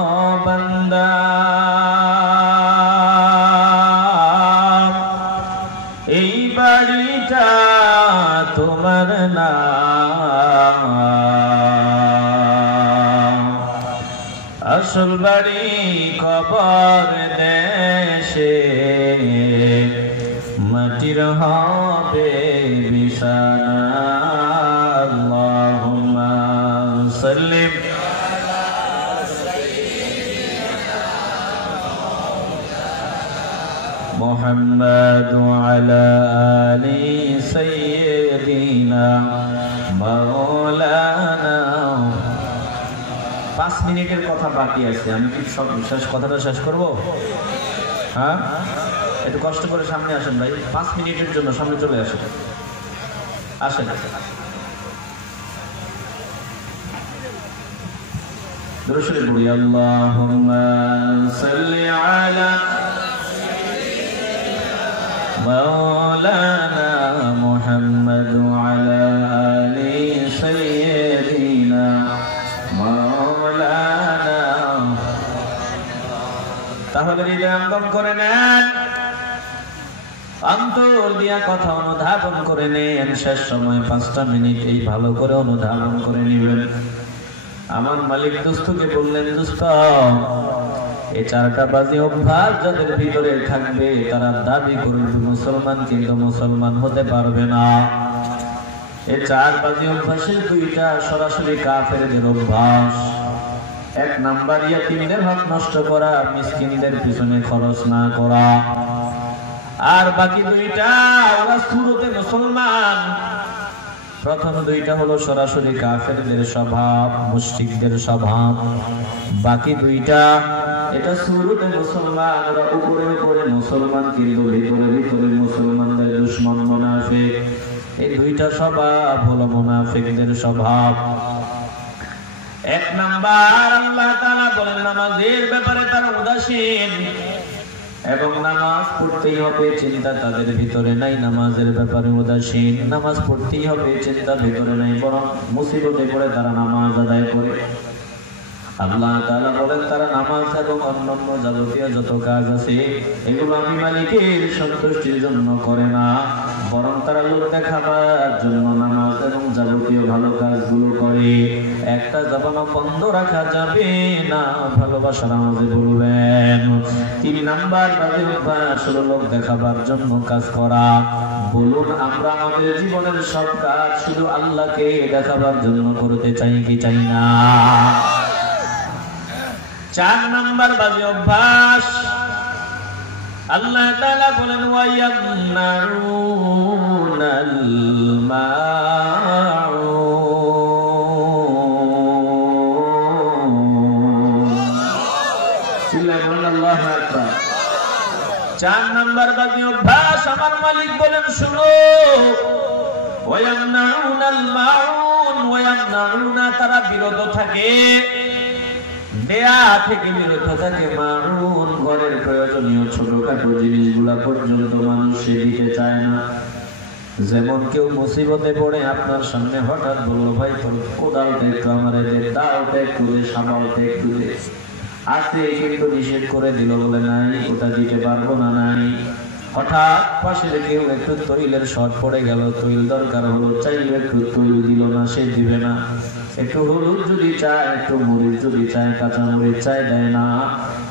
बंदा এই বাড়িটা তোমার না আসল বাড়ি কবর দেশে মাটির হবে বিছানা আল্লাহুম্মা সাল্লি محمد وعلى آل سيدنا مولانا 5 মিনিটের কথা বাকি আছে আমি কি সব শেষ কথাটা শেষ করব হ্যাঁ একটু কষ্ট করে সামনে আসেন ভাই 5 মিনিটের জন্য সামনে চলে আসেন আসেন দুরূদ শরীফ পড়ি আল্লাহুম্মা সাল্লি আলা مولانا محمد وعلى آل سيدنا مولانا তাহলে হৃদয়ঙ্গম করে নেন অন্তর দিয়া কথা অনুধাবন করে নেন শেষ সময় 5টা মিনিট এই ভালো করে অনুধাবন করে নেবেন আমার মালিক দোস্তকে বললেন দোস্ত এই 4টা বাজে অভ্যাস যাদের ভিতরে থাকবে তারা দাবি করবে মুসলমান কিন্তু মুসলমান হতে পারবে না এই 4 বাজে অভ্যাসের 2টা সরাসরি কাফেরদের অভ্যাস 1 নাম্বার ইয়াতীমদের হক নষ্ট করা মিসকিনদের পিছনে খরচ না করা আর বাকি 2টা ওরা শুরুতে মুসলমান প্রথম 2টা হলো সরাসরি কাফেরদের স্বভাব মুশরিকদের স্বভাব বাকি 2টা এটা শুরুতে মুসলমান ওরা উপরে উপরে মুসলমান কিন্তু ভিতরে ভিতরে মুসলমানদের দুশমন মুনাফিক এই 2টা স্বভাব হলো মুনাফিকদের স্বভাব 1 নাম্বার আল্লাহ তাআলা বলেন নামাজের ব্যাপারে তারা উদাসীন এবং নামাজ পড়তেই হবে চিন্তা তাদের ভিতরে নাই নামাজের ব্যাপারে উদাসীন নামাজ পড়তেই হবে চিন্তা ভিতরে নাই বরং মুসিবতে পড়ে তারা নামাজ আদায় করে আল্লাহ তাআলা বলেন তারা নামাজ এবং অন্যান্য যাবতীয় যত কাজ আছে এগুলো আমি মালিকের সন্তুষ্টির জন্য করে না বরং তারা লোক দেখাবার জন্য নামাজ এবং যাবতীয় ভালো কাজগুলো করে একটা জবান বন্ধ রাখা যাবে না ভালোবাসার আওয়াজে বলবেন 3 নাম্বার বাজে অভ্যাস হলো লোক দেখাবার জন্য কাজ করা বলুন আমরা আমাদের জীবনের সব কাজ শুধু আল্লাহকে দেখাবার জন্য করতে চাই কি চাই না 4 নাম্বার বাজে অভ্যাস আল্লাহ তাআলা বলেন ওয়ায়ামনাউনাল মাউন চিল্লায় বলেন আল্লাহু আকবার 4 নাম্বার বাজে অভ্যাস আমার মালিক বলেন শুনো ওয়ায়ামনাউনাল মাউন ওয়ায়ামনাউনা তারা বিরত থাকে দেয়া থেকে বিরত থাকে মাউন ঘরের প্রয়োজনীয় ছোটখাটো জিনিসগুলা পর্যন্ত মানুষ দিতে চায় না যেমন কেউ মুসিবতে পড়ে আপনার সামনে হঠাৎ বললো ভাই তোর কোদালটা একটু আমারে দে দাওটা একটু দে সামালটা একটু দে আসতে কিন্তু নিষেধ করে দিল বলে নাই ওটা দিতে পারবো না নাই হঠাৎ পাশের কেউ একটু তৈলের শর্ট পড়ে গেল তৈল দরকার হলো চাইলে একটু তৈল দিল না সে দিবে না একটু হলুদ যদি চায় একটু মরিচ যদি চায় কাঁচা মরিচ চাই দেয় না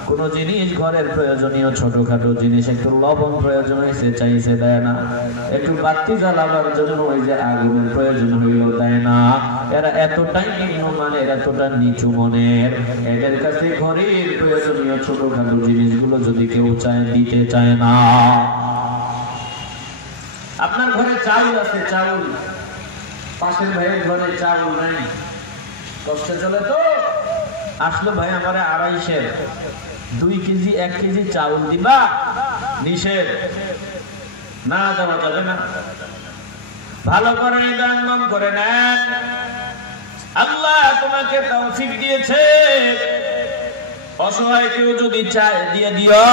কোনো জিনিস ঘরের প্রয়োজনীয় ছোটখাটো জিনিস একটু লবণ প্রয়োজন হয়েছে চাইছে দেয় না একটু বাতি জ্বালাবার জন্য ওই যে আগুনের প্রয়োজন হইল দেয় না এরা এতটাই নিম্নমানের এতটা নিচু মনের এদের কাছে ঘরের প্রয়োজনীয় ছোটখাটো জিনিসগুলো যদি কেউ চায় দিতে চায় না আপনার ঘরে চাউল আছে চাউল পাশের ভাইয়ের ঘরে চাউল নাই কষ্টে চলে তো আসলো ভাই আমারে 2.5 কেজি 1 কেজি চাউল দিবা নিষেধ না দেওয়া যাবে না ভালো করে দান করে নেন আল্লাহ তোমাকে তৌফিক দিয়েছে অসহায় কেউ যদি চায় দিয়ে দিও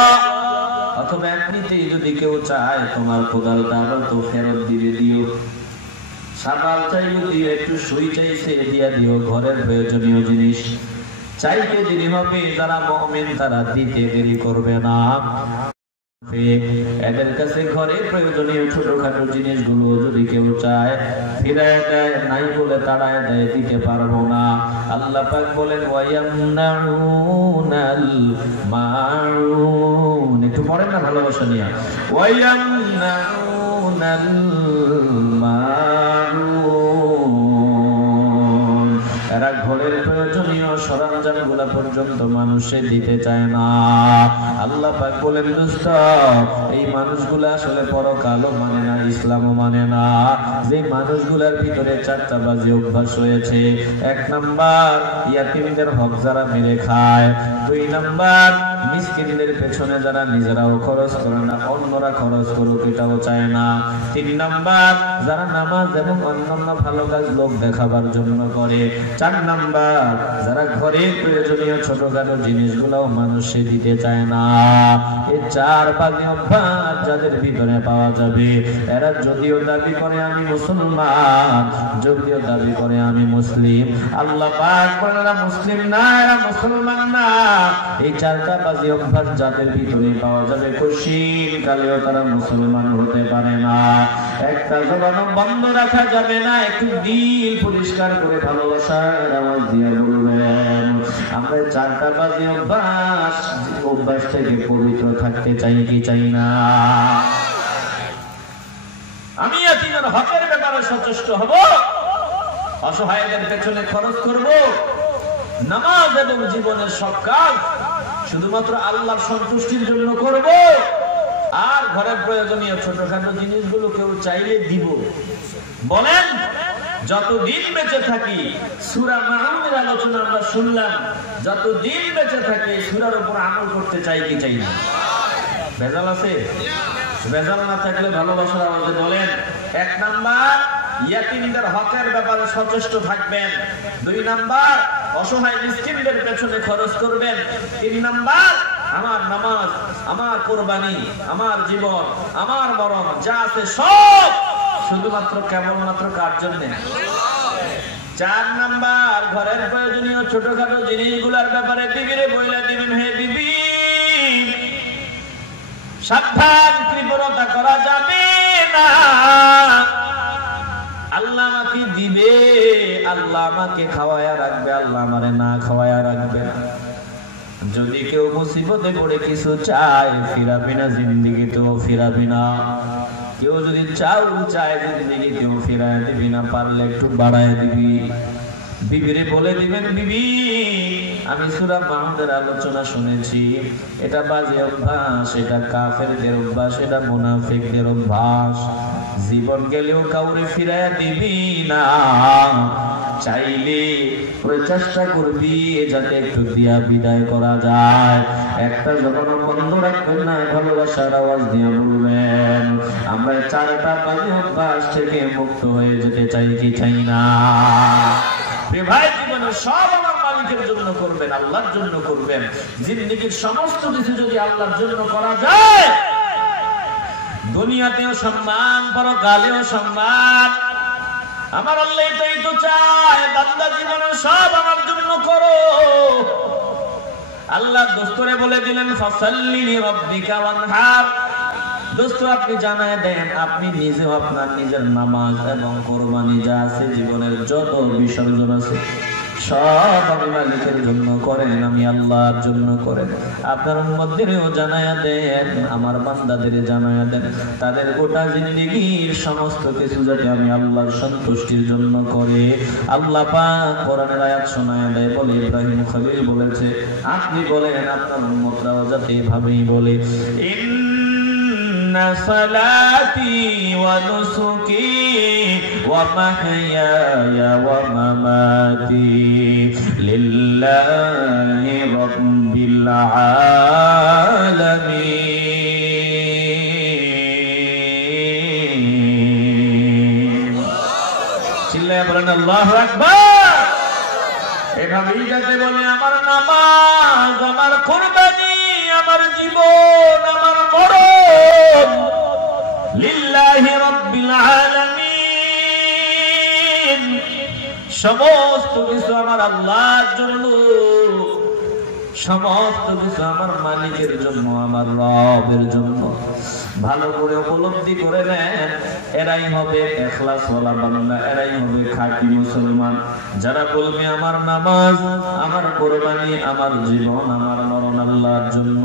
অথবা এমনিতেই যদি কেউ চায় তোমার কোদালটা আবার তো ফেরত দিয়ে দিও, সাবাল চাইলে দিও, একটু সুই চাইছে দিয়া দিও, ঘরের প্রয়োজনীয় জিনিস চাইতে দেরি হবে। যারা মুমিন তারা দিতে দেরি করবে না। এদের কাছে ঘরে প্রয়োজনীয় ছোটখাটো জিনিসগুলো যদি কেউ চায় ফিরায় দেয়, নাই বলে তাড়ায় দেয়, দিতে পারবো না। আল্লাহ পাক বলেন ওয়ায়ামনাউনাল মাউন, একটু পড়েন না ভালোবাসা নিয়ে, ওয়ায়ামনাউনাল মাউন, এরা ঘরের প্রয়োজনীয় সরঞ্জাম গুলা পর্যন্ত মানুষে দিতে চায় না। আল্লাহ পাক বলেন দোস্ত, এই মানুষগুলা আসলে পরকালও মানে না, ইসলামও মানে না। যে মানুষগুলার ভিতরে চারটাবাজি অভ্যাস হয়েছে, 1 নাম্বার ইয়াতীমদের হক যারা মেরে খায়, 2 নাম্বার মিসকিনদের পেছনে যারা নিজেরাও খরচ করে না, অন্যরা খরচ করুক এটাও চায় না, 3 নাম্বার যারা নামাজ এবং অন্যান্য ভালো কাজ লোক দেখাবার জন্য করে, 4 নাম্বার যারা ঘরে প্রয়োজনীয় ছোটখাটো জিনিসগুলোও মানুষে দিতে চায় না। এই 4 বাজে অভ্যাস যাদের ভিতরে পাওয়া যাবে, এরা যদিও দাবি করে আমি মুসলমান, যদিও দাবি করে আমি মুসলিম, আল্লাহ পাক বলেন এরা মুসলিম না, এরা মুসলমান না। এই 4টা বাজে অভ্যাস যাদের ভিতরে পাওয়া যাবে, কঠিন কালেও তারা মুসলমান হতে পারে না। একটা জবান বন্ধ রাখা যাবে না। একটু দিল পরিষ্কার করে ভালোবাসার আওয়াজ দিয়ে বলবেন, আমরা 4টা বাজে অভ্যাস থেকে পবিত্র থাকতে চাই কি চাই না? আমি ইয়াতীমের হকের ব্যাপারে সচেষ্ট হব, অসহায়দের পেছনে খরচ করব, নামাজ এবং জীবনের সব কাজ শুধুমাত্র আল্লাহর সন্তুষ্টির জন্য করব, আর ঘরের প্রয়োজনীয় ছোটখাটো জিনিসগুলো কেউ চাইলে দিব। বলেন যতদিন বেঁচে থাকি, সূরা মাউনের আলোচনা আমরা শুনলাম, যতদিন বেঁচে থাকি সূরার উপর আমল করতে চাই কি চাই না? ভেজাল আছে? ভেজাল না থাকলে ভালোবাসার আওয়াজে বলেন। 1 নাম্বার ইয়াতীমদের হকের ব্যাপারে সচেষ্ট থাকবেন, 2 নাম্বার অসহায় মিসকিনদের পেছনে খরচ করবেন, 3 নাম্বার আমার নামাজ, আমার কোরবানি, আমার জীবন, আমার মরণ যা আছে সব শুধুমাত্র কেবলমাত্র কার জন্য? 4 নাম্বার ঘরের প্রয়োজনীয় ছোটখাটো জিনিসগুলোর ব্যাপারে বিবিরে বইলা দিবেন, হে বিবি সাবধান, কৃপণতা করা যাবে না। আল্লাহ আমাকে দিবে, আল্লাহ আমাকে খাওয়ায়া রাখবে, আল্লাহ আমারে না খাওয়ায়া রাখবে না। যদি কেউ মুসিবতে পড়ে কিছু চায়, ফিরাবি না জিন্দেগিতেও ফিরাবি না। কেউ যদি চাউল চায়, জিন্দেগিতেও ফিরায় দিবি না, পারলে একটু বাড়ায় দিবি। বিবিরে বলে দিবেন, বিবি আমি সূরা মাউনের আলোচনা শুনেছি, এটা বাজে অভ্যাস, এটা কাফেরদের অভ্যাস, এটা মুনাফিকদের অভ্যাস, জীবন গেলেও কাউরে ফিরাইয়া দিবি না। চাইলে প্রচেষ্টা করবি যাতে একটু দিয়া বিদায় করা যায়। একটা জবান বন্ধ রাখবেন না, ভালোবাসার আওয়াজ দিয়ে বলবেন, আমরা 4টা বাজে অভ্যাস থেকে মুক্ত হয়ে যেতে চাই কি চাই না? ভাই জীবনে সব আমার মালিকের জন্য করবেন, আল্লাহর জন্য করবেন। জিন্দেগীর সমস্ত কিছু যদি আল্লাহর জন্য করা যায়, দুনিয়াতেও সম্মান, পরকালেও সম্মান। আমার আল্লাহ এটাই তো চায়, বান্দা জীবনে সব আমার জন্য করো। আল্লাহ দোস্তরে বলে দিলেন, ফাসাল্লি লিরাব্বিকা ওয়ানহার। দোস্ত আপনি জানায় দেন, আপনি নিজেও আপনার নিজের নামাজ এবং কোরবানি যা আছে, জীবনের যত বিসর্জন আছে সব আমি মালিকের জন্য করেন, আমি আল্লাহর জন্য করেন। আপনার উম্মতদেরও জানায়া দেন, আমার বান্দাদের জানায়া দেন, তাদের গোটা জিন্দেগীর সমস্ত কিছু যাতে আমি আল্লাহর সন্তুষ্টির জন্য করে। আল্লাহ পাক কোরআনের আয়াত শোনায়া দেয়, বলে ইব্রাহিম খলিল বলেছে, আপনি বলেন আপনার উম্মতরাও যাতে এভাবেই বলে, ইন্না সালাতি ওয়া নুসুকি ওয়া মাহইয়ায়া ওয়া মামাতি লিল্লাহি রাব্বিল আলামিন। চিল্লায়া বলেন আল্লাহু আকবার। এভাবেই যাতে বলে আমার নামাজ, আমার কুরবানি, আমার জীবন আমার মরণ লিল্লাহি রাব্বিল আলামিন, সমস্ত কিছু আমার আল্লাহর জন্য, সমস্ত কিছু আমার মালিকের জন্য, আমার রবের জন্য। ভালো করে উপলব্ধি করে নেন, এরাই হবে ইখলাসওয়ালা বান্দা, এরাই হবে খাঁটি মুসলমান। যারা বলবে আমার নামাজ, আমার কুরবানি, আমার জীবন, আমার মরণ আল্লাহর জন্য,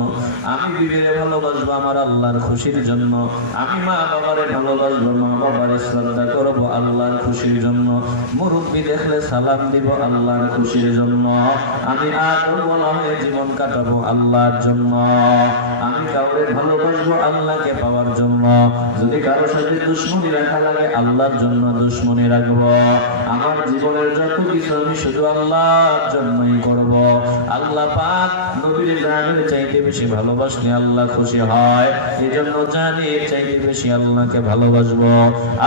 আমি বিবিরে ভালোবাসবো আমার আল্লাহর খুশির জন্য, আমি মা বাবারে ভালোবাসবো, মা বাবারে শ্রদ্ধা করবো আল্লাহর খুশির জন্য, মুরব্বি দেখলে সালাম দিব আল্লাহর খুশির জন্য, আমি আদর বলা হয়ে জীবন কাটাবো আল্লাহর জন্য, আমি কাউরে ভালোবাসবো আল্লাহকে পাওয়ার জন্য, যদি কারো সাথে দুশমনি রাখা লাগে আল্লাহর জন্য দুশমনি রাখবো, আমার জীবনের যত কিছু আমি শুধু আল্লাহর জন্যই করব। আল্লাহ পাক নবীর জানের চাইতে বেশি ভালোবাসলে আল্লাহ খুশি হয়, এজন্য জানের চাইতে বেশি আল্লাহকে ভালোবাসবো।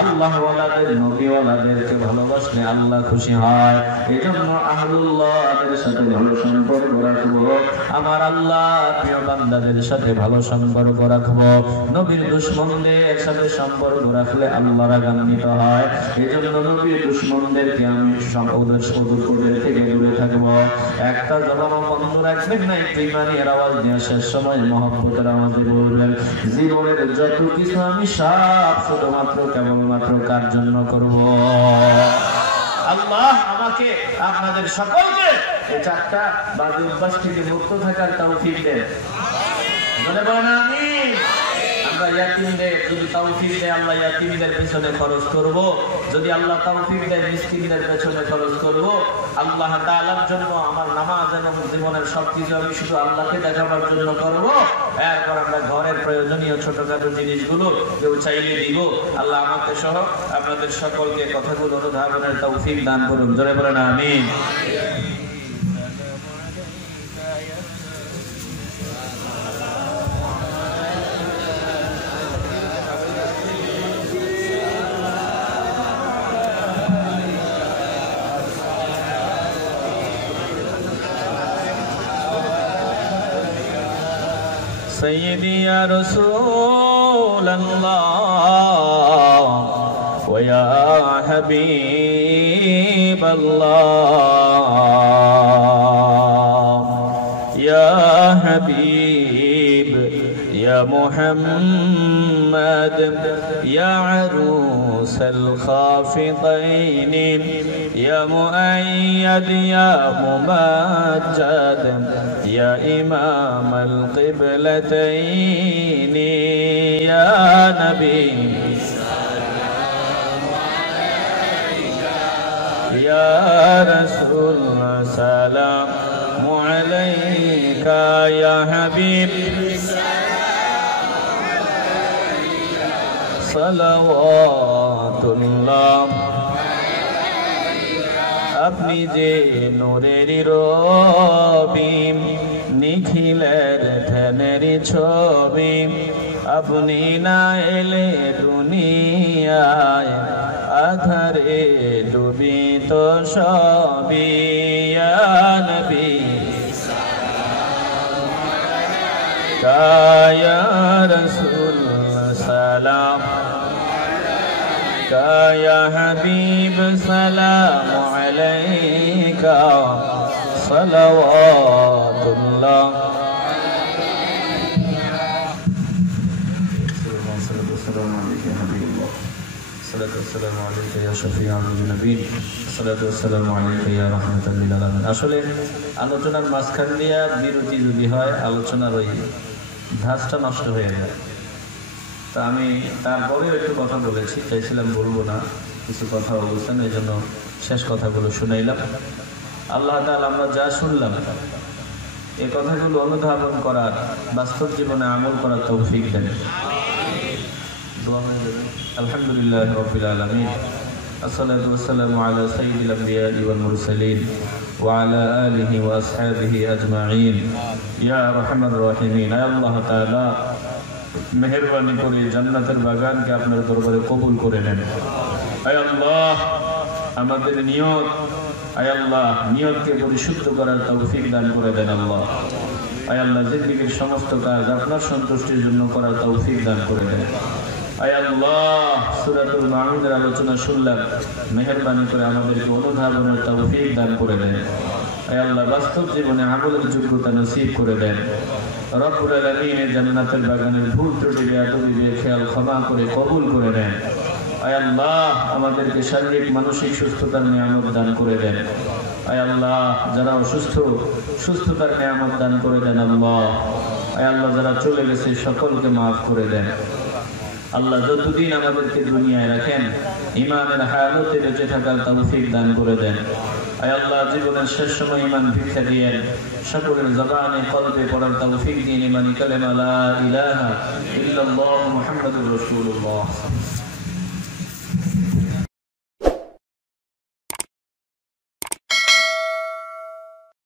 আল্লাহ ওয়ালাদের নবী ওয়ালাদেরকে ভালোবাসলে আল্লাহ খুশি হয়, এজন্য আহলুল্লাহদের সাথে ভালো সম্পর্ক রাখবো, আমার আল্লাহ প্রিয় বান্দাদের সাথে ভালো সম্পর্ক রাখবো। নবীর দুশমনদের সাথে সম্পর্ক রাখলে আল্লাহ রাগান্বিত হয়, এজন্য নবীর দুশমনদেরকে আমি ওদের থেকে দূরে থাকবো। একটা জবাব বন্ধ রাখবেন না, একটু ইমানের আওয়াজ নিয়ে শেষ সময় মহব্বতের আওয়াজে বলবেন, জীবনের যত কিছু আমি সব শুধুমাত্র কেবলমাত্র কার জন্য করব? আল্লাহ আমাকে আপনাদের সকলকে এই চারটা বাজে অভ্যাস থেকে মুক্ত থাকার তৌফিক দেন। বলে বলেন আমিন। আমরা ইয়াতীমদের যদি তৌফিক দেয় আল্লাহ ইয়াতীমদের পেছনে খরচ করব, যদি আল্লাহ তৌফিক দেয় মিসকিনদের পেছনে খরচ করব। আল্লাহ তাআলার জন্য আমার নামাজ এবং জীবনের সবকিছু আমি শুধু আল্লাহকে দেখাবার জন্য করব। এরপর আমরা ঘরের প্রয়োজনীয় ছোটখাটো জিনিসগুলো কেউ চাইলে দিব। আল্লাহ আমাকে সহ আপনাদের সকলকে কথাগুলো অনুধাবনের তৌফিক দান করুন। জোরে বলেন আমিন। سيدي يا رسول الله ويا حبيب الله يا حبيب يا محمد يا عروس الخافضين يا مؤيد يا ممجد يا إمام القبلتين يا نبي يا رسول سلام عليك يا حبيب صلوات الله আপনি যে নূরের রবি নিখিলের ধ্যানের ছবি, আপনি না এলে দুনিয়ায় আধারে ডুবিত সবই। ইয়া নবী ইয়া রাসূল সালাম يا حبيب سلام عليك صلوات الله السلام عليك يا حبيب الله الصلاة والسلام عليك يا شفيع المذنبين الصلاة والسلام عليك يا رحمة للعالمين। আসলে আলোচনার মাঝখান দিয়ে বিরতি যদি হয় আলোচনার ওই ধাঁচটা নষ্ট হয়ে যায়। তা আমি তারপরেও একটু কথা বলেছি, চাইছিলাম বলবো না, কিছু কথা বলছেন, এই জন্য শেষ কথাগুলো শুনাইলাম। আল্লাহ তাআলা আমরা যা শুনলাম এই কথাগুলো অনুধাবন করার, বাস্তব জীবনে আমল করার তৌফিক দেন। আলহামদুলিল্লাহ রাব্বিল আলামিন, আসসালাতু ওয়াসসালামু আলা সাইয়্যিদিল আমবিয়া'i ওয়াল মুরসালিন ওয়া আলা আলিহি ওয়া আসহাবিহি আজমাইন ইয়া আরহামার রাহিমিন। আল্লাহ তাআলা মেহেরবানি করে জান্নাতের বাগানকে আপনার দরবারে কবুল করে নেন। আয় আল্লাহ, আমাদের নিয়ত আয় আল্লাহ নিয়তকে পরিশুদ্ধ করার তৌফিক দান করে দেন আল্লাহ। আয় আল্লাহ জিন্দেগীর সমস্ত কাজ আপনার সন্তুষ্টির জন্য করার তৌফিক দান করে দেন। আয় আল্লাহ সূরাতুল মাউনের আলোচনা শুনলাম, মেহেরবানি করে আমাদেরকে অনুধাবনের তৌফিক দান করে দেন। আয় আল্লাহ বাস্তব জীবনে আমলের যোগ্যতা নসিব করে দেন। রব্বুল আলামিনের জান্নাতের বাগানের ভুল ত্রুটি বেয়াদবি খেয়াল ক্ষমা করে কবুল করে নেন। আয় আল্লাহ আমাদেরকে শারীরিক মানসিক সুস্থতার নিয়ামত দান করে দেন। আয় আল্লাহ যারা অসুস্থ সুস্থতার নিয়ামত দান করে দেন আল্লাহ। আয় আল্লাহ যারা চলে গেছে সকলকে মাফ করে দেন আল্লাহ। যতদিন আমাদেরকে দুনিয়ায় রাখেন ঈমানের হায়াতে বেঁচে থাকার তৌফিক দান করে দেন। আয় আল্লাহ জীবনের শেষ সময় ঈমান ভিক্ষা দিয়েন, সকলের জবানে কলবে পড়ার তৌফিক দিন। ঈমানি কালেমা লা ইলাহা ইল্লাল্লাহু মুহাম্মাদুর রাসূলুল্লাহ।